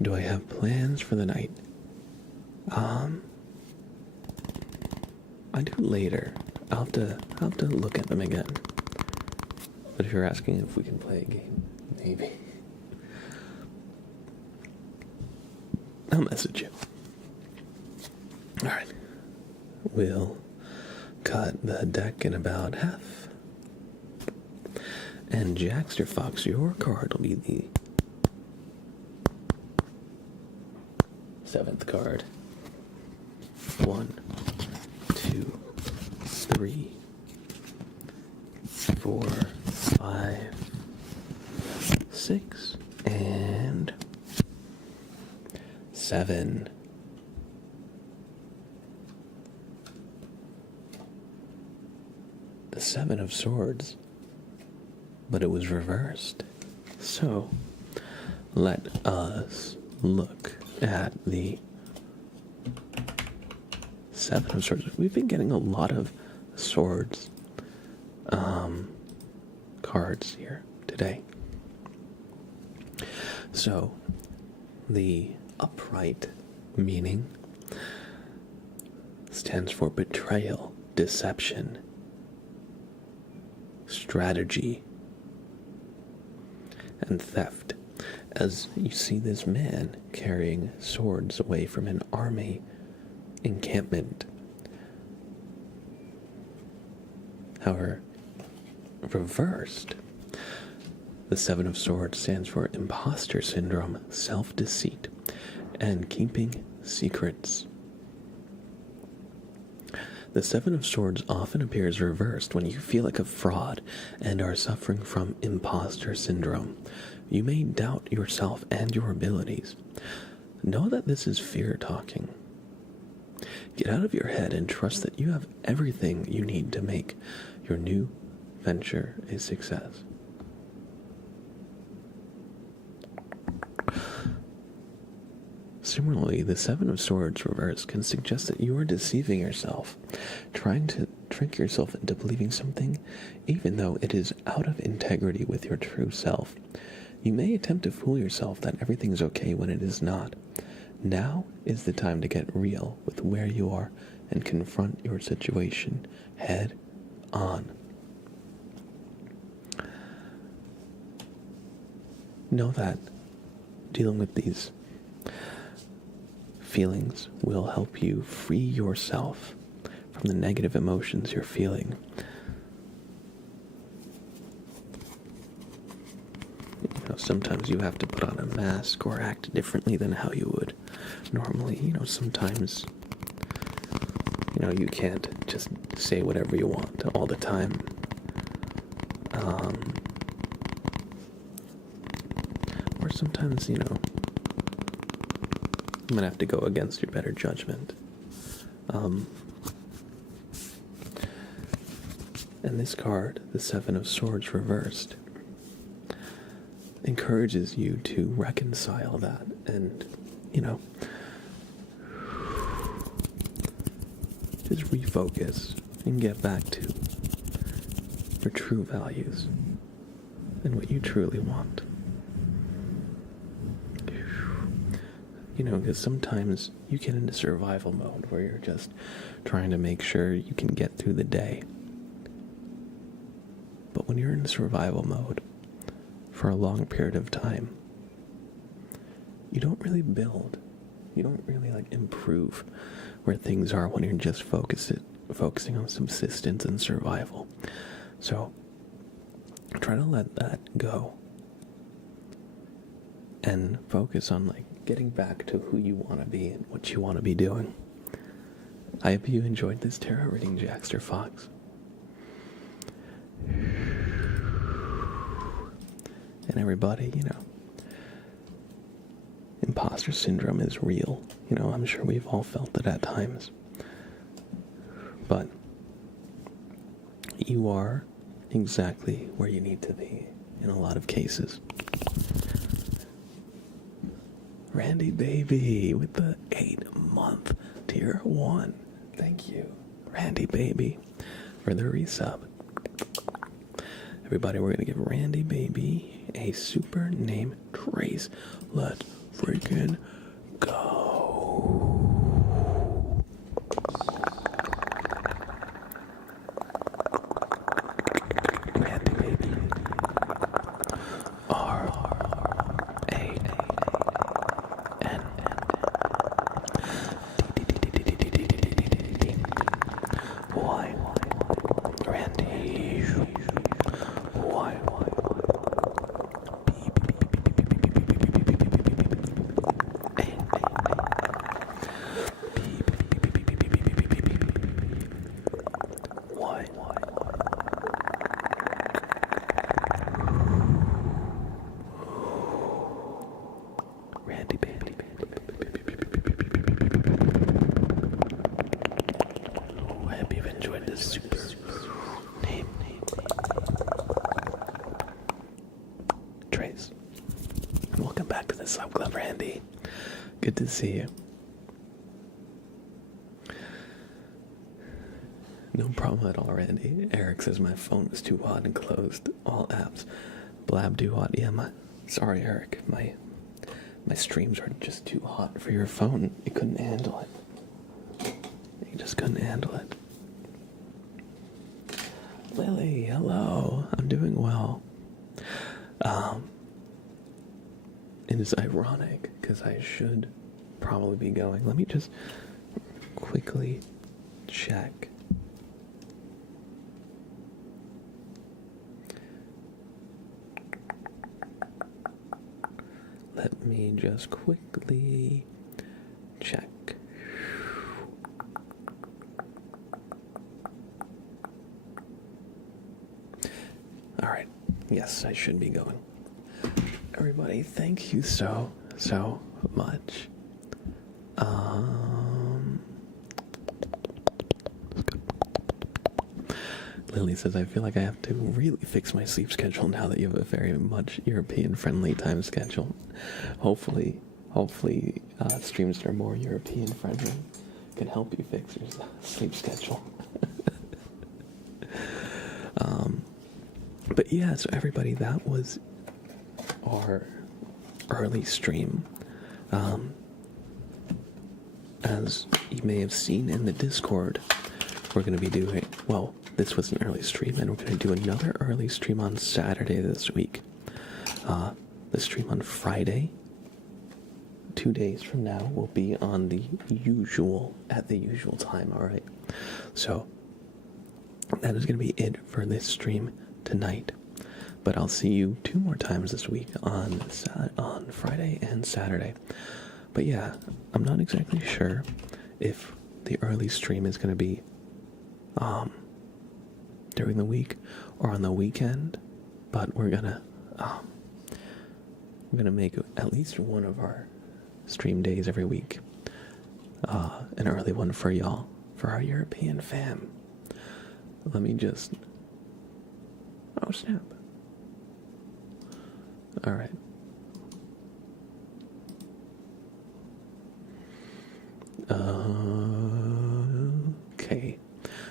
Do I have plans for the night? I do later. I'll have to look at them again. But if you're asking if we can play a game, maybe. I'll message you. Alright. We'll cut the deck in about half. And Jackster Fox, your card will be the 7th card. 1, 2, 3, 4, 5, 6, and 7. The 7 of Swords. but it was reversed. So, let us look at the Seven of Swords. We've been getting a lot of swords cards here today. So, the upright meaning stands for betrayal, deception, strategy, and theft. As you see this man carrying swords away from an army encampment. However, reversed, the Seven of Swords stands for imposter syndrome, self-deceit, and keeping secrets. The Seven of Swords often appears reversed when you feel like a fraud and are suffering from imposter syndrome. You may doubt yourself and your abilities. Know that this is fear talking. Get out of your head and trust that you have everything you need to make your new venture a success. Similarly, the Seven of Swords reversed can suggest that you are deceiving yourself, trying to trick yourself into believing something even though it is out of integrity with your true self. You may attempt to fool yourself that everything's okay when it is not. Now is the time to get real with where you are and confront your situation head on. Know that dealing with these feelings will help you free yourself from the negative emotions you're feeling. Sometimes you have to put on a mask or act differently than how you would normally. Sometimes, you can't just say whatever you want all the time. Or sometimes, you might have to go against your better judgment. And this card, the Seven of Swords reversed, encourages you to reconcile that and, just refocus and get back to your true values and what you truly want. Because sometimes you get into survival mode where you're just trying to make sure you can get through the day. But when you're in survival mode for a long period of time, you don't really build. You don't really improve where things are when you're just focusing on subsistence and survival. So try to let that go and focus on getting back to who you want to be and what you want to be doing. I hope you enjoyed this tarot reading, Jackster Fox. And everybody, imposter syndrome is real. I'm sure we've all felt it at times. But you are exactly where you need to be in a lot of cases. Randy Baby with the 8-month tier 1. Thank you, Randy Baby, for the resub. Everybody, we're going to give Randy Baby a super name Trace. Let's freaking go. Randy Baby. R-A-N-Y. Randy. Why? Randy Baby. I hope you've enjoyed this super name. welcome back to the Sub Club, Randy. Good to see you. No problem at all, Randy. Eric says my phone was too hot and closed all apps. Blab too hot. Yeah, sorry, Eric. My streams are just too hot for your phone. You couldn't handle it. You just couldn't handle it. Lily, hello. I'm doing well. It is ironic because I should probably be going. Let me just quickly check. Let me just quickly check. All right. Yes, I should be going. Everybody, thank you so much. Lily says, I feel like I have to really fix my sleep schedule now that you have a very much European-friendly time schedule. Hopefully, streams that are more European-friendly can help you fix your sleep schedule. But yeah, so everybody, that was our early stream. As you may have seen in the Discord, we're going to be doing, well, this was an early stream, and we're going to do another early stream on Saturday this week. The stream on Friday, 2 days from now, will be on at the usual time, alright? So, that is going to be it for this stream tonight. But I'll see you 2 more times this week on Friday and Saturday. But yeah, I'm not exactly sure if the early stream is going to be during the week or on the weekend, but we're gonna make at least one of our stream days every week an early one for y'all, for our European fam. Let me just, oh snap. All right. Okay.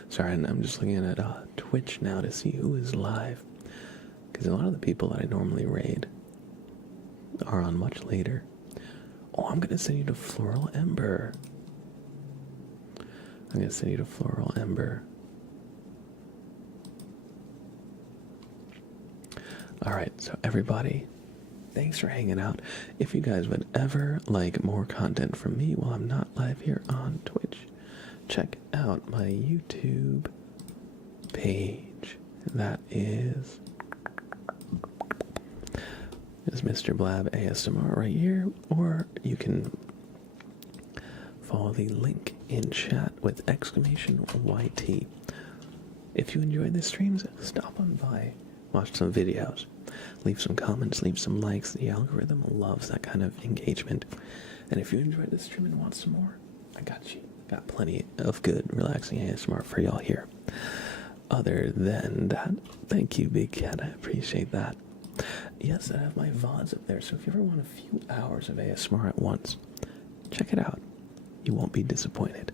Sorry, I'm just looking at Twitch now to see who is live, because a lot of the people that I normally raid are on much later. Oh, I'm gonna send you to Floral Ember. Alright, so everybody, thanks for hanging out. If you guys would ever like more content from me while I'm not live here on Twitch, check out my YouTube page. That is Mr. Blab ASMR right here, or you can follow the link in chat with !YT. If you enjoyed the streams, stop on by, watch some videos, leave some comments, leave some likes. The algorithm loves that kind of engagement. And if you enjoyed this stream and want some more, I got you. Got plenty of good, relaxing ASMR for y'all here. Other than that, thank you, Big Cat. I appreciate that. Yes, I have my VODs up there, so if you ever want a few hours of ASMR at once, check it out. You won't be disappointed.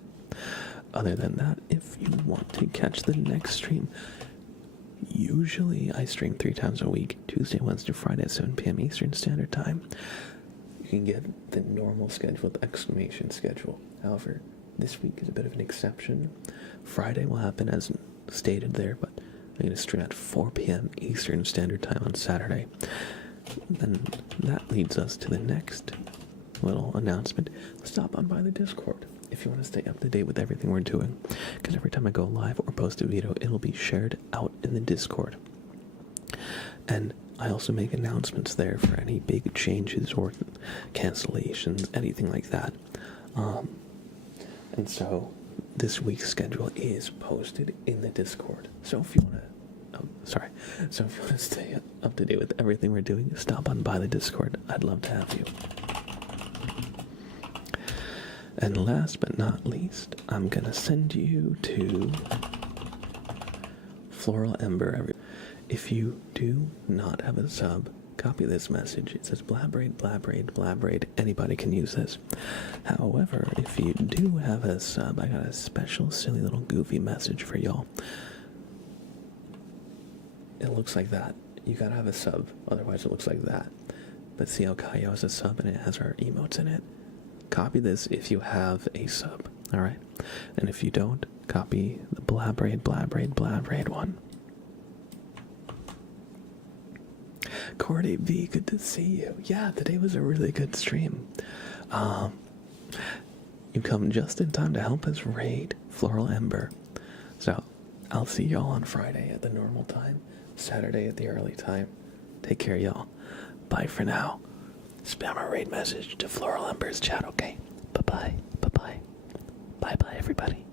Other than that, if you want to catch the next stream, usually I stream 3 times a week, Tuesday, Wednesday, Friday at 7 p.m. Eastern Standard Time. You can get the normal schedule, the exclamation schedule. However, this week is a bit of an exception. Friday will happen as stated there, but I'm going to stream at 4 p.m. Eastern Standard Time on Saturday. And that leads us to the next little announcement. Stop on by the Discord if you want to stay up to date with everything we're doing, because every time I go live or post a video, it'll be shared out in the Discord. And I also make announcements there for any big changes or cancellations, anything like that. And so this week's schedule is posted in the Discord. So if you want to stay up to date with everything we're doing, stop on by the Discord. I'd love to have you. And last but not least, I'm gonna send you to Floral Ember. If you do not have a sub copy this message. It says blabraid, blabraid, blabraid. Anybody can use this. However, if you do have a sub, I got a special silly little goofy message for y'all. It looks like that. You gotta have a sub, otherwise it looks like that. But see how Kaio has a sub and it has our emotes in it? Copy this if you have a sub, alright? And if you don't, copy the blabraid, blabraid, blabraid one. Cordy V, good to see you. Yeah, today was a really good stream. You come just in time to help us raid Floral Ember. So, I'll see y'all on Friday at the normal time, Saturday at the early time. Take care, y'all. Bye for now. Spam a raid message to Floral Ember's chat, okay? Bye-bye. Bye-bye. Bye-bye, everybody.